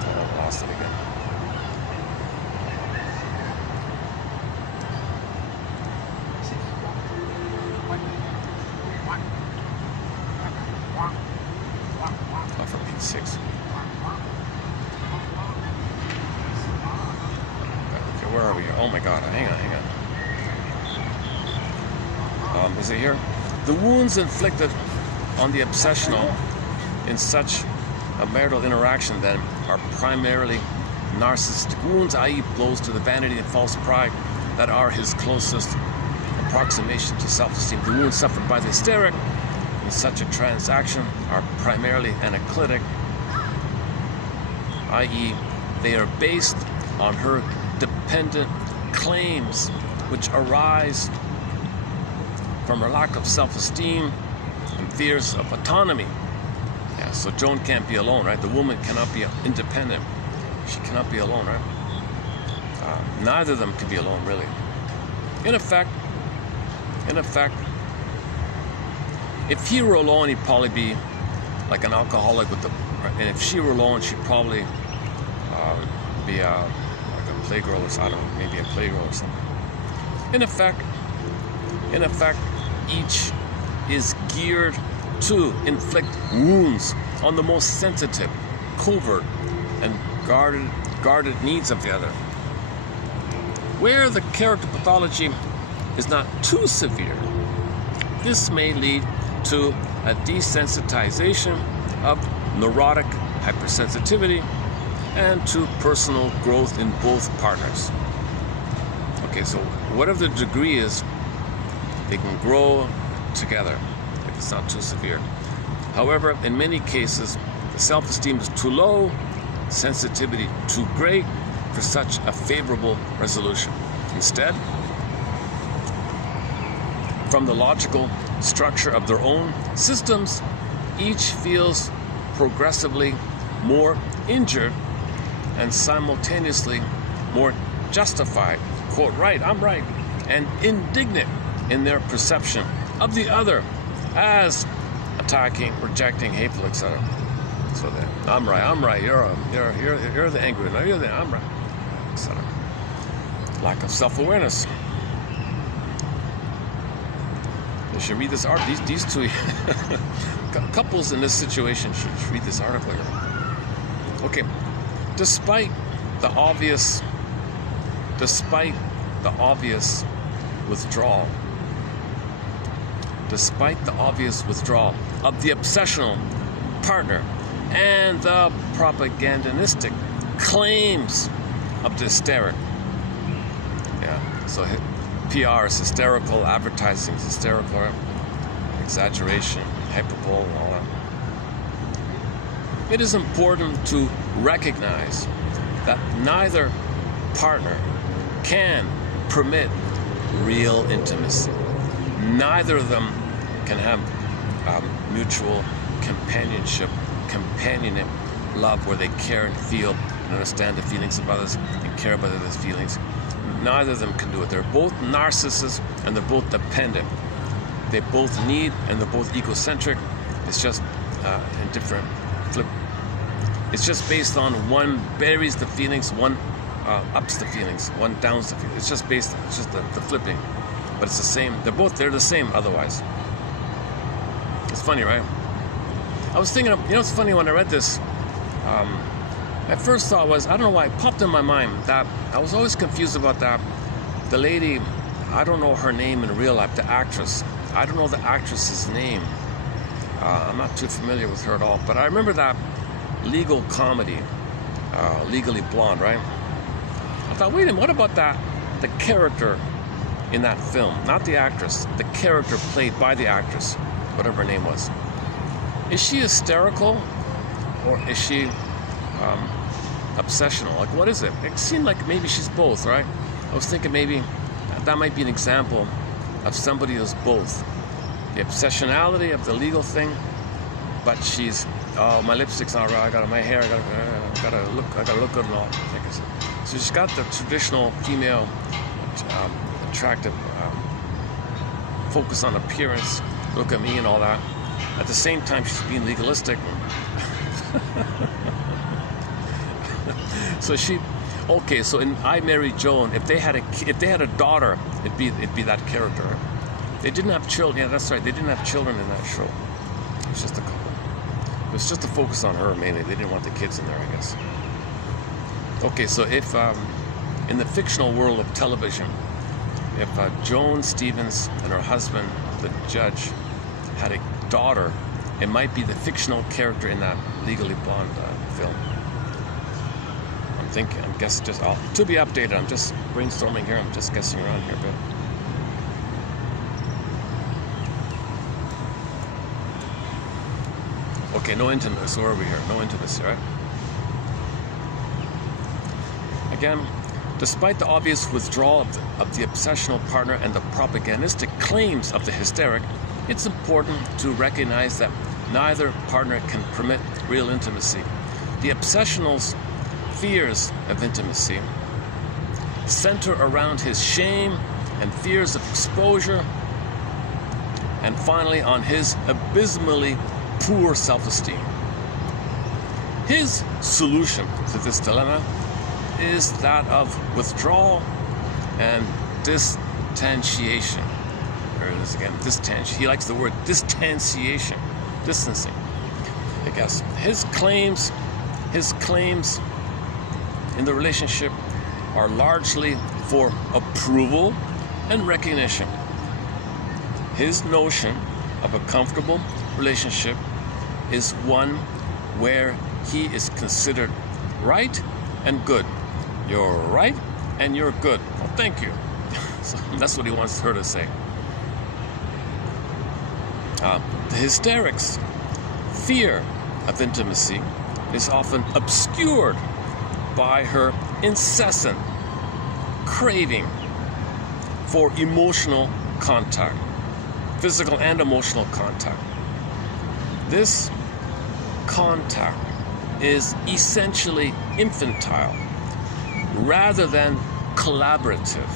Oh, I lost it again. sakes. Okay, where are we here? Oh my God, hang on. Is it here? The wounds inflicted on the obsessional in such a marital interaction then are primarily narcissistic wounds, i.e. blows to the vanity and false pride that are his closest approximation to self-esteem. The wounds suffered by the hysteric in such a transaction are primarily analytic, i.e. they are based on her dependent claims which arise from her lack of self-esteem and fears of autonomy. Yeah, so Joan can't be alone, right? The woman cannot be independent. She cannot be alone, right? Neither of them can be alone, really. In effect, if he were alone, he'd probably be like an alcoholic with the, and if she were alone, she'd probably be like a playgirl or something, maybe a playgirl or something. In effect, each is geared to inflict wounds on the most sensitive, covert, and guarded needs of the other. Where the character pathology is not too severe, this may lead to a desensitization of neurotic hypersensitivity and to personal growth in both partners. Okay, so whatever the degree is, they can grow together if it's not too severe. However, in many cases, the self-esteem is too low, sensitivity too great for such a favorable resolution. Instead, from the logical structure of their own systems, each feels progressively more injured and simultaneously more justified, quote, right, I'm right, and indignant in their perception of the other as attacking, rejecting, hateful, etc. So that I'm right, you're the angry one, I'm right, etc. Lack of self-awareness. You should read this art. These two couples in this situation should read this article here. Okay, despite the obvious withdrawal of the obsessional partner and the propagandistic claims of the hysteric. Yeah, so PR is hysterical, advertising is hysterical, exaggeration, hyperbole, and all that. It is important to recognize that neither partner can permit real intimacy. Neither of them can have mutual companionship, companionate love where they care and feel and understand the feelings of others and care about others' feelings. Neither of them can do it. They're both narcissists and they're both dependent. They both need and they're both egocentric. It's just in different flip. It's just based on one buries the feelings, one ups the feelings, one downs the feelings. It's just based on, it's just the flipping. But it's the same. They're the same otherwise. It's funny, right? I was thinking, it's funny when I read this. My first thought was, I don't know why, it popped in my mind that I was always confused about that. The lady, I don't know her name in real life, the actress. I don't know the actress's name. I'm not too familiar with her at all. But I remember that legal comedy, Legally Blonde, right? I thought, wait a minute, what about the character in that film? Not the actress, the character played by the actress, whatever her name was. Is she hysterical or is she obsessional? Like, what is it? It seemed like maybe she's both, right? I was thinking maybe that might be an example of somebody who's both. The obsessionality of the legal thing, but she's, oh, my lipstick's not right, I got my hair, I gotta look good and all. So she's got the traditional female attractive focus on appearance, look at me and all that. At the same time, she's being legalistic. So so in I Married Joan, if they had a daughter, it'd be that character. They didn't have children. Yeah, that's right. They didn't have children in that show. It's just a couple. It was just to focus on her mainly. They didn't want the kids in there, I guess. Okay, so if in the fictional world of television, if Joan Stevens and her husband, the judge, had a daughter, it might be the fictional character in that Legally Blonde film. I'm guessing just to be updated. I'm just brainstorming here. I'm just guessing around here a bit. Okay, no intimacy. Where are we here? No intimacy, right? Again, despite the obvious withdrawal of the obsessional partner and the propagandistic claims of the hysteric, it's important to recognize that neither partner can permit real intimacy. The obsessional's fears of intimacy center around his shame and fears of exposure, and finally on his abysmally poor self-esteem. His solution to this dilemma is that of withdrawal and distantiation. There it is again, distantiation. He likes the word distanciation, distancing. I guess his claims in the relationship are largely for approval and recognition. His notion of a comfortable relationship is one where he is considered right and good. You're right and you're good. Well, thank you. So that's what he wants her to say. The hysteric's fear of intimacy is often obscured by her incessant craving for emotional contact, physical and emotional contact. This contact is essentially infantile rather than collaborative.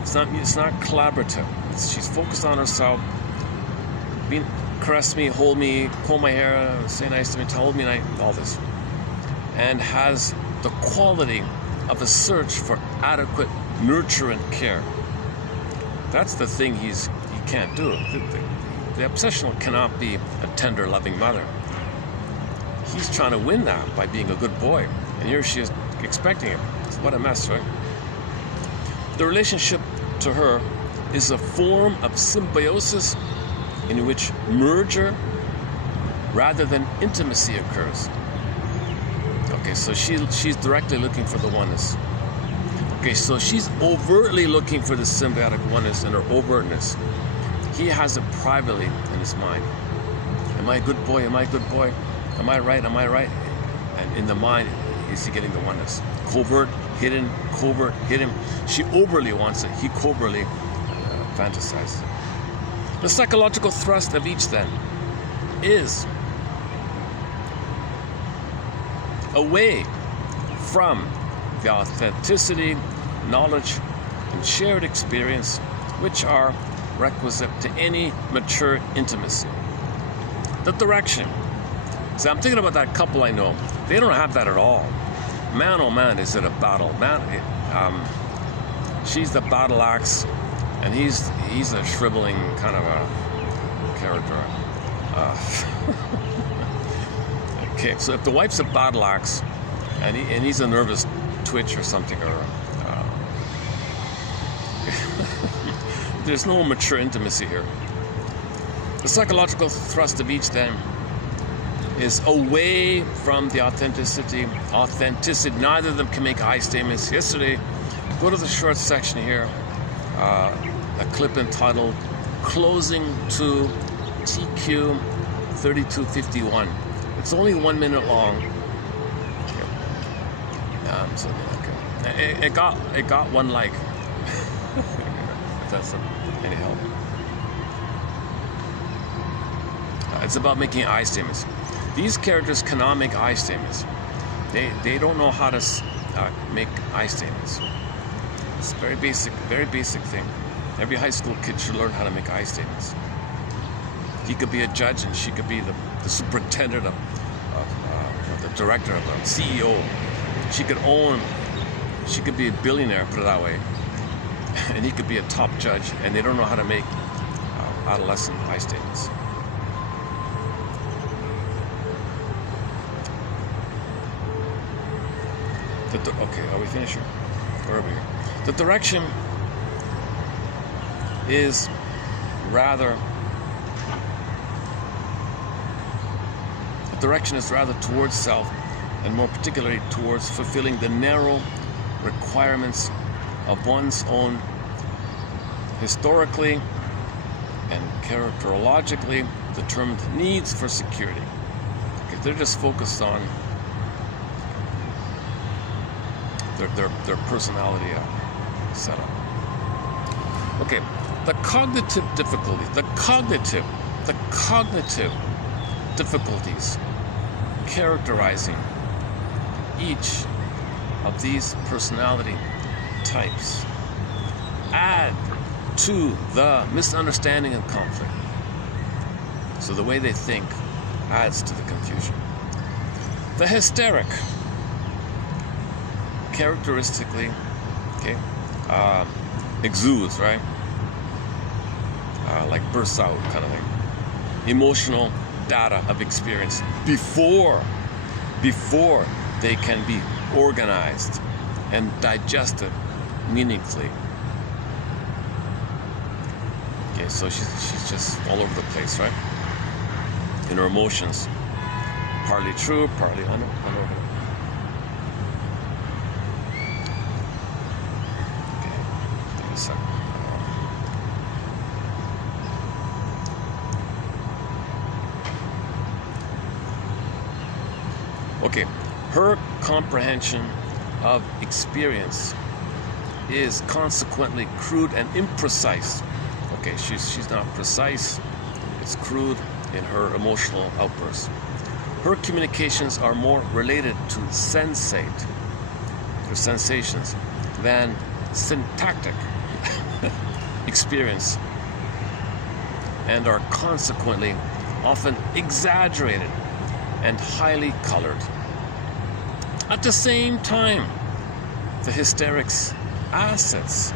It's not collaborative. She's focused on herself. Caress me, hold my hair, say nice to me, hold me nice, all this. And has the quality of a search for adequate nurturant care. That's the thing he can't do. The obsessional cannot be a tender, loving mother. He's trying to win that by being a good boy. And here she is expecting it. What a mess, right? The relationship to her is a form of symbiosis in which merger rather than intimacy occurs. Okay, so she's directly looking for the oneness. Okay, so she's overtly looking for the symbiotic oneness and her overtness. He has it privately in his mind. Am I a good boy? Am I a good boy? Am I right? Am I right? And in the mind, is he getting the oneness? Covert, hidden, covert, hidden. She overtly wants it. He covertly fantasizes. The psychological thrust of each, then, is away from the authenticity, knowledge, and shared experience which are requisite to any mature intimacy. The direction. So I'm thinking about that couple I know. They don't have that at all. Man, oh man, is it a battle. She's the battle axe, and he's a shriveling kind of a character. Okay, so if the wife's a battle axe, and he's a nervous twitch or something, or there's no mature intimacy here. The psychological thrust of each, then, is away from the authenticity. Neither of them can make I statements. Yesterday, go to the short section here, a clip entitled "Closing to TQ 3251." It's only 1 minute long. Okay. It got one like. That's any help. It's about making I statements. These characters cannot make I statements. They don't know how to make I statements. It's a very basic thing. Every high school kid should learn how to make I statements. He could be a judge, and she could be the superintendent of the director of the CEO. She could be a billionaire, put it that way. And he could be a top judge, and they don't know how to make adolescent I statements. Okay, are we finished here? Where are we here? The direction is rather towards self, and more particularly towards fulfilling the narrow requirements of one's own historically and characterologically determined needs for security. Okay, they're just focused on their personality setup. Okay, the cognitive difficulties, the cognitive difficulties characterizing each of these personality types add to the misunderstanding and conflict. So the way they think adds to the confusion. The hysteric, characteristically, exudes, right? Like bursts out, kind of like emotional data of experience before they can be organized and digested meaningfully. Okay, so she's just all over the place, right? In her emotions, partly true, partly unorganized. Okay, give me a second. Okay, her comprehension of experience is consequently crude and imprecise. Okay, she's not precise, it's crude in her emotional outbursts. Her communications are more related to sensate, or sensations, than syntactic experience, and are consequently often exaggerated and highly colored. At the same time, the hysteric's assets,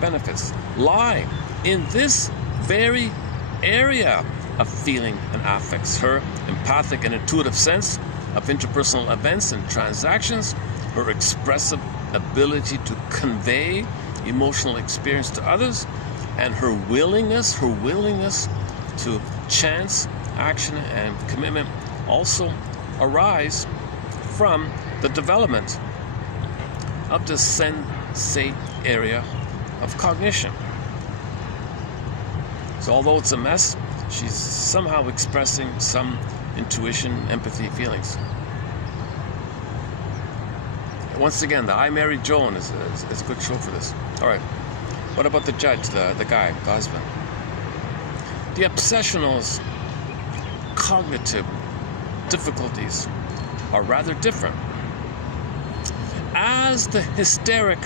benefits, lie in this very area of feeling and affects. Her empathic and intuitive sense of interpersonal events and transactions, her expressive ability to convey emotional experience to others, and her willingness to chance action and commitment also arise from the development of the sensate area of cognition. So although it's a mess, she's somehow expressing some intuition, empathy, feelings. Once again, the I Married Joan is a good show for this. All right, what about the judge, the guy, the husband? The obsessional's cognitive difficulties are rather different. As the hysteric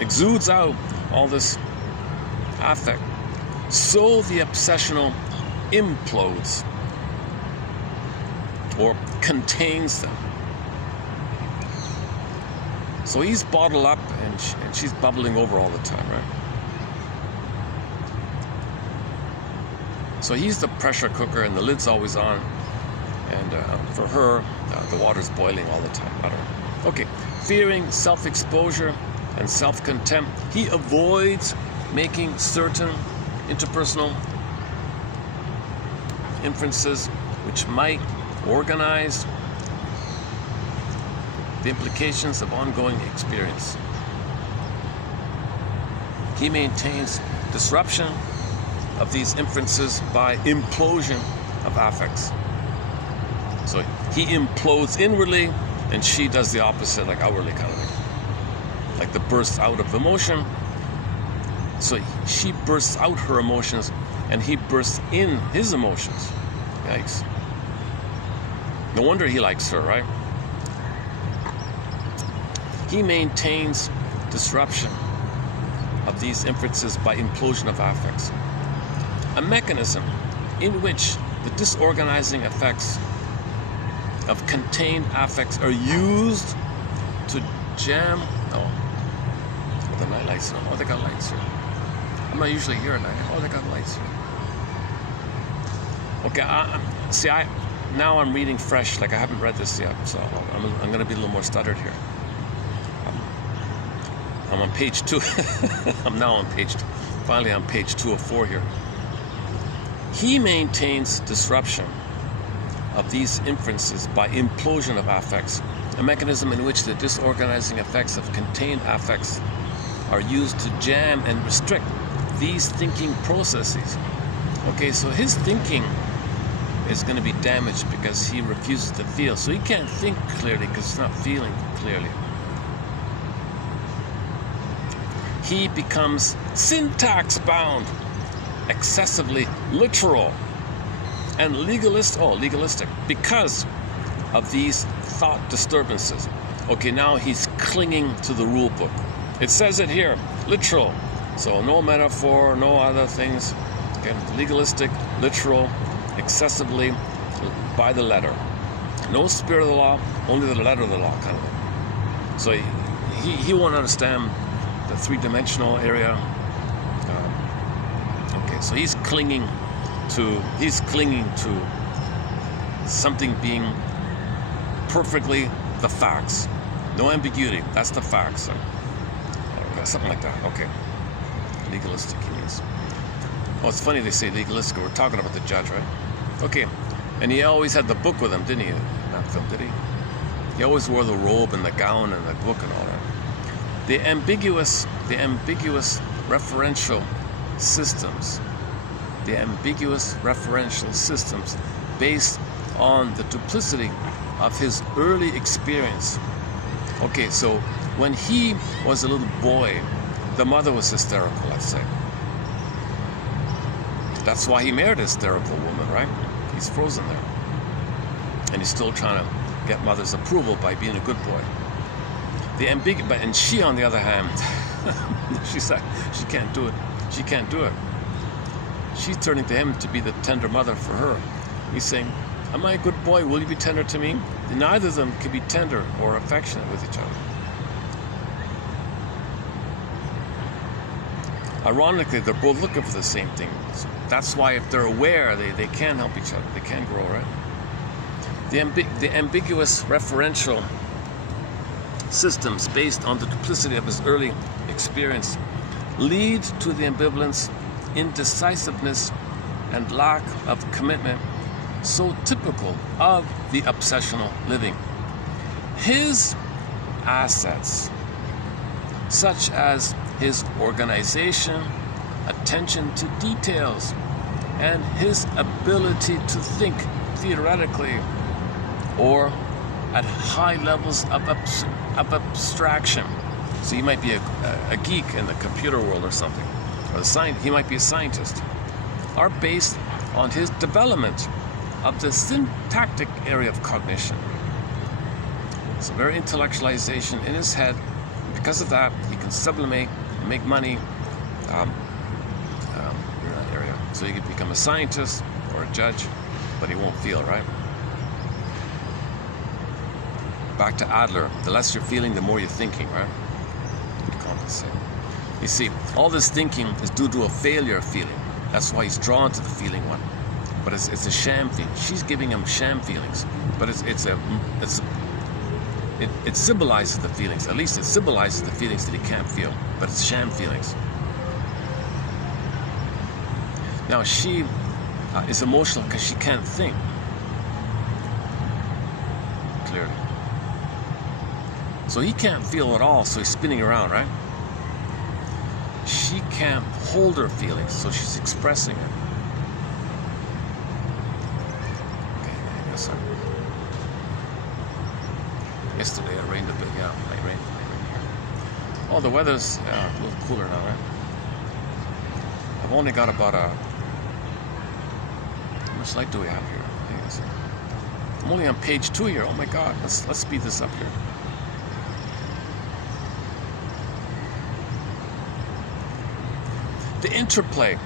exudes out all this affect, so the obsessional implodes or contains them. So he's bottled up and she's bubbling over all the time, right? So he's the pressure cooker and the lid's always on. And for her, the water's boiling all the time. I don't know. Okay, fearing self-exposure and self-contempt, he avoids making certain interpersonal inferences which might organize the implications of ongoing experience. He maintains disruption of these inferences by implosion of affects. So he implodes inwardly and she does the opposite, like outwardly, kind of like the burst out of emotion. So she bursts out her emotions and he bursts in his emotions. Yikes. No wonder he likes her, right? He maintains disruption of these inferences by implosion of affects, a mechanism in which the disorganizing effects of contained affects are used to jam. Oh, the night lights on. Oh, they got lights here. I'm not usually here at night. Oh, they got lights here. Okay, now I'm reading fresh, like I haven't read this yet, so I'm going to be a little more stuttered here. I'm on page 2. I'm now on page 2. Finally on page 204 here. He maintains disruption of these inferences by implosion of affects, a mechanism in which the disorganizing effects of contained affects are used to jam and restrict these thinking processes. Okay, so his thinking is going to be damaged because he refuses to feel. So he can't think clearly because he's not feeling clearly. He becomes syntax bound, excessively literal, and legalistic because of these thought disturbances. Okay, now he's clinging to the rule book. It says it here, literal. So no metaphor, no other things. Okay, legalistic, literal, excessively by the letter. No spirit of the law, only the letter of the law, kind of. So he won't understand the three-dimensional area. Okay, so he's clinging to something being perfectly the facts. No ambiguity. That's the facts. Something like that. Okay. Legalistic, he means. Oh, it's funny they say legalistic. We're talking about the judge, right? Okay. And he always had the book with him, didn't he? That film, did he? He always wore the robe and the gown and the book and all that. The ambiguous referential systems. The ambiguous referential systems based on the duplicity of his early experience. Okay, so when he was a little boy, the mother was hysterical, let's say. That's why he married a hysterical woman, right? He's frozen there. And he's still trying to get mother's approval by being a good boy. And she, on the other hand, she's like, she can't do it. She can't do it. She's turning to him to be the tender mother for her. He's saying, am I a good boy? Will you be tender to me? Neither of them can be tender or affectionate with each other. Ironically, they're both looking for the same thing. So that's why if they're aware, they can help each other. They can grow, right? The ambiguous referential systems based on the duplicity of his early experience lead to the ambivalence, indecisiveness, and lack of commitment so typical of the obsessional living. His assets, such as his organization, attention to details, and his ability to think theoretically or at high levels of abstraction. So he might be a geek in the computer world or something, or he might be a scientist, are based on his development of the syntactic area of cognition. It's a very intellectualization in his head. Because of that, he can sublimate and make money in that area. So he could become a scientist or a judge, but he won't feel, right? Back to Adler, the less you're feeling, the more you're thinking, right? Compensate. You see, all this thinking is due to a failure feeling. That's why he's drawn to the feeling one. But it's a sham feeling. She's giving him sham feelings, but it symbolizes the feelings. At least it symbolizes the feelings that he can't feel, but it's sham feelings. Now she is emotional because she can't think clearly. So he can't feel at all, so he's spinning around, right? She can't hold her feelings, so she's expressing it. Okay, yes, sir. Yesterday it rained a bit, yeah, it rained here. Oh, the weather's a little cooler now, right? I've only got about how much light do we have here? I'm only on page 2 here. Oh my God, let's speed this up here. The interplay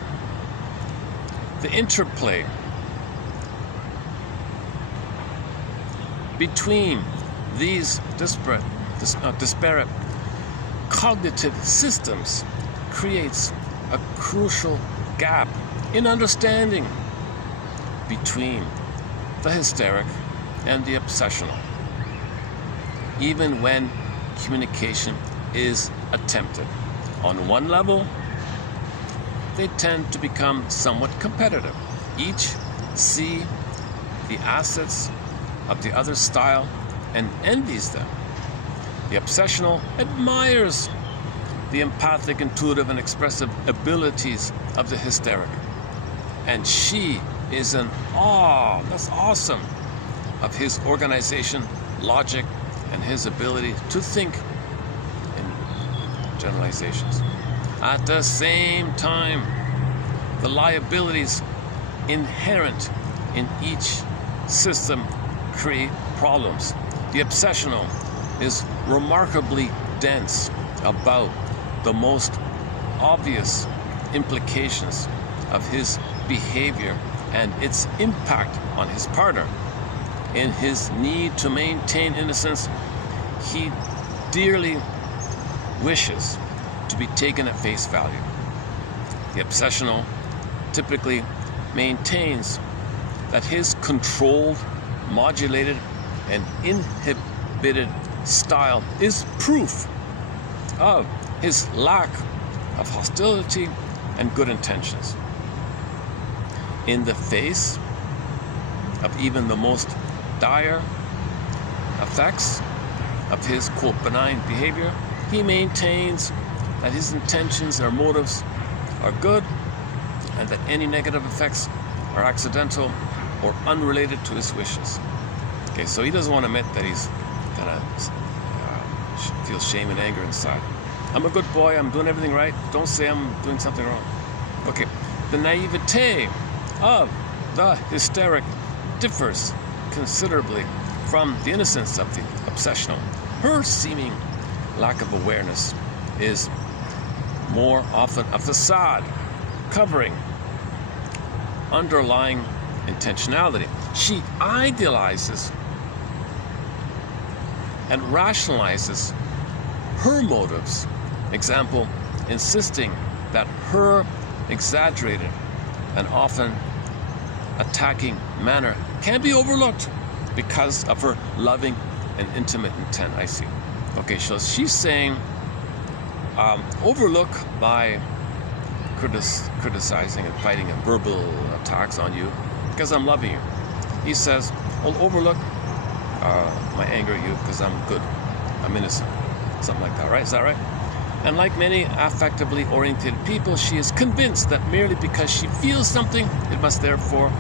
between these disparate cognitive systems creates a crucial gap in understanding between the hysteric, and the obsessional, even when communication is attempted. On one level, they tend to become somewhat competitive. Each see the assets of the other's style and envies them. The obsessional admires the empathic, intuitive, and expressive abilities of the hysteric. And she is in awe, that's awesome, of his organization, logic, and his ability to think in generalizations. At the same time, the liabilities inherent in each system create problems. The obsessional is remarkably dense about the most obvious implications of his behavior and its impact on his partner. In his need to maintain innocence, he dearly wishes to be taken at face value. The obsessional typically maintains that his controlled, modulated, and inhibited style is proof of his lack of hostility and good intentions. In the face of even the most dire effects of his, quote, benign behavior, he maintains that his intentions or motives are good and that any negative effects are accidental or unrelated to his wishes. Okay, so he doesn't want to admit that he's kind of feels shame and anger inside. I'm a good boy, I'm doing everything right, don't say I'm doing something wrong. Okay, the naivete of the hysteric differs considerably from the innocence of the obsessional. Her seeming lack of awareness is more often a facade covering underlying intentionality. She idealizes and rationalizes her motives. Example, insisting that her exaggerated and often attacking manner can be overlooked because of her loving and intimate intent. I see. Okay, so she's saying overlook my criticizing and fighting and verbal attacks on you because I'm loving you. He says, I'll overlook my anger at you because I'm good, I'm innocent, something like that, right? Is that right? And like many affectively oriented people, she is convinced that merely because she feels something, it must therefore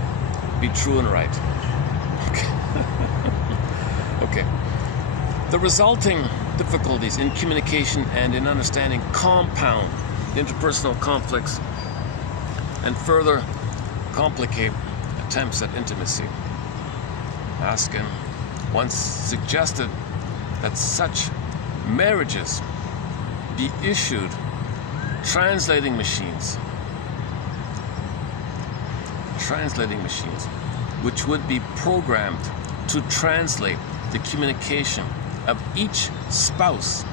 be true and right. Okay. Okay. The resulting difficulties in communication and in understanding compound interpersonal conflicts and further complicate attempts at intimacy. Askin once suggested that such marriages be issued translating machines, which would be programmed to translate the communication of each spouse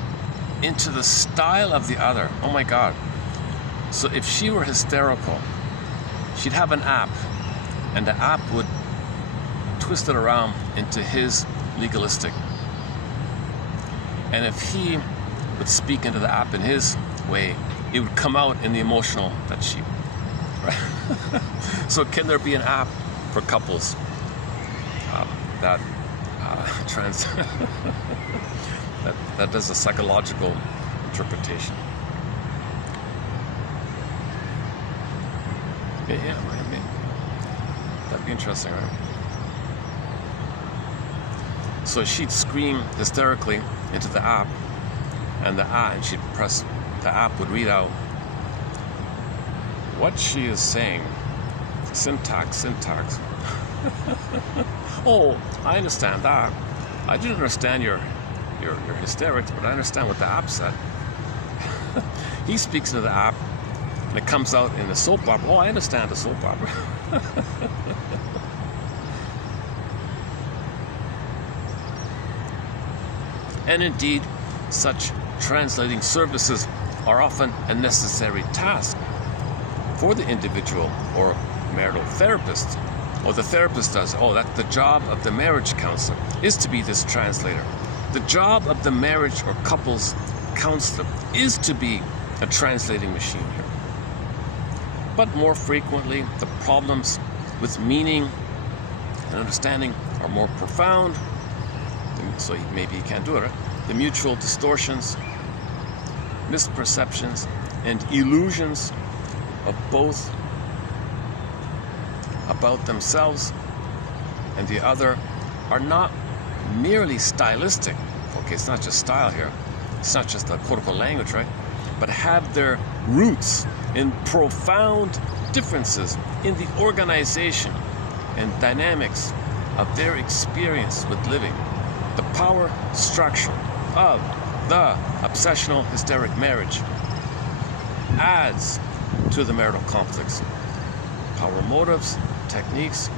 into the style of the other. Oh my God. So if she were hysterical, she'd have an app, and the app would twist it around into his legalistic. And if he would speak into the app in his way, it would come out in the emotional that she, right? So can there be an app for couples that that does a psychological interpretation? Yeah, I mean, that'd be interesting, right? So she'd scream hysterically into the app, and she'd press, the app would read out what she is saying. Syntax. Oh, I understand that. I didn't understand your hysterics, but I understand what the app said. He speaks into the app, and it comes out in the soap opera. Oh, I understand the soap opera. And indeed, such translating services are often a necessary task for the individual or marital therapist or the therapist does. Oh, that the job of the marriage counselor is to be this translator. The job of the marriage or couples counselor is to be a translating machine here. But more frequently, the problems with meaning and understanding are more profound, so maybe you can't do it, right? The mutual distortions, misperceptions, and illusions of both about themselves and the other are not merely stylistic. Okay, it's not just style here. It's not just the quote-unquote language, right? But have their roots in profound differences in the organization and dynamics of their experience with living. The power structure of the obsessional hysteric marriage adds to the marital conflicts. Power motives, techniques,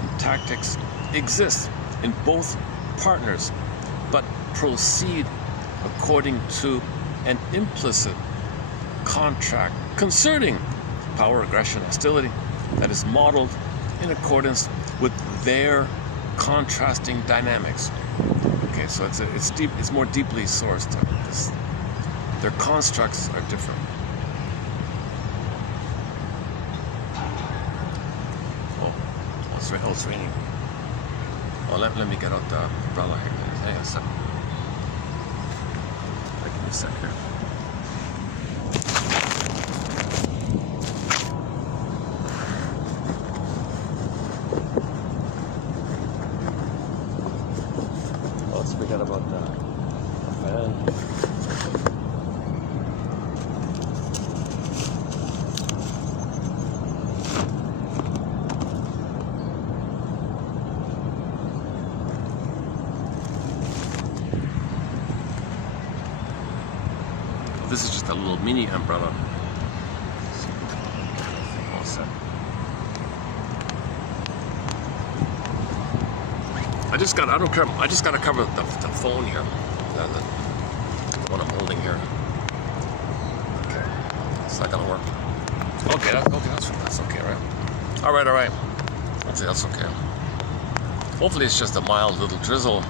and tactics exist in both partners, but proceed according to an implicit contract concerning power, aggression, hostility that is modeled in accordance with their contrasting dynamics. Okay, so it's deep. It's more deeply sourced. Their constructs are different. Oh, it's raining. Oh, let me get out the umbrella here. Hang on a second. Give me a sec here. Let's forget about that. fan. This is just a little mini umbrella. All set. I don't care. I just got to cover the phone here. The one I'm holding here. Okay. It's not gonna work. Okay, that's okay, right? All right. That's okay. Hopefully it's just a mild little drizzle.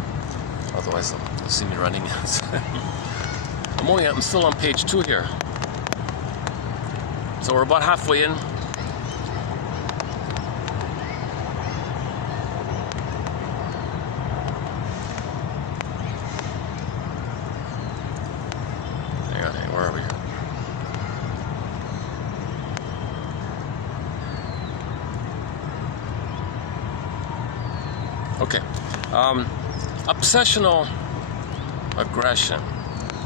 Otherwise you'll see me running. I'm still on page 2 here. So we're about halfway in. Hang on, where are we here? Okay. Obsessional aggression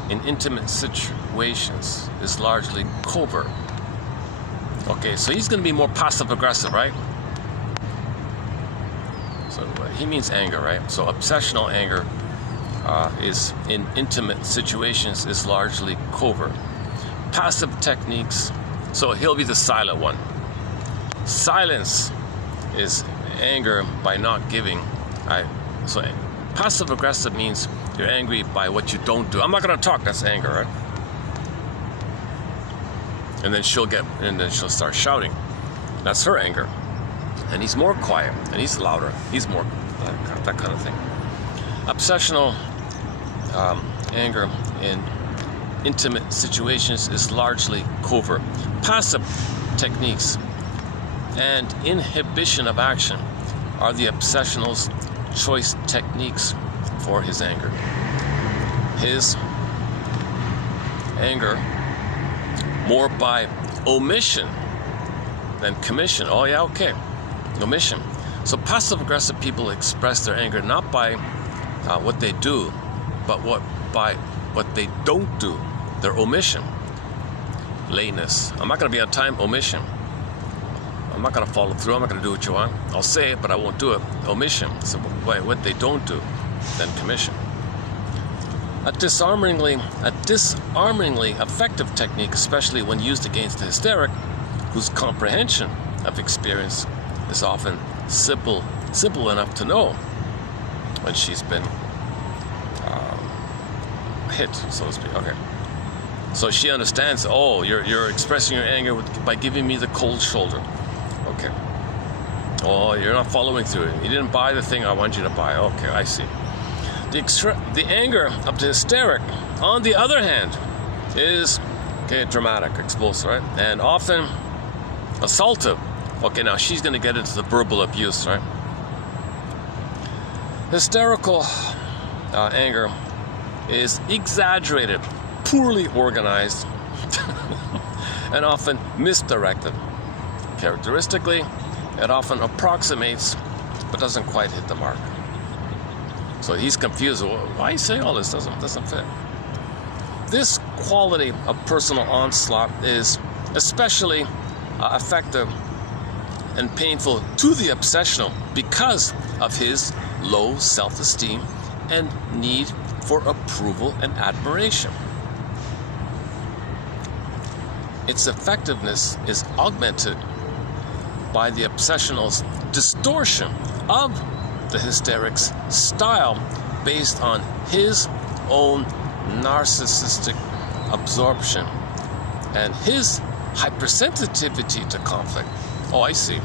in intimate situations is largely covert. Okay, so he's going to be more passive-aggressive, right? So he means anger, right? So obsessional anger is in intimate situations is largely covert. Passive techniques, so he'll be the silent one. Silence is anger by not giving. So passive-aggressive means you're angry by what you don't do. I'm not going to talk. That's anger, right? And then she'll start shouting. That's her anger. And he's more quiet, and he's louder. He's more that kind of thing. Obsessional anger in intimate situations is largely covert. Passive techniques and inhibition of action are the obsessional's choice techniques for his anger. His anger more by omission than commission. Oh yeah, okay. Omission. So passive-aggressive people express their anger not by what they do, but by what they don't do. Their omission. Lateness. I'm not going to be on time. Omission. I'm not going to follow through. I'm not going to do what you want. I'll say it, but I won't do it. Omission. So by what they don't do, then commission. A disarmingly effective technique, especially when used against the hysteric, whose comprehension of experience is often simple enough to know when she's been hit, so to speak. Okay. So she understands. Oh, you're expressing your anger by giving me the cold shoulder. Okay. Oh, you're not following through. You didn't buy the thing I want you to buy. Okay, I see. The anger of the hysteric, on the other hand, is, okay, dramatic, explosive, right? And often assaultive. Okay, now she's going to get into the verbal abuse, right? Hysterical anger is exaggerated, poorly organized, and often misdirected. Characteristically, it often approximates, but doesn't quite hit the mark. So he's confused. Why are you saying all this? Doesn't fit. This quality of personal onslaught is especially effective and painful to the obsessional because of his low self-esteem and need for approval and admiration. Its effectiveness is augmented by the obsessional's distortion of the hysteric's style based on his own narcissistic absorption and his hypersensitivity to conflict. Oh, I see.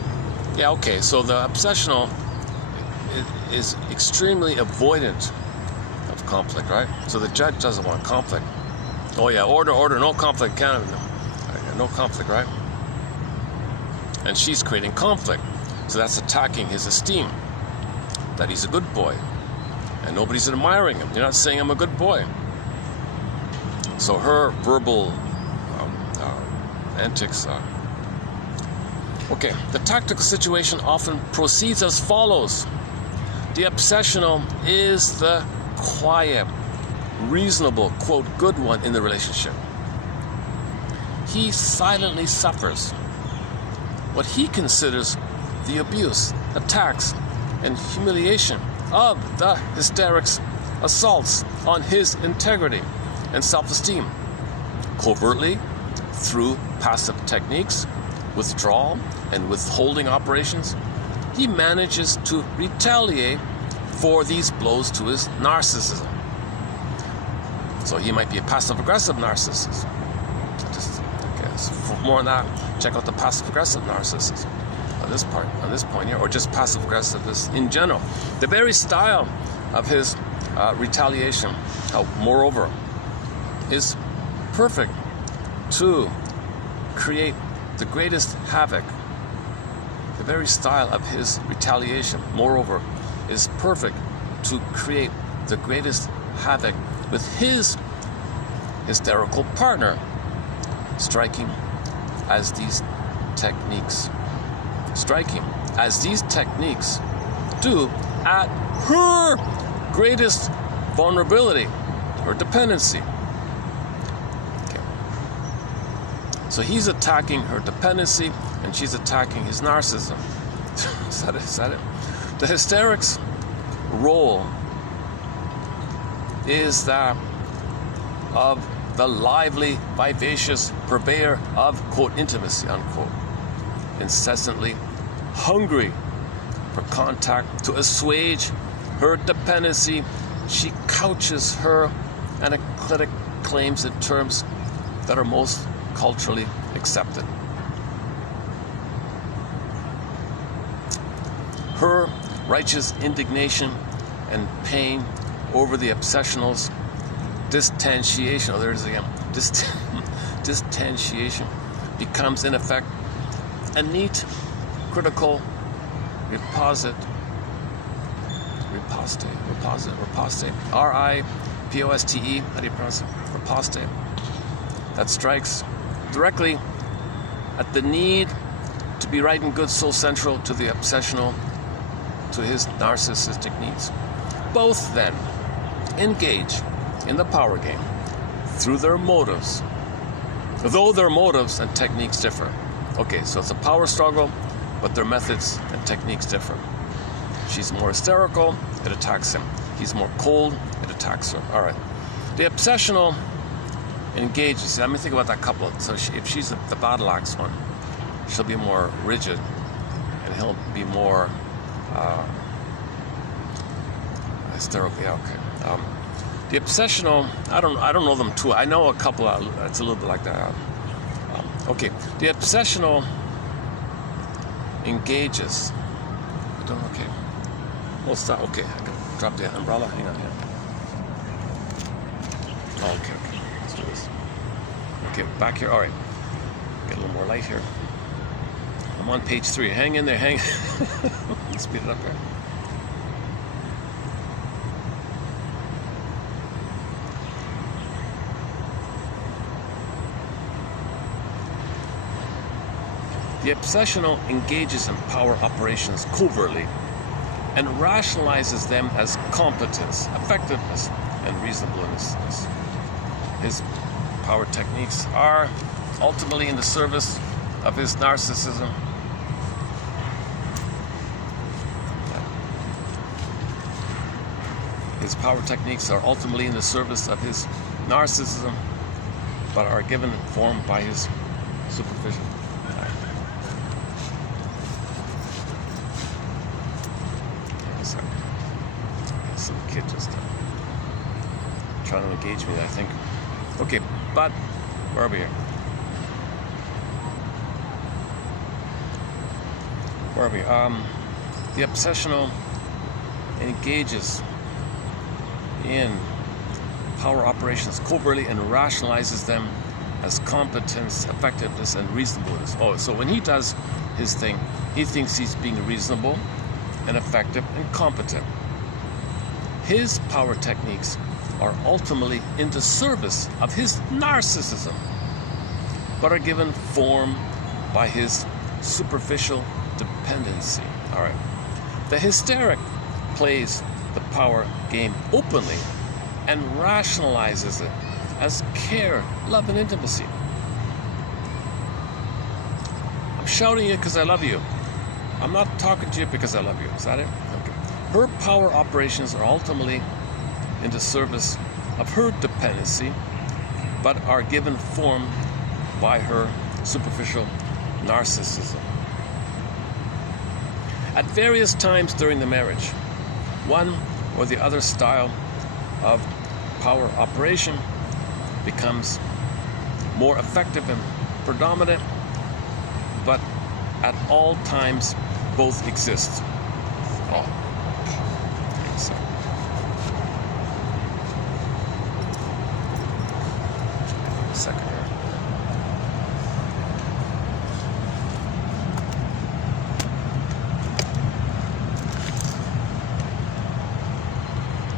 Yeah, okay, so the obsessional is extremely avoidant of conflict, right? So the judge doesn't want conflict. Oh yeah, order, no conflict, no conflict, right? And she's creating conflict. So that's attacking his esteem, that he's a good boy. And nobody's admiring him. You're not saying I'm a good boy. So her verbal antics okay, the tactical situation often proceeds as follows. The obsessional is the quiet, reasonable, quote, good one in the relationship. He silently suffers what he considers the abuse, attacks, and humiliation of the hysteric's assaults on his integrity and self-esteem, covertly through passive techniques, withdrawal and withholding operations. He manages to retaliate for these blows to his narcissism. So he might be a passive-aggressive narcissist. For more on that, check out the passive-aggressive narcissist on this point here, or just passive-aggressive in general. The very style of his retaliation, moreover, is perfect to create the greatest havoc. The very style of his retaliation, moreover, is perfect to create the greatest havoc with his hysterical partner, striking as these techniques do at her greatest vulnerability or dependency. Okay. So he's attacking her dependency and she's attacking his narcissism. Is that it? The hysteric's role is that of the lively, vivacious purveyor of, quote, intimacy, unquote, incessantly hungry for contact to assuage her dependency. She couches her analytic claims in terms that are most culturally accepted. Her righteous indignation and pain over the obsessional's distantiation, there it is again, distantiation becomes in effect a neat, critical riposte, R-I-P-O-S-T-E, how do you pronounce it? Riposte. That strikes directly at the need to be right and good, so central to the obsessional, to his narcissistic needs. Both then engage in the power game through their motives, though their motives and techniques differ. Okay, so it's a power struggle, but their methods and techniques differ. She's more hysterical, it attacks him. He's more cold, it attacks her. All right. The obsessional engages. Let me think about that couple. So if she's the battle axe one, she'll be more rigid, and he'll be more hysterical. Yeah, okay. The obsessional, I don't know them too. I know a couple. It's a little bit like that. Okay, the obsessional engages Doing okay. Well, stop. Okay, I can drop the umbrella. Hang on here. Oh, okay. Let's do this. Okay, back here. All right. Get a little more light here. I'm on page 3. Hang in there. Hang. Let's speed it up here. The obsessional engages in power operations covertly and rationalizes them as competence, effectiveness, and reasonableness. His power techniques are ultimately in the service of his narcissism. His power techniques are ultimately in the service of his narcissism, but are given form by his supervision. Some kid just trying to engage me, I think. Okay, but where are we here? Where are we? The obsessional engages in power operations covertly and rationalizes them as competence, effectiveness, and reasonableness. Oh, so when he does his thing, he thinks he's being reasonable and effective and competent. His power techniques are ultimately in the service of his narcissism, but are given form by his superficial dependency. All right. The hysteric plays the power game openly and rationalizes it as care, love, and intimacy. I'm shouting you because I love you. I'm not talking to you because I love you. Is that it? Okay. Her power operations are ultimately in the service of her dependency, but are given form by her superficial narcissism. At various times during the marriage, one or the other style of power operation becomes more effective and predominant, but at all times both exist. Oh. So. Second here.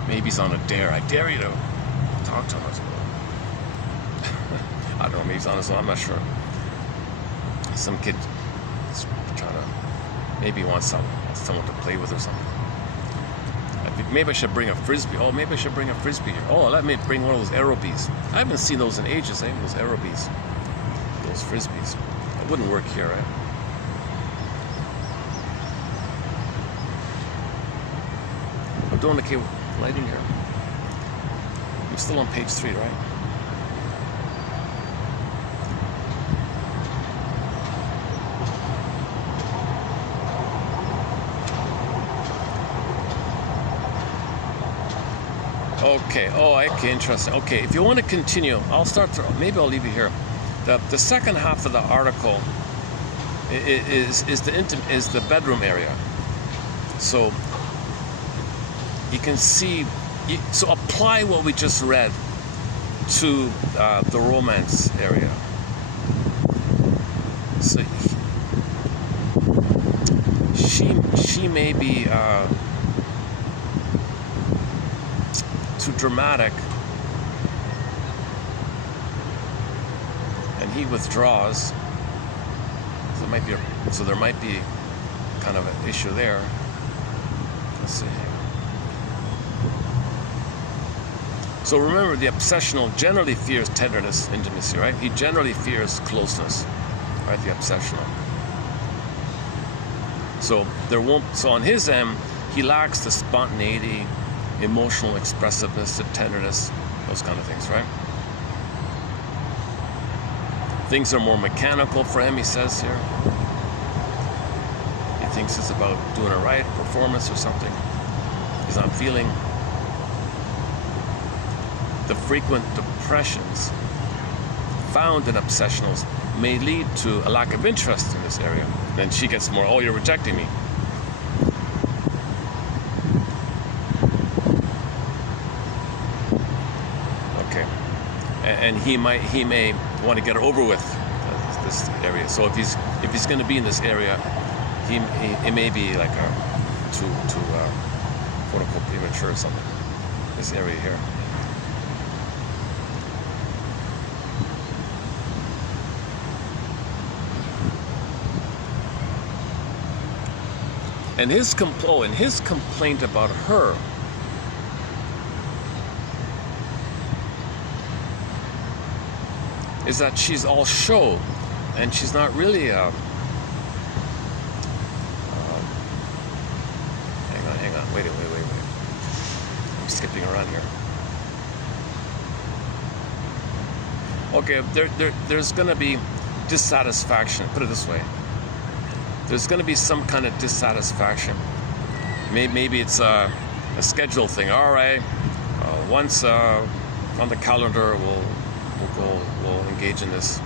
Maybe he's on a dare. I dare you to talk to him. I don't know, maybe he's on his own, I'm not sure. Some kid is trying to, maybe he wants someone to play with or something. Maybe I should bring a frisbee. Oh, maybe I should bring a frisbee here. Oh, let me bring one of those aerobees. I haven't seen those in ages, eh? Those aerobees. Those frisbees. It wouldn't work here, right? I'm doing okay with lighting here. I'm still on page 3, right? Okay, oh, okay, interesting. Okay, if you want to continue, I'll start, maybe I'll leave you here. The second half of the article is the bedroom area. So you can see, so apply what we just read to the romance area. So she may be too dramatic, and he withdraws. So there might be kind of an issue there. Let's see. So remember, the obsessional generally fears tenderness, intimacy, right? He generally fears closeness, right? The obsessional. So so on his end, he lacks the spontaneity, emotional expressiveness, the tenderness, those kind of things, right? Things are more mechanical for him, he says here. He thinks it's about doing a right performance or something. He's not feeling. The frequent depressions found in obsessionals may lead to a lack of interest in this area. Then she gets more, oh, you're rejecting me. and he may want to get it over with this area. So if he's going to be in this area, it may be like too quote unquote premature or something. This area here. And his complaint about her is that she's all show, and she's not really hang on, wait. I'm skipping around here. Okay, there's gonna be dissatisfaction, put it this way. There's gonna be some kind of dissatisfaction. Maybe it's a schedule thing. All right, once on the calendar we'll engage in this.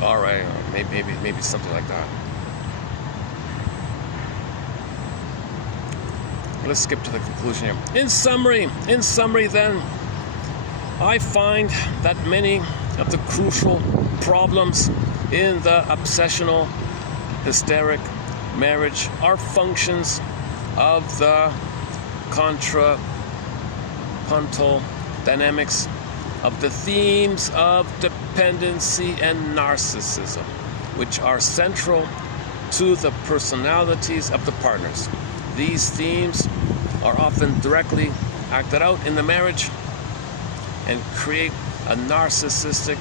All right, maybe something like that. Let's skip to the conclusion here. In summary then, I find that many of the crucial problems in the obsessional hysteric marriage are functions of the contrapuntal dynamics of the themes of dependency and narcissism, which are central to the personalities of the partners. These themes are often directly acted out in the marriage and create the narcissistic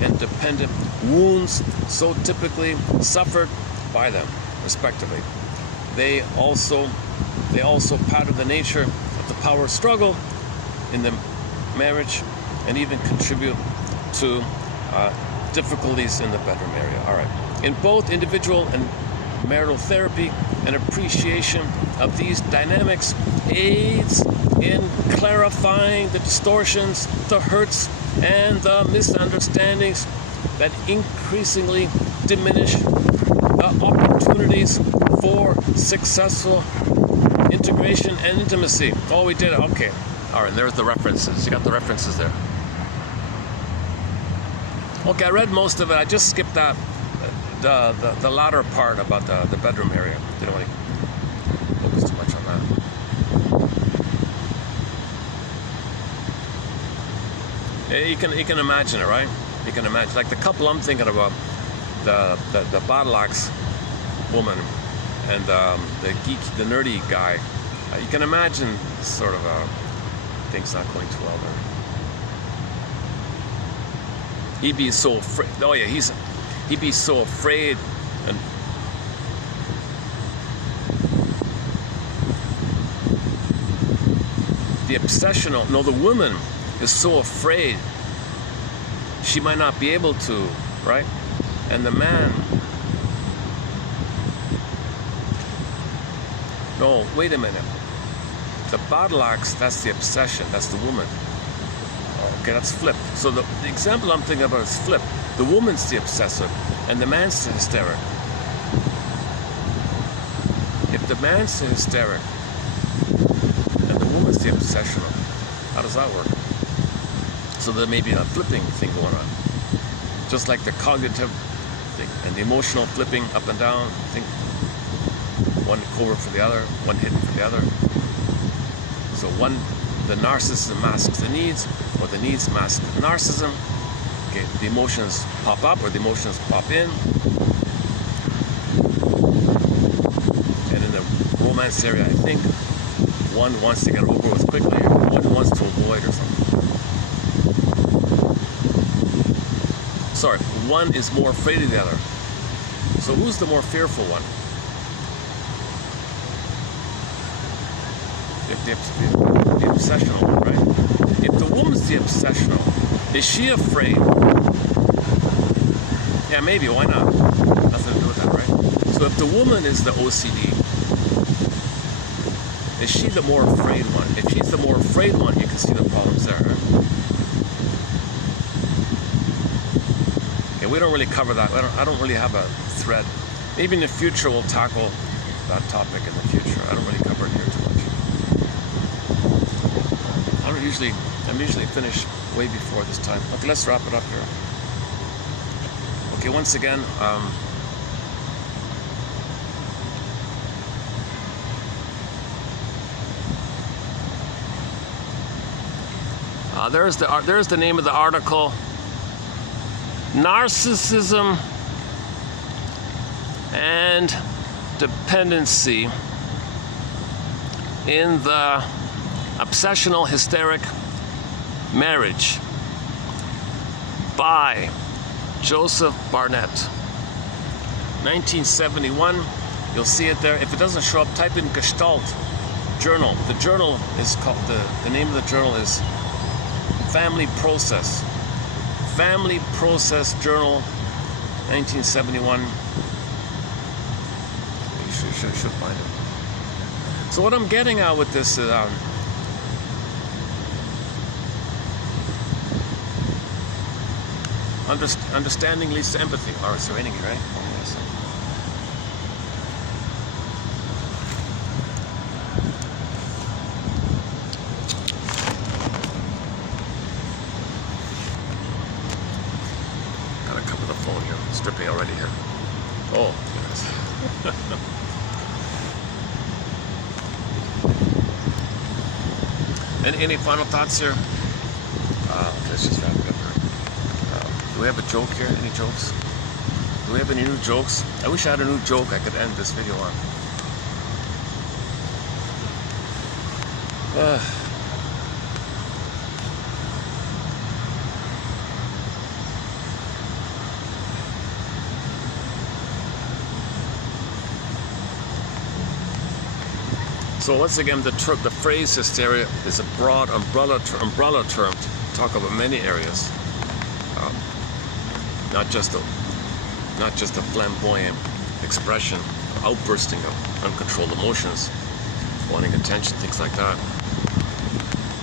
and dependent wounds so typically suffered by them, respectively. They also pattern the nature of the power struggle in the marriage and even contribute to difficulties in the bedroom area. All right. In both individual and marital therapy, an appreciation of these dynamics aids in clarifying the distortions, the hurts, and the misunderstandings that increasingly diminish the opportunities for successful integration and intimacy. Oh, we did it. Okay. All right, there's the references. You got the references there. Okay, I read most of it. I just skipped that the latter part about the bedroom area. Didn't want to focus too much on that. You can imagine it, right? You can imagine, like the couple I'm thinking about, the Badalax woman and the nerdy guy. You can imagine sort of things not going too well there. He'd be so afraid. Oh yeah, he'd be so afraid, and the woman is so afraid she might not be able to, right? And the man, no, wait a minute. The Badalax, that's the obsession, that's the woman. Okay, that's flipped. So the example I'm thinking about is flipped. The woman's the obsessive, and the man's the hysteric. If the man's the hysteric, and the woman's the obsessional, how does that work? So there may be a flipping thing going on. Just like the cognitive thing, and the emotional flipping up and down, I think one covert for the other, one hidden for the other. So the narcissism masks the needs, or the needs mask the narcissism. Okay, the emotions pop up or the emotions pop in. And in the romance area, I think one wants to get over with quickly, or one wants to avoid or something. Sorry, one is more afraid of the other. So who's the more fearful one? The obsessional one, right? If the woman's the obsessional, is she afraid? Yeah, maybe, why not? Nothing to do with that, right? So if the woman is the OCD, is she the more afraid one? If she's the more afraid one, you can see the problems there, right? Okay, we don't really cover that. I don't really have a thread. Maybe in the future we'll tackle that topic in the future. I don't really cover it here too much. I don't I'm usually finished way before this time. Okay, let's wrap it up here. Okay, once again, there's the name of the article. Narcissism and dependency in the obsessional hysteric marriage by Joseph Barnett, 1971. You'll see it there. If it doesn't show up, type in Gestalt Journal. The journal is called, the name of the journal is Family Process. Family Process Journal, 1971. You should find it. So what I'm getting at with this is understanding leads to empathy. Oh, it's raining, right? Oh, yes. Gotta cover the phone here. It's dripping already here. Oh, yes. Any final thoughts here? Let's just wrap it up here. Do we have a joke here? Any jokes? Do we have any new jokes? I wish I had a new joke I could end this video on. So once again, the phrase hysteria is a broad umbrella term to talk about many areas, not just a flamboyant expression, outbursting of uncontrolled emotions, wanting attention, things like that.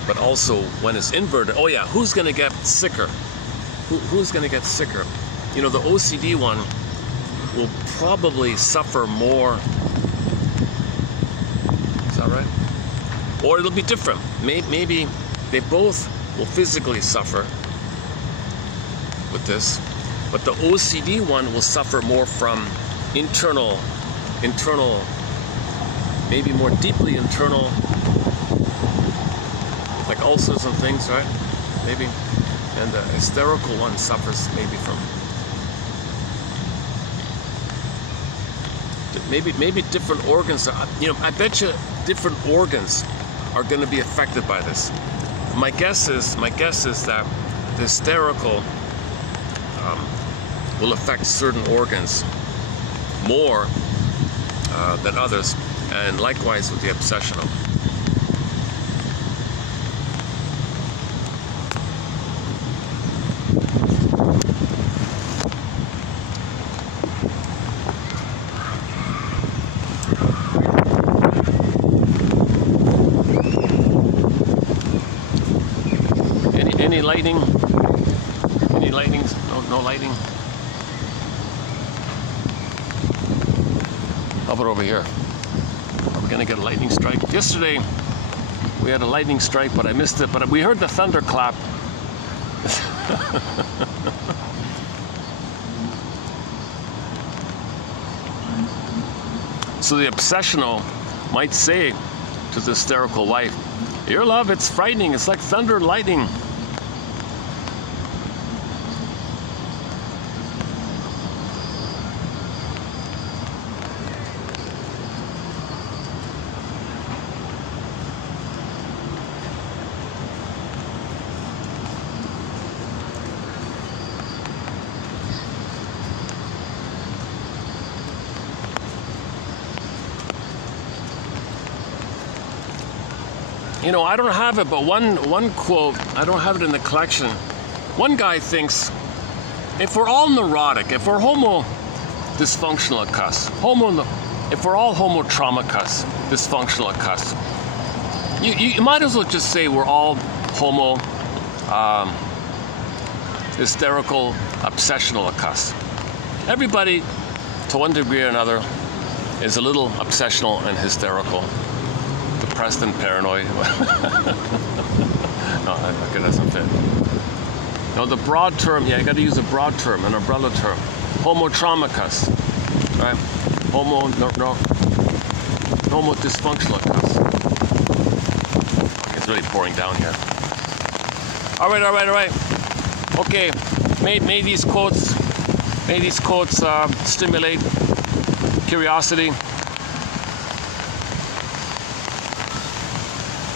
But also when it's inverted, oh yeah, who's going to get sicker? Who's going to get sicker? You know, the OCD one will probably suffer more. Is that right? Or it'll be different. Maybe they both will physically suffer with this, but the OCD one will suffer more from internal, maybe more deeply internal, like ulcers and things, right? Maybe. And the hysterical one suffers maybe from maybe different organs. You know, I bet you different organs are going to be affected by this. My guess is that the hysterical will affect certain organs more than others, and likewise with the obsessional. Any lighting? Any lighting? No lighting? How about over here? Are we gonna get a lightning strike? Yesterday we had a lightning strike, but I missed it. But we heard the thunderclap. So the obsessional might say to the hysterical wife, "Your love, it's frightening. It's like thunder and lightning." You know, I don't have it, but one quote, I don't have it in the collection. One guy thinks, if we're all neurotic, if we're homo dysfunctional at cuss, if we're all homo trauma cuss, dysfunctional at cuss, you might as well just say we're all homo hysterical, obsessional at cuss. Everybody, to one degree or another, is a little obsessional and hysterical. Depressed and paranoid. No, okay, that's not fit. No, the broad term, yeah, you got to use a broad term, an umbrella term. Homo traumicus, right? Homo dysfunctionalicus. It's really pouring down here. All right. Okay, may these quotes stimulate curiosity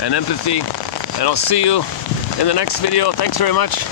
and empathy. And I'll see you in the next video. Thanks very much.